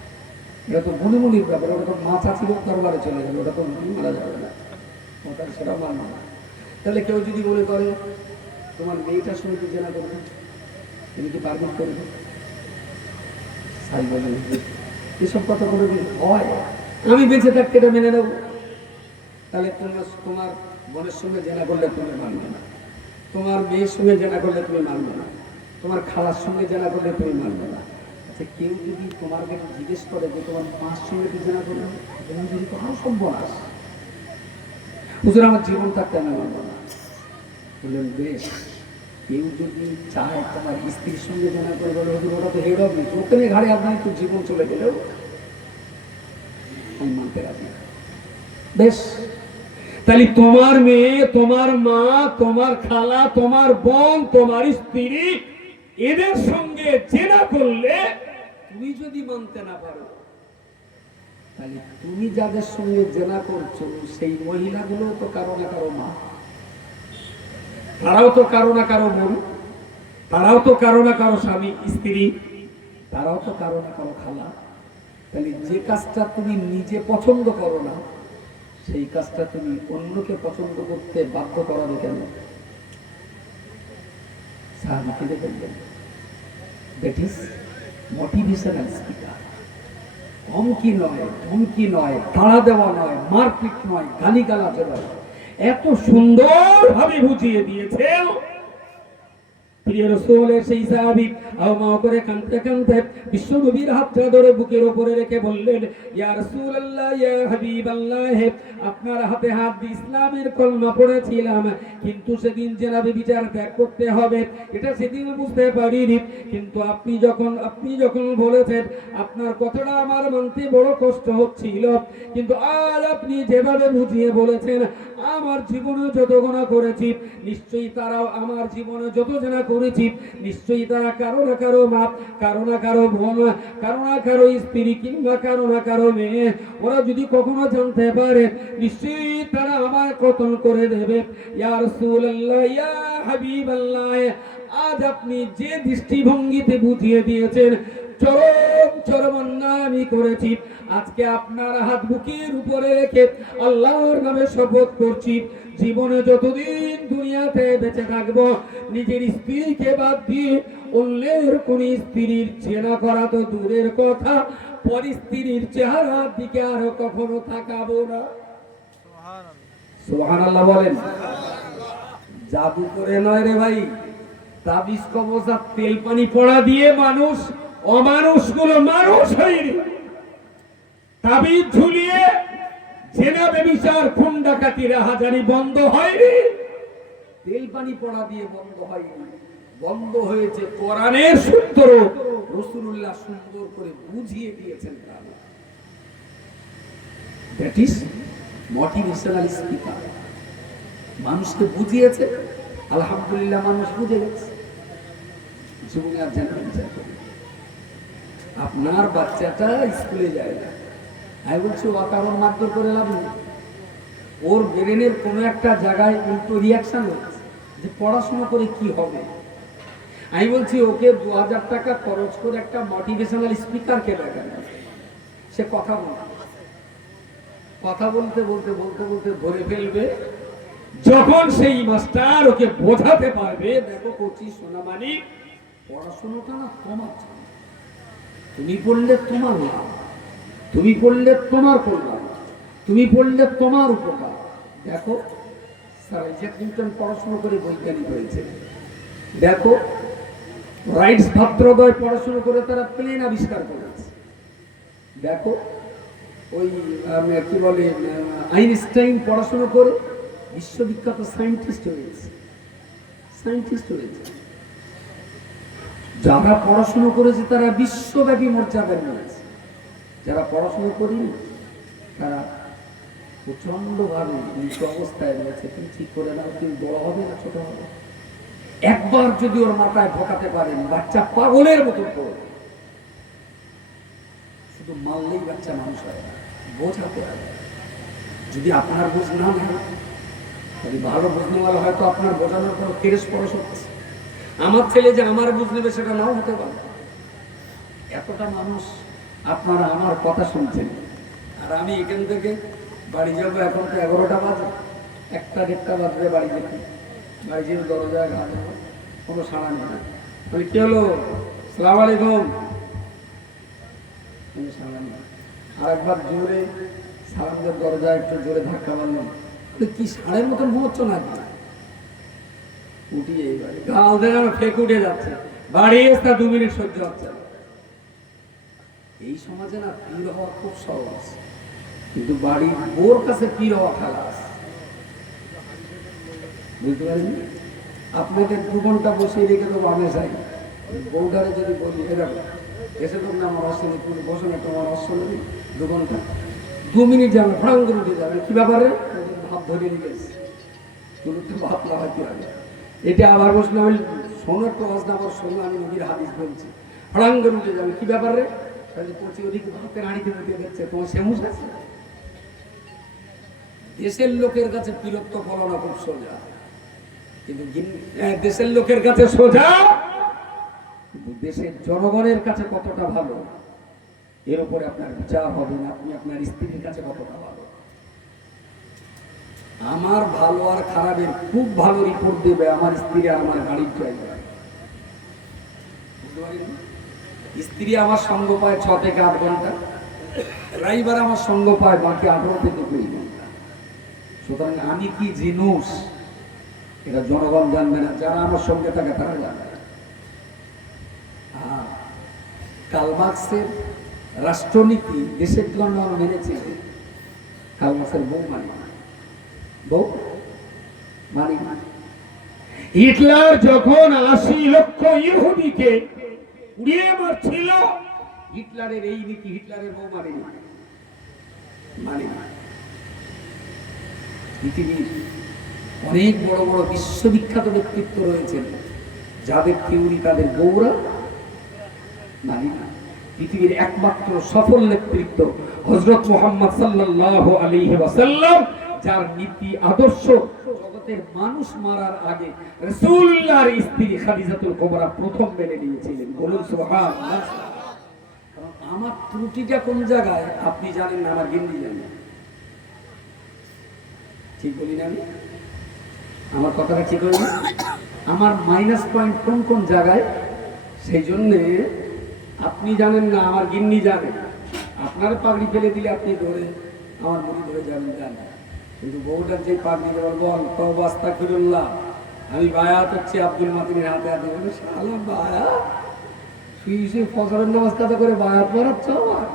এটা তো মনে মনির ব্যাপার, ওটা তো মাথা ছিল দরবারে চলে গেল, ওটা তো মারা যাবে না, ওটা সেটা মানবে না। তাহলে কেউ যদি মনে করে তোমার মেয়েটার সঙ্গে জেনা করবে, তুমি কি পারমিট করবে? এসব কথা কোনোদিন হয়? আমি বেঁচে থাকতে এটা মেনে নেব? তাহলে তোমার বোনের সঙ্গে জেনা করলে তুমি মানবে না, তোমার মেয়ের সঙ্গে জেনা করলে তুমি মানবে না, তোমার খালার সঙ্গে জেনা করলে তুমি মানবে না। আচ্ছা কেউ যদি তোমার কাছে জিজ্ঞেস করে যে তোমার মার সঙ্গে কি জেনা করবে, তুমি যদি কোনো সর্বনাশ, হুজুর আমার জীবন থাকতে আমি মানবো না। বললেন বেশ, কেউ যদি চায় তোমার স্ত্রীর সঙ্গে জেনা করে, বলে হুজুর ওটা তো হেড অফিস, ওখানে ঘাড়ে আপনার একটু জীবন চলে গেলেও আমি মানতে রাজি। বেশ, তাহলে তোমার মেয়ে, তোমার মা, তোমার খালা, তোমার বোন, তোমার স্ত্রী, এদের সঙ্গে জেনা করলে তুমি যদি মানতে না পারো, তাহলে তুমি যাদের সঙ্গে জেনা করছো সেই মহিলাগুলো তো কারো না কারো মা, তারাও তো কারো না কারো বোন, তারাও তো কারো না কারো স্বামী স্ত্রী, তারাও তো কারো না কারো খালা। তাহলে যে কাজটা তুমি নিজে পছন্দ করো না, সেই কাজটা তুমি অন্যকে পছন্দ করতে বাধ্য করাবে কেন? সাহাবীকে দেখবেন, দ্যাট ইজ মোটিভেশনাল স্পিকার। ধমকি নয়, তাড়া দেওয়া নয়, মারপিট নয়, গালিগালাজ নয়, এত সুন্দরভাবে বুঝিয়ে দিয়েছেন। প্রিয় রাসূলের সেই সাহাবী আওমা করে কাঁদতে কাঁদতে বিশ্ব নবীর হাতটা ধরে বুকের উপরে রেখে বললেন, ইয়া রাসূলুল্লাহ, ইয়া হাবিবাল্লাহ, আপনার হাতে হাত দিয়ে ইসলামের কলমা পড়েছিলাম, কিন্তু সেদিন জেনাবে বিচার ত্যাগ করতে হবে এটা সেদিন বুঝতে পারিনি। কিন্তু আপনি যখন বলেছেন, আপনার কথাটা আমার মানতে বড় কষ্ট হচ্ছিল, কিন্তু আজ আপনি যেভাবে বুঝিয়ে বলেছেন, আমার জীবনে যত গুনাহ করেছি নিশ্চয়ই তারাও আমার জীবনে যত গুনাহ করেছি নিশ্চয়ই তারা কারো না কারো বাপ, কারো না কারো বোন, কারো না কারো স্ত্রী কিংবা কারো না কারো মেয়ে, ওরা যদি কখনো জানতে পারে নিশ্চয়ই তারা আমার কতল করে দেবে। ইয়া রাসূলুল্লাহ, ইয়া হাবিবাল্লাহ, আজ আপনি যে দৃষ্টিভঙ্গিতে বুঝিয়ে দিয়েছেন চরম অন্যায় আমি করেছি। আজকে আপনার হাত বুকের উপরে রেখে আল্লাহর নামে শপথ করছি, জীবনে যতদিন দুনিয়াতে বেঁচে থাকবো নিজের স্ত্রীকে বাদ দিয়ে অন্যের কোন স্ত্রীর চেনা করা তো দূরের কথা, পরিস্ত্রীর চেহারার দিকে আর কখনো তাকাবো না। সুবহানাল্লাহ বলেন। জাদু করে নয় রে ভাই, তাবিজ কবজ আর তেল পানি পড়া দিয়ে মানুষ অমানুষগুলো মানুষ হয়নি। তাবিজ ঝুলিয়ে জেনা ব্যভিচার খুন ডাকাতি রাহাজানি বন্ধ হয়নি, তেল পানি পড়া দিয়ে বন্ধ হয়নি, বন্ধ হয়েছে কোরআনের সূত্র, রাসূলুল্লাহ সুন্দর করে বুঝিয়ে দিয়েছেন। That is motivational speaker. মানুষকে বুঝিয়েছে, আলহামদুলিল্লাহ মানুষ বুঝে গেছে। জীবনে আর জেনা ব্যভিচার করে আপনার বাচ্চাটা স্কুলে যায় না, আমি বলছি ও কারণ মারধর করে লাভ নেই, ওর ব্রেনের কোনো একটা জায়গায় উল্টো রিয়াকশন হচ্ছে যে পড়াশোনা করে কি হবে। আমি বলছি ওকে 2000 টাকা খরচ করে একটা মোটিভেশনাল স্পিকারকে দেখানো, সে কথা বলতে বলতে বলতে বলতে ধরে ফেলবে। যখন সেই মাস্টার ওকে বোঝাতে পারবে, দেখো কোচি সোনামানি, পড়াশোনাটা না তোমার, তুমি পড়লে তোমার লাভ, তুমি পড়লে তোমার কল্যাণ, তুমি পড়লে তোমার উপকার। দেখো স্যার আইজ্যাক নিউটন পড়াশোনা করে বৈজ্ঞানিক হয়েছে, দেখো রাইটস ভ্রাতৃদ্বয় পড়াশোনা করে তারা প্লেন আবিষ্কার করেছে, দেখো ওই কি বলে আইনস্টাইন পড়াশোনা করে বিশ্ববিখ্যাত সায়েন্টিস্ট হয়েছে। যারা পড়াশোনা করেছে তারা বিশ্বব্যাপী মর্যাদা নিয়েছে, যারা পড়াশোনা করেনি তারা প্রচন্ডভাবে নিচু অবস্থায় রয়েছে। তুমি ঠিক করে নাও, তুমি বড় হবে না ছোট হবে। একবার যদি ওর মাথায় ঢোকাতে পারেন, বাচ্চা পাগলের মতো পড়বে। শুধু মারলেই বাচ্চা মানুষ হয় না, বোঝাতে হবে। যদি আপনার বোঝ না হয়, যদি ভালো বুঝনেওয়ালা হয়তো আপনার বোঝানোর কোনো কেরেস পরশ হচ্ছে। আমার ছেলে যে আমার বুঝ নেবে সেটা নাও হতে পারে। এতটা মানুষ আপনারা আমার কথা শুনছেন, আর আমি এখান থেকে বাড়ি যাবো, এখন তো 11টা বাজে, 1টা-1.5টা বাজবে বাড়ি যেতে। বাড়ি যেতে দরজায় ঘা দেবো, কোনো সাড়া নেই। আমি কি হলো, সালাম আলাইকুম, কোনো সাড়া নেই। আর একবার জোরে সালামদের দরজায় একটু জোরে ধাক্কা মারলাম, কি সাড়ের মতন ঘুমোচ্ছ নাকি? উঠিয়ে এইবারে গাল দেন ফেক উঠে যাচ্ছে, বাড়ি এসে 2 মিনিট সহ্য হচ্ছে না। এই সমাজে না পীর হওয়া খুব সহজ, কিন্তু বাড়ির বোর কাছে পীর হওয়া খালাস। বুঝতে পারেন? আপনাকে 2 ঘন্টা বসিয়ে রেখে দেবো আমেশাই, বউটারে যদি বলি এরকম এসে তো না আমার আসলে পুরো বসে না, তোমার আসলে 2 ঘন্টা 2 মিনিট যাবে, ফ্রাং করে উঠে যাবে। কি ব্যাপারে? ভাব ধরে নিয়ে গেছে, তুলো তো ভাব না হয় কি হবে। এটা আবার বসলে আমি শোনার তো আজ না, আবার শোনো আমি নবীর হাদিস বলছি, ফ্রাং করে উঠে যাবে। কি ব্যাপারে? পচি ওদিকে ভাতের হাঁড়িতে উঠে গেছে, তোমার সেমুস আছে। দেশের লোকের কাছে বিরক্ত ফলানো খুব সোজা, কিন্তু দেশের লোকের কাছে সোজা, কিন্তু দেশের জনগণের কাছে কতটা ভালো এর উপরে আপনার বিচার হবে না। আপনি আপনার স্ত্রীর কাছে কতটা ভালো। আমার ভালো আর খারাপের খুব ভালো রিপোর্ট দেবে আমার স্ত্রী আর আমার গাড়ির ড্রাইভার। বুঝতে পারেন? স্ত্রী আমার সঙ্গ পায় 6 থেকে 8 ঘন্টা, ড্রাইভার আমার সঙ্গ পায় বাকি 18 থেকে 20 ঘন্টা। সুতরাং আমি কি জিনিস এটা জনগণ জানবে না, যারা আমার সঙ্গে থাকে তারা জানবে। আর কার্ল মার্কসের রাষ্ট্রনীতি দেশের জন্য মেনেছে। কার্ল মার্কসের বউ মানি হিটলার যখন 80 লক্ষ ইহুদিকে উড়িয়ে মারছিল, হিটলারের এই নীতি হিটলারের বউ মানি পৃথিবীর অনেক বড় বড় বিশ্ববিখ্যাত ব্যক্তিত্ব রয়েছেন যাদের থিওরি তাদের বউরা মানি না। পৃথিবীর একমাত্র সফল নেতৃত্ব হযরত মুহাম্মদ সাল্লাল্লাহু আলাইহি ওয়াসাল্লাম, যার নীতি আদর্শ জগতের মানুষ মারার আগে রাসূলুল্লাহর স্ত্রী খাদিজাতুল কুবরা প্রথম মেনে নিয়েছিলেন। বলুন সুবহানাল্লাহ। কারণ আমার ত্রুটিটা কোন জায়গায় আপনি জানেন না, আমার গিন্নি জানে। ঠিক বলি না আমি? আমার কথাটা ঠিক হয়নি? আমার মাইনাস পয়েন্ট কোন কোন জায়গায়, সেই জন্যে আপনি জানেন না, আমার গিন্নি জানে। আপনার পাগড়ি ফেলে দিলে আপনি ধরে আমার মুড়ি ধরে যাবেন, জানেন। কিন্তু বউটার যে পাগড়ি দেওয়ার বল তওবা আস্তাগফিরুল্লাহ, আমি বায়াত হচ্ছে আব্দুল মাতিনের হাতে হাতে, বলে শালা বায়াত শুয়ে ফজরের নামাজ কাজা করে বায়াত পড়াচ্ছ আমার।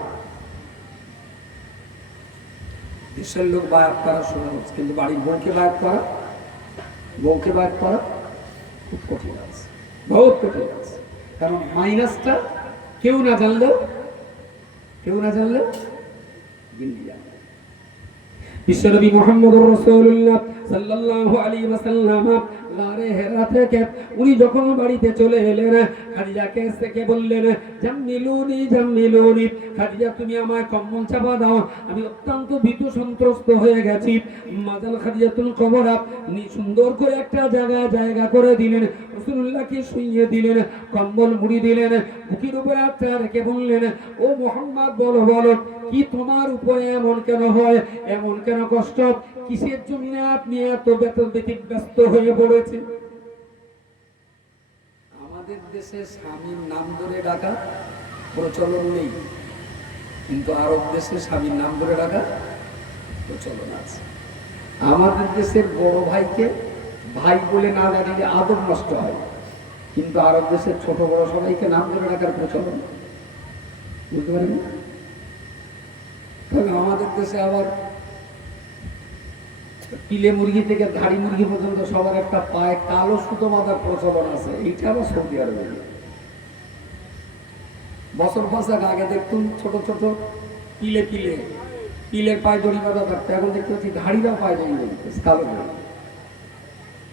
দেশের লোক বায়াত করা শুরু হচ্ছে, কিন্তু বাড়ির বউকে বায়াত করা খুব কঠিন আছে, বহুত কঠিন আছে। কারণ মাইনাসটা কেউ না জানলেও গিন্নি জানবে। বিশ্বনবী মুহাম্মদুর রাসূলুল্লাহ সাল্লাল্লাহু আলাইহি ওয়াসাল্লাম গারে হেরা থেকে উনি যখন বাড়িতে চলে এলেন, খাদিজাকে থেকে বললেন, জাম্মিলুনি, খাদিজা তুমি আমায় কম্বল চাপা দাও, আমি অত্যন্ত ভীতু সন্ত্রস্ত হয়ে গেছি। মাজাল খাদিজাতুল কুবরা সুন্দর করে একটা জায়গা করে দিলেন, রাসূলুল্লাহকে শুইয়ে দিলেন, কম্বল মুড়ি দিলেন, বুকের উপরে হাতটা রেখে বললেন, ও মুহাম্মদ বলো কি তোমার উপরে এমন কেন হয়, এমন কেন কষ্ট, কিসের জন্য আপনি এত ব্যস্ত হয়ে পড়েছেন? আমাদের দেশে স্বামীর নাম ধরে ডাকা প্রচলন নেই, কিন্তু আরব দেশে স্বামীর নাম ধরে ডাকা প্রচলন আছে। আমাদের দেশের বড় ভাইকে ভাই বলে না ডাকলে আদব নষ্ট হয়, কিন্তু আরব দেশের ছোট বড় সবাইকে নাম ধরে ডাকার প্রচলন। বুঝতে পারেন? তবে আমাদের দেশে আবার পিলে মুরগি থেকে ধাড়ি মুরগি পর্যন্ত সবার একটা পায়ে কালো সুতো বাঁধার প্রচলন আছে। এইটা আবার সৌদি আরবে। বছর 5 আগে দেখতুম ছোট ছোট পিলের পায়ে দড়ি বাঁধা থাকতো, এখন দেখতে পাচ্ছি ধাড়িরাও পায়ে দড়ি বাঁধতেছে কালো দড়ি।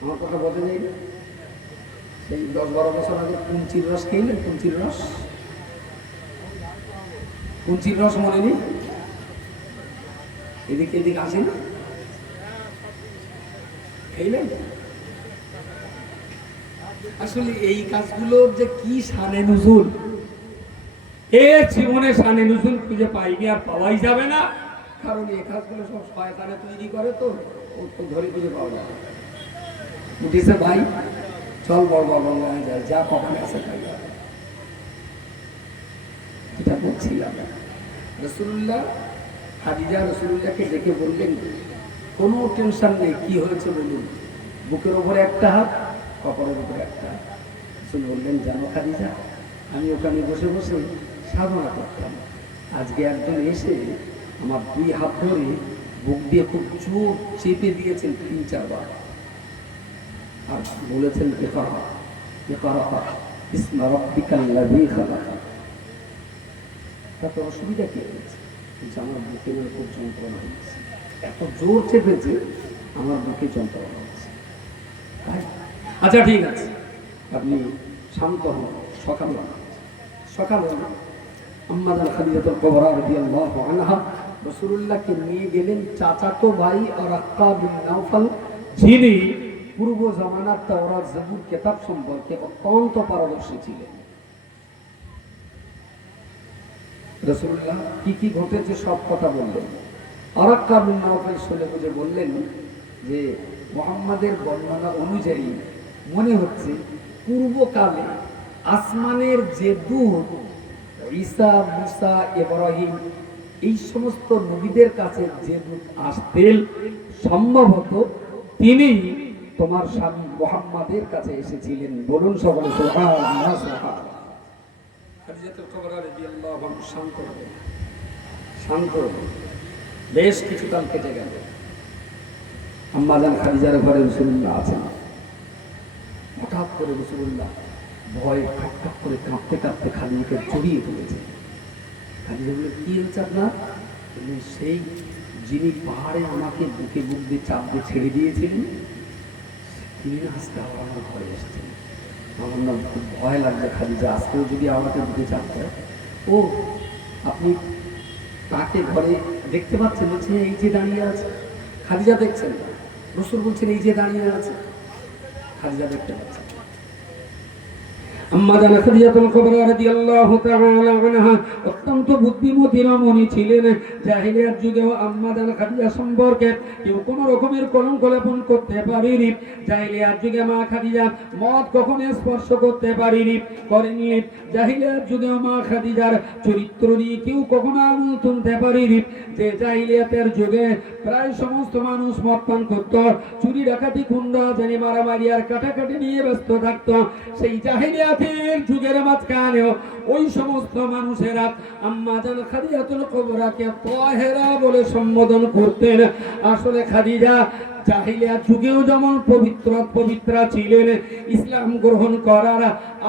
আমার কথা বোঝা যায় না? সেই 10-12 বছর আগে কুঞ্চির রস খেলেন, কুঞ্চির রস মনে নেই? এদিকে আসে না? খেলেন? আসলে এই কাজগুলোর যে কি শানে নুজুল, জীবনে শানে নুজুল খুঁজে পাইনি, আর পাওয়াই যাবে না। কারণ এই কাজগুলো সব শয়তানে তৈরি করে, তো ও তো ধরে খুঁজে পাওয়া যাবে। উঠেছে ভাই, চল বড় যায়, যা কখনো আছে তাই। এটা বলছিলাম, রাসূলুল্লাহ খাদিজা রাসূলুল্লাহকে দেখে বললেন, কোনো টেনশন নেই, কি হয়েছে বলুন। বুকের উপরে একটা হাত, কপালের উপরে একটা হাত। রাসূল বললেন, জানো খাদিজা, আমি ওখানে বসে বসে সাধনা করতাম, আজকে একজন এসে আমার 2 হাত ধরে বুক দিয়ে খুব জোর চেপে দিয়েছেন 3-4 বার, আর বলেছেন, ইকরা বিসমি রাব্বিকাল্লাযী খালাক। তাতে অসুবিধা কি হয়েছে? আমার বুকে খুব যন্ত্রণা হচ্ছে, এত জোর চেপেছে আমার বুকে যন্ত্রণা হচ্ছে। আচ্ছা ঠিক আছে, আপনি শান্ত হন। সকাল হল, আম্মা জান খাদিজাতুল কুবরা রাদিয়াল্লাহু আনহা রাসূলুল্লাহকে নিয়ে গেলেন চাচাতো ভাই ওয়ারাক্কা বিন নাওফাল, যিনি পূর্ব জামানার তাওরাত জাবুর কিতাব সম্পর্কে অত্যন্ত পারদর্শী ছিলেন। রাসূলুল্লাহ কি ঘটেছে সব কথা বললেন। ওয়ারাক্কা বিন নাওফাল শুনে বুঝে বললেন যে, মুহাম্মাদের বর্ণনা অনুযায়ী মনে হচ্ছে পূর্বকালে আসমানের যে দূত ঈসা, মুসা, ইব্রাহিম এই সমস্ত নবীদের কাছে যে লোক আসতেন সম্ভবত তিনি তোমার স্বামী মুহাম্মাদের কাছে এসেছিলেন। বলুন সকলে সুবহানাল্লাহ সুবহানাল্লাহ। খাদিজাতুল কুবরা রাদিয়াল্লাহু আনহা শান্ত হলেন, শান্ত হলেন। বেশ কিছুকাল কেটে গেল। আম্মা জান খাদিজার ঘরে রাসূলুল্লাহ আছেন। হঠাৎ করে রাসূলুল্লাহ ভয়ে ঠকঠক করে কাঁপতে কাঁপতে খাদিজাকে জড়িয়ে ধরেছে। খাদিজা বললেন, কি হয়েছে আপনার? সেই যিনি পাহাড়ে আমাকে বুকে বুক দিয়ে চাপ দিয়ে ছেড়ে দিয়েছিলেন তিনি আজকে আবার আমার ঘরে এসেছেন। আমার না খুব ভয় লাগছে খাদিজা, আজকেও যদি আমাকে বুকে চাপ দেয়। ও আপনি তাকে ঘরে দেখতে পাচ্ছেন? বলছে এই যে দাঁড়িয়ে আছে। খাদিজা দেখছেন, রাসূল বলছেন এই যে দাঁড়িয়ে আছে। খাদিজা দেখতে পাচ্ছেন। আম্মা জান খাদিজাতুল কুবরা রাদিয়াল্লাহু তাআলা আনহা অত্যন্ত বুদ্ধিমতী রমণী ছিলেন। জাহেলিয়াত যুগেও আম্মা জান খাদিজা সম্পর্কে কেউ কোনো রকমের কলঙ্ক লেপন করতে পারেনি। জাহেলিয়াত যুগে মা খাদিজা মদ কখনো স্পর্শ করতে করেনি। জাহেলিয়াত যুগেও মা খাদিজার চরিত্র নিয়ে কেউ কখনো আঙুল তুলতে পারেনি। যে জাহেলিয়াতের যুগে প্রায় সমস্ত মানুষ মদ পান করত, চুরি ডাকাতি খুনরা জানি মারামারি আর কাটাকাটি নিয়ে ব্যস্ত থাকত, সেই জাহেলিয়াত যুগের মাঝখানেও ওই সমস্ত মানুষেরা আম্মা জান খাদিজাতুল কুবরাকে তাহেরা বলে সম্বোধন করতেন। আসলে খাদিজা জাহিলিয়াত যুগেও যেমন পবিত্রা ছিলেন, ইসলাম গ্রহণ করার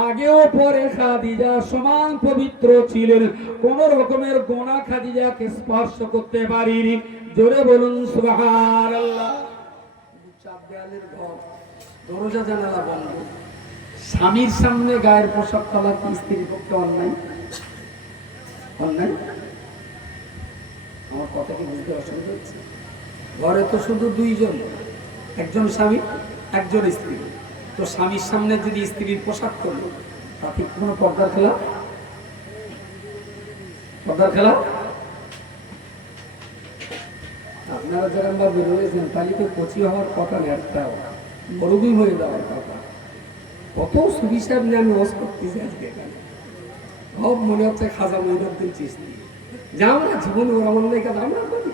আগেও পরে খাদিজা সমান পবিত্র ছিলেন। কোন রকমের গোনা খাদিজাকে স্পর্শ করতে পারেনি। জোরে বলুন সুবহানাল্লাহ। চার দেয়ালের ঘর, দরজা জানালা বন্ধ, স্বামীর সামনে গায়ের পোশাক খোলা কি স্ত্রীর পক্ষে অন্যায়? অন্যায়? আমার কথা কি বুঝতে অসুবিধা হচ্ছে? ঘরে তো শুধু দুইজন, একজন স্বামী একজন স্ত্রী। তো স্বামীর সামনে যদি স্ত্রীর পোশাক করলো তাতে কোনো পর্দার খেলা? পর্দার খেলা? আপনারা যারা আমরা বেরোয়েছেন তাহলে তো কচি হওয়ার কথা নেই, একটা মরুভূমি হয়ে যাওয়ার কথা। কত সুবিচার নিয়ে আমি ওয়াজ করতেছি আজকে এখানে। সব মনে হচ্ছে খাজা মঈনুদ্দিন চিশতি। যাও না জীবন ওরমান লেখা দাও না করি।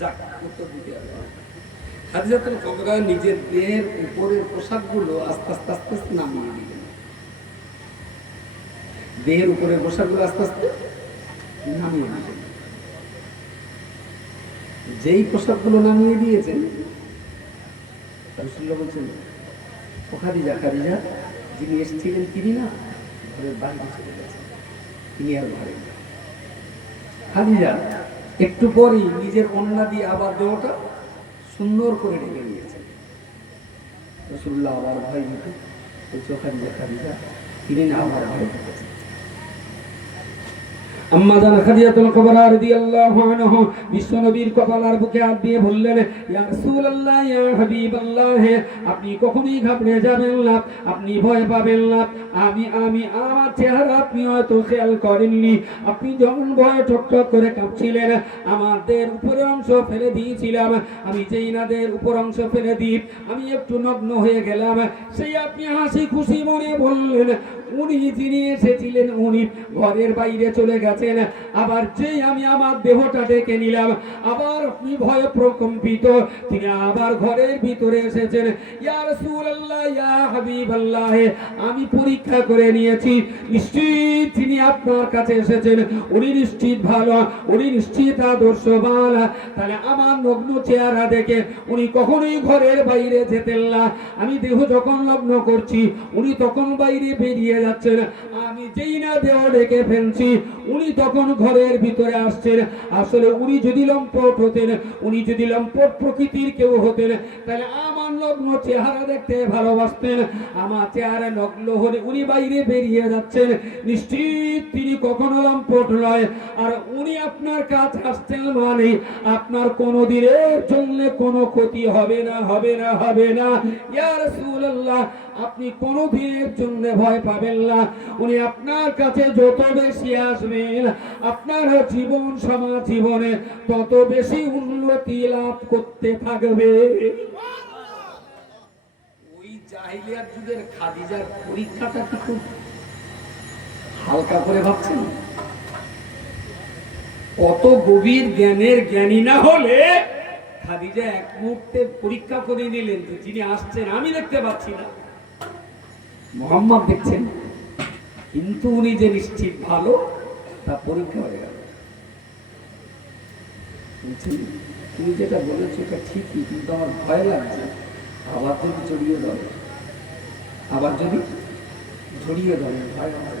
যাক, উত্তর দিতে হবে। খাদিজাতুল কুবরা নিজের দেহের উপরের পোশাকগুলো আস্তে আস্তে আস্তে আস্তে নামিয়ে দিলেন। দেহের উপরের পোশাকগুলো আস্তে আস্তে নামিয়ে দিলেন। যেই পোশাকগুলো নামিয়ে দিয়েছেন রাসূলুল্লাহ বলছেন, ও খাদিজা, খাদিজা যিনি এসেছিলেন তিনি না ঘরের বাইরে চলে গেছেন, তিনি আর ঘরে নেই। খাদিজা একটু পরেই নিজের ওড়না দিয়ে আবার দেহটা সুন্দর করে ঢেকে নিয়েছেন। রাসূলুল্লাহ আবার ভয় দিতে বলছে, খাদিজা, খাদিজা তিনি না আবার ঘরে ঢুকেছেন। আম্মা জান খাদিজাতুল কুবরা রাদিয়াল্লাহু আনহা বিশ্বনবীর কপালের বুকে হাত দিয়ে বললেন, ইয়া রাসূলুল্লাহ, ইয়া হাবিবাল্লাহ, আপনি কখনোই ঘাবড়ে যাবেন না, আপনি ভয় পাবেন না। আমি আমার চেহারা আপনি হয়তো খেয়াল করেননি। আপনি যখন ভয়ে ঠকঠক করে কাঁপছিলেন, আমাদের উপরের অংশ ফেলে দিয়েছিলাম। আমি যেই নাদের উপর অংশ ফেলে দিই আমি একটু নগ্ন হয়ে গেলাম, সেই আপনি হাসি খুশি মনে বললেন উনি যিনি এসেছিলেন উনি ঘরের বাইরে চলে গেছেন। আবার যেই আমি আমার দেহটা ডেকে নিলাম, আবার আপনি ভয়ে প্রকম্পিত, তিনি আবার ঘরের ভিতরে এসেছেন। ইয়া রাসূলুল্লাহ, ইয়া হাবিবাল্লাহ, আমি পরীক্ষা করে নিয়েছি, নিশ্চিত তিনি আপনার কাছে এসেছেন, উনি নিশ্চিত ভালো, উনি নিশ্চিত আদর্শবান। তাহলে আমার নগ্ন চেহারা দেখে উনি কখনোই ঘরের বাইরে যেতেন না। আমি দেহ যখন লগ্ন করছি উনি তখন বাইরে বেরিয়ে যাচ্ছেন। আমি যেই না দেহ ডেকে ফেলছি উনি তখন ঘরের ভিতরে আসছেন। আসলে উনি যদি লম্পট হতেন, উনি যদি লম্পট প্রকৃতির কেউ হতেন, তাহলে আমার নগ্ন চেহারা দেখতে ভালোবাসতেন। আমার চেহারা নগ্ন হলে উনি বাইরে বেরিয়ে যাচ্ছেন, নিশ্চিত তিনি কখনো লম্পট নয়। আর উনি আপনার কাছে আসছেন মানে আপনার কোনোদিনের জন্য কোনো ক্ষতি হবে না, হবে না, হবে না। ইয়া রাসূলুল্লাহ, আপনি কোনোদিনের জন্য ভয় পাবেন না। উনি আপনার কাছে যত বেশি আসবেন আপনার জীবন সমাজ জীবনে তত বেশি উন্নতি লাভ করতে থাকবে। ওই জাহিলিয়াত যুগের খাদিজার পরীক্ষাটা কি খুব হালকা করে ভাবছেন? কত গভীর জ্ঞানের জ্ঞানী না হলে খাদিজা এক মুহূর্তে পরীক্ষা করে নিলেন যে যিনি আসছেন আমি দেখতে পাচ্ছি না, মোহাম্মদ দেখছেন, কিন্তু উনি যে নিশ্চিত ভালো তা পরীক্ষা হয়ে গেল। তুমি যেটা বলেছো এটা ঠিকই, কিন্তু আমার ভয় লাগছে আবার যদি জড়িয়ে ধরে, আবার যদি জড়িয়ে ধরে ভয় হয়।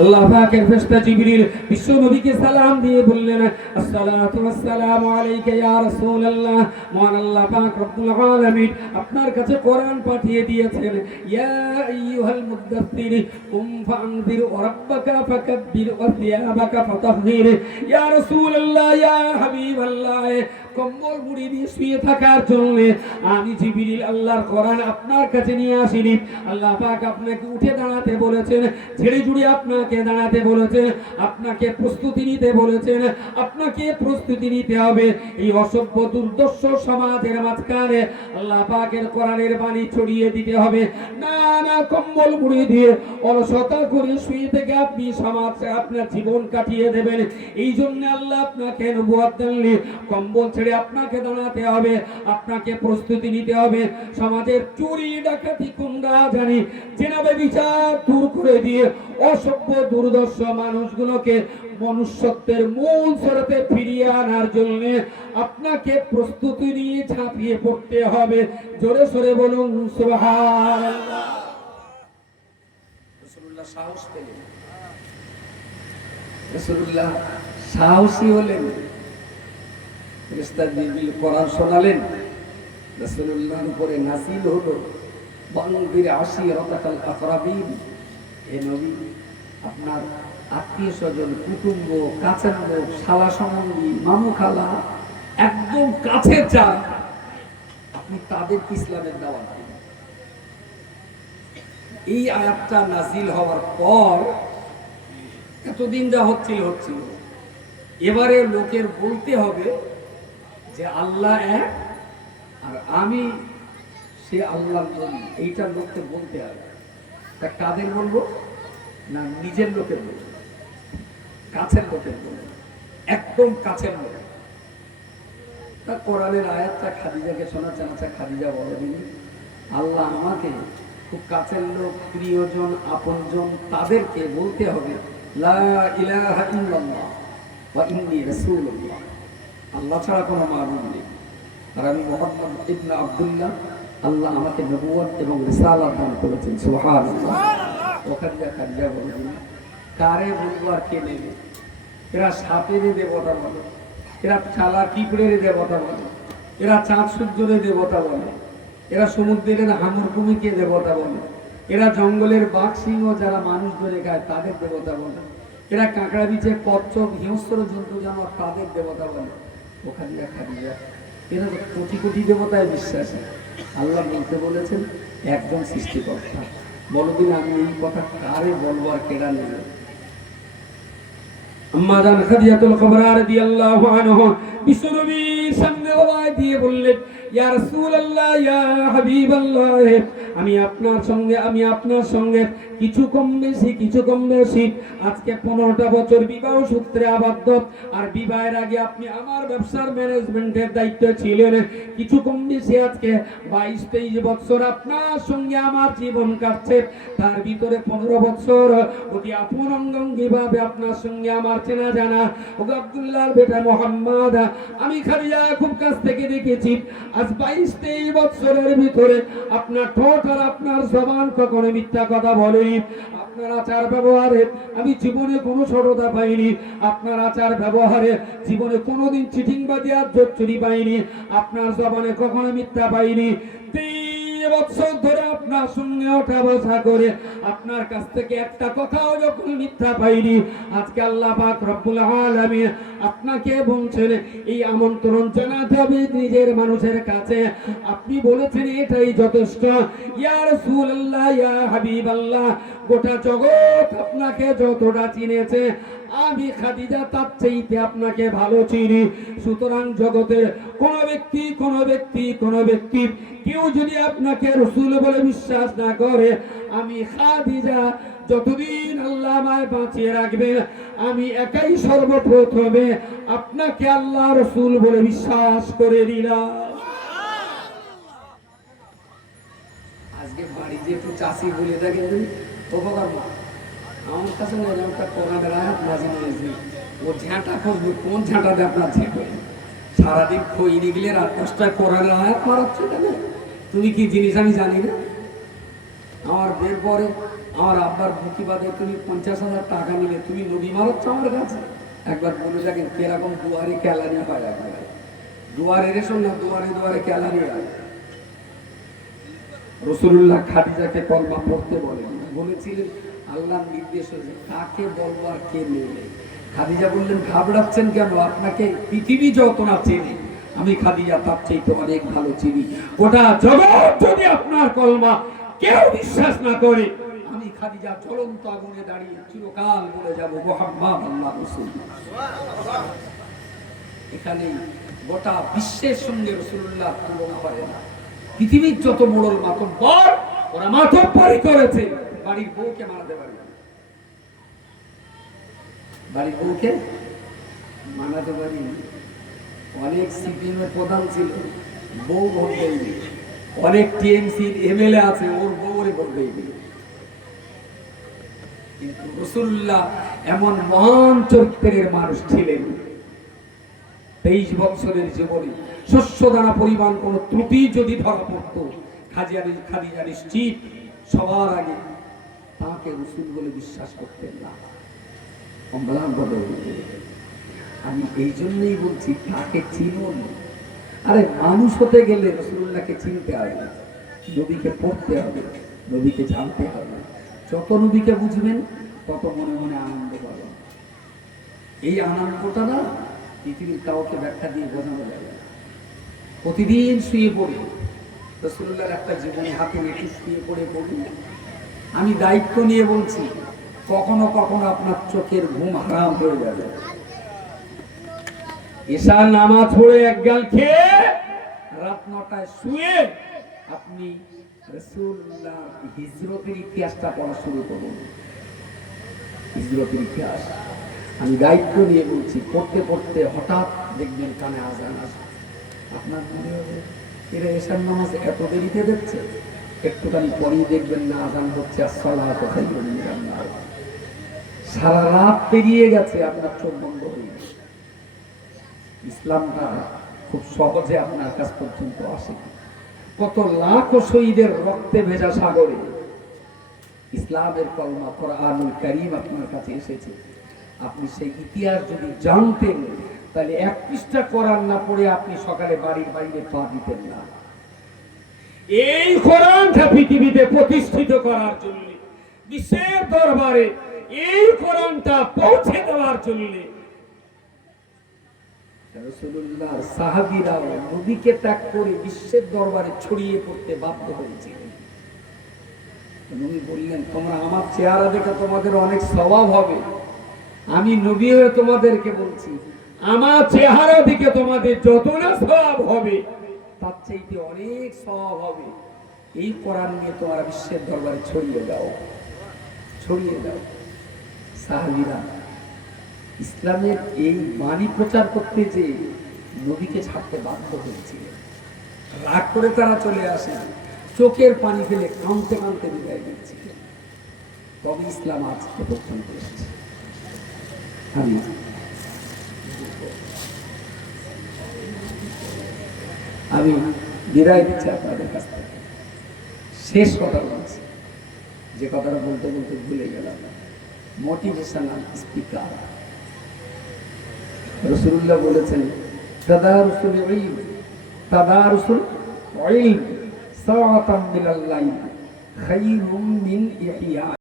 আল্লাহ পাকের ফেরেশতা জিবরিল বিশ্ব নবীকে সালাম দিয়ে বললেন, আসসালাতু ওয়াসসালামু আলাইকা ইয়া রাসূলুল্লাহ। মহান আল্লাহ পাক রব্বুল আলামিন আপনার কাছে কোরআন পাঠিয়ে দিয়েছেন। ইয়া আইয়ুহাল মুদাথথির কুম ফাআনযির ওয়া রাব্বাকা ফাকাব্বির ওয়া সিয়াবাকা ফাতাহহির। ইয়া রাসূলুল্লাহ, ইয়া হাবিবাল্লাহ, কম্বল মুড়ি দিয়ে শুয়ে থাকার জন্য আমি জিবরিল আল্লাহর কোরআন আপনার কাছে নিয়ে আসিনি। আল্লাহ পাক আপনাকে উঠে দাঁড়াতে বলেছেন, ঝেড়ে ঝুড়ে আপনাকে দাঁড়াতে বলেছেন, আপনাকে প্রস্তুতি নিতে বলেছেন, আপনাকে প্রস্তুতি নিতে হবে। এই অসভ্য দুর্দর্শ সমাজের মাঝখানে আল্লাহ পাকের কোরআনের বাণী ছড়িয়ে দিতে হবে। না না, কম্বল মুড়ি দিয়ে অলসতা করে শুয়ে থেকে আপনি সমাজে আপনার জীবন কাটিয়ে দেবেন। এই জন্য আল্লাহ আপনাকে নবুয়ত দেননি। কম্বল ছেড়ে আপনাকে দাঁড়াতে হবে, আপনাকে প্রস্তুতি নিতে হবে। সমাজের চুরি ডাকাতি কুণ্ডা জানি জেনাবে বিচার দূর করে দিয়ে অসভ্য দুর্দর্শ মানুষগুলোকে মনুষ্যত্বের মূল স্রোতে ফিরিয়ে আনার জন্য আপনাকে প্রস্তুতি নিয়ে ঝাঁপিয়ে পড়তে হবে। জোরে সোরে বলুন সুবহানাল্লাহ। রাসূলুল্লাহ সাহস পেলেন, রাসূলুল্লাহ সাহসী হলেন। ফেরেশতা জিবরিল কোরআন শোনালেন, রাসূলুল্লাহর উপরে নাযিল হলো বানবির আশিরাতাল আকরাবিন। হে নবী, আপনার আত্মীয় স্বজন, কুটুম্ব, কাছের লোক, শালা সম্বন্ধী, মামু খালা, একদম কাছের যারা, আপনি তাদেরকে ইসলামের দাওয়াত দিন। এই আয়াতটা নাযিল হওয়ার পর এতদিন যা হচ্ছিল, এবারে লোকের বলতে হবে যে আল্লাহ এক আর আমি সে আল্লাহর নবী। এইটা লোককে বলতে হবে। তা কাদের বলবো? না নিজের লোকের বলবো, কাছের লোকের বলবো, একদম কাছের লোক। তা কোরআনের আয়াতটা খাদিজাকে শোনাচ্ছেন। আচ্ছা খাদিজা বলেন, আল্লাহ আমাকে খুব কাছের লোক, প্রিয়জন, আপনজন তাদেরকে বলতে হবে লা ইলাহা ইল্লাল্লাহ ওয়া ইন্নী রাসূলুল্লাহ, আল্লাহ ছাড়া কোনো মাবুদ নেই, আর আমি মুহাম্মদ ইবনে আব্দুল্লাহ, আল্লাহ আমাকে নবুয়ত এবং রিসালাত দান করেছেন। সুবহানাল্লাহ। খাদিজা বলেন, কারে বলবো আর কে নেবে? এরা সাপের দেবতা বলে, এরা চালা পিঁপড়ের দেবতা বলে, এরা চাঁদ সূর্যের দেবতা বলে, এরা সমুদ্রের হাঙর কুমিরকে দেবতা বলে, এরা জঙ্গলের বাঘ সিংহ যারা মানুষ ধরে খায় তাদের দেবতা বলে, এরা কাঁকড়া বিচে কচ্ছপ হিংস্র জন্তু জানোয়ার তাদের দেবতা বলে। খাদিজা এরা তো কোটি কোটি দেবতায় বিশ্বাসী। আল্লাহ বলতে বলেছেন একজন সৃষ্টিকর্তা। বলো দিন আমি এই কথা কারে বলবো আর কেডা নেবে? আম্মা জান খাদিজাতুল কুবরা রাদিয়াল্লাহু আনহা বিশ্বনবীর সামনে গলায় দিয়ে বললেন, ইয়া রাসূলুল্লাহ, ইয়া হাবিবাল্লাহ, আমি আপনার সঙ্গে কিছু কম বেশি আজকে 15টা বছর বিবাহ সূত্রে আবদ্ধ। আর বিবাহের আগে আপনি আমার ব্যবসার ম্যানেজমেন্টের দায়িত্ব ছিলেন। কিছু কম বেশি আজকে 22-23 বছর আপনার সঙ্গে আমার জীবন কাটছে। তার ভিতরে 15 বছর অতি আপন অঙ্গাঙ্গিভাবে আপনার সঙ্গে আমার চেনা জানা। ও আব্দুল্লাহর বেটা মোহাম্মদ, আমি খাদিজা খুব কাছ থেকে দেখেছি। আজ 22-23 বছরের ভিতরে আপনার ঠোঁট আর আপনার জবান কখনো মিথ্যা কথা বলেনি। আপনার আচার ব্যবহারে আমি জীবনে কোনো সততা পাইনি। আপনার আচার ব্যবহারে জীবনে কোনোদিন চিটিংবাজি আর জোচ্চুরি পাইনি। আপনার জবানে কখনো মিথ্যা পাইনি। 3 বছর ধরে আপনার সঙ্গে ওঠা বসা করে আপনার কাছ থেকে একটা কথাও যখন মিথ্যা পাইনি। আজকে আল্লাহ পাক রব্বুল আলামিন আপনাকে বলছেন এই আমন্ত্রণ জানাতে হবে নিজের মানুষের কাছে। আপনি বলেছেন এটাই যথেষ্ট। ইয়া রাসূলুল্লাহ, ইয়া হাবিবাল্লাহ, গোটা জগৎ আপনাকে যতটা চিনেছে আমি খাদিজা তার চাইতে আপনাকে ভালো চিনি। সুতরাং জগতের কোন ব্যক্তি কেউ যদি আপনাকে রাসূল বলে বিশ্বাস না করে, আমি খাদিজা যতদিন আল্লাহ আমায় বাঁচিয়ে রাখবেন আমি একাই সর্বপ্রথমে আপনাকে আল্লাহ রসুল বলে বিশ্বাস করে দিলাম। আজকে বাড়ি যে একটু চাষি বলে দেখেন উপকার মা আমার কাছে একটা কোরআনের আয়াত নাযিল হয়েছে, ও ঝাঁটা করবে কোন ঝাঁটাতে আপনার ঝেঁটে সারাদিন খই নিগলে রাত 10টায় কোরআনের আয়াত মারাচ্ছে কেন? তুমি কি জিনিস আমি জানি না? আমার বের পরে আমার আব্বার বুকি বাদে তুমি 50,000 টাকা নিলে তুমি নদী মারাচ্ছ আমার কাছে? একবার বলে দেখেন কিরকম দুয়ারে ক্যালারি হয়, একবার দুয়ারে রেশন না দুয়ারে দুয়ারে ক্যালারি হয়। রাসূলুল্লাহ খাদিজাকে কলমা পড়তে বলেছিলেন, আল্লাহর নির্দেশ হয়েছে কাকে বলবো আর কে নেবে। খাদিজা বললেন ঘাবড়াচ্ছেন কেন? আপনাকে পৃথিবী যত না চেনে আমি খাদিজা তার চাইতে অনেক ভালো চিনি। গোটা জগৎ যদি আপনার কলমা কেউ বিশ্বাস না করে আমি খাদিজা জ্বলন্ত আগুনে দাঁড়িয়ে চিরকাল বলে যাব মুহাম্মদ আল্লাহর রাসূল। এখানে গোটা বিশ্বের সঙ্গে রাসূলুল্লাহ তুলনা হয় না। পৃথিবীর যত মোড়ল মাতব্বর ওরা মাতব্বরই করেছে, বাড়ির বউকে মানাতে পারে না। বাড়ির বউকে মানাতে পারি। অনেক সিপিএম এর প্রধান ছিল, বউ ভোট দেয়নি। অনেক টিএমসির এমএলএ আছে, ওর বউরে ভোট দেয়নি। কিন্তু রাসূলুল্লাহ এমন মহান চরিত্রের মানুষ ছিলেন, 23 বছরের জীবনে শস্য দানা পরিমাণ কোন ত্রুটি যদি ধরা পড়ত খাদিজা নিশ্চিত সবার আগে তাকে রাসূল বলে বিশ্বাস করতেন না। আমি এই জন্যই বলছি তাকে চিনুন। আরে মানুষ হতে গেলে রাসূলুল্লাহকে চিনতে হবে, নবীকে পড়তে হবে, নবীকে জানতে হবে। যত নবীকে বুঝবেন তত মনে মনে আনন্দ পাবেন। এই আনন্দটা না পৃথিবীর কাউকে ব্যাখ্যা দিয়ে বোঝানো যাবে না। প্রতিদিন শুয়ে পড়ে রাসূলুল্লাহর একটা জীবনী হাতে নিয়ে শুয়ে পড়ে পড়ি। আমি দায়িত্ব নিয়ে বলছি, কখনো কখনো আপনার চোখের ঘুম হারাম হয়ে যাবে। ঈশার নামাজ পড়ে একগাল খেয়ে রাত 9টায় শুয়ে আপনি রাসূলুল্লাহ হিজরতের ইতিহাসটা পড়া শুরু করুন। হিজরতের ইতিহাস আমি দায়িত্ব নিয়ে বলছি, পড়তে পড়তে হঠাৎ দেখবেন কানে আজান আসে। আপনার মনে হবে এরা ঈশার নামাজ এত দেরিতে দেখছে, একটুখানি পরেই দেখবেন না আজান হচ্ছে আসসালাতু খায়রুম মিনান নাওম। সারা রাত পেরিয়ে গেছে, আপনার চোখ বন্ধ হয়ে গেছে। ইসলামটা খুব সহজে আপনার কাছ পর্যন্ত আসে। কত লাখ শহীদের রক্তে ভেজা সাগরে ইসলামের কলমা কোরআনুল কারীম আপনার কাছে এসেছে। আপনি সেই ইতিহাস যদি জানতেন তাহলে 1 পৃষ্ঠা কোরআন না পড়ে আপনি সকালে বাড়ির বাইরে পা দিতেন না। এই কোরআনটা পৃথিবীতে প্রতিষ্ঠিত করার জন্য, বিশ্বের দরবারে এই কোরআনটা পৌঁছে দেওয়ার জন্য রাসূলুল্লাহর সাহাবীরা নবীকে ত্যাগ করে বিশ্বের দরবারে ছড়িয়ে পড়তে বাধ্য হয়েছিলেন। নবী বললেন, তোমরা আমার চেহারা দেখে তোমাদের অনেক সওয়াব হবে। আমি নবী হয়ে তোমাদেরকে বলছি, আমার চেহারা দেখে তোমাদের যত না সওয়াব হবে তার চাইতে অনেক সওয়াব হবে। এই কোরআন নিয়ে তোমরা বিশ্বের দরবারে ছড়িয়ে দাও, ছড়িয়ে দাও। সাহাবীরা ইসলামের এই বাণী প্রচার করতে যে নবীকে ছাড়তে বাধ্য হয়েছিলেন। রাগ করে তারা চলে আসে, চোখের পানি ফেলে কাঁদতে কাঁদতে বিদায় দিচ্ছিলেন। তবে ইসলাম আজকে পর্যন্ত এসেছে। আমি বিদায় দিচ্ছি আপনাদের কাছ থেকে। শেষ কথা বলছি, যে কথাটা বলতে বলতে ভুলে গেলাম। মোটিভেশনাল স্পিকার রাসূলুল্লাহ বলেছেন, তাদারুসুল ইলম, তাদারুসুল ইলম সাআতাম মিনাল লাইল খায়রুম মিন ইহয়া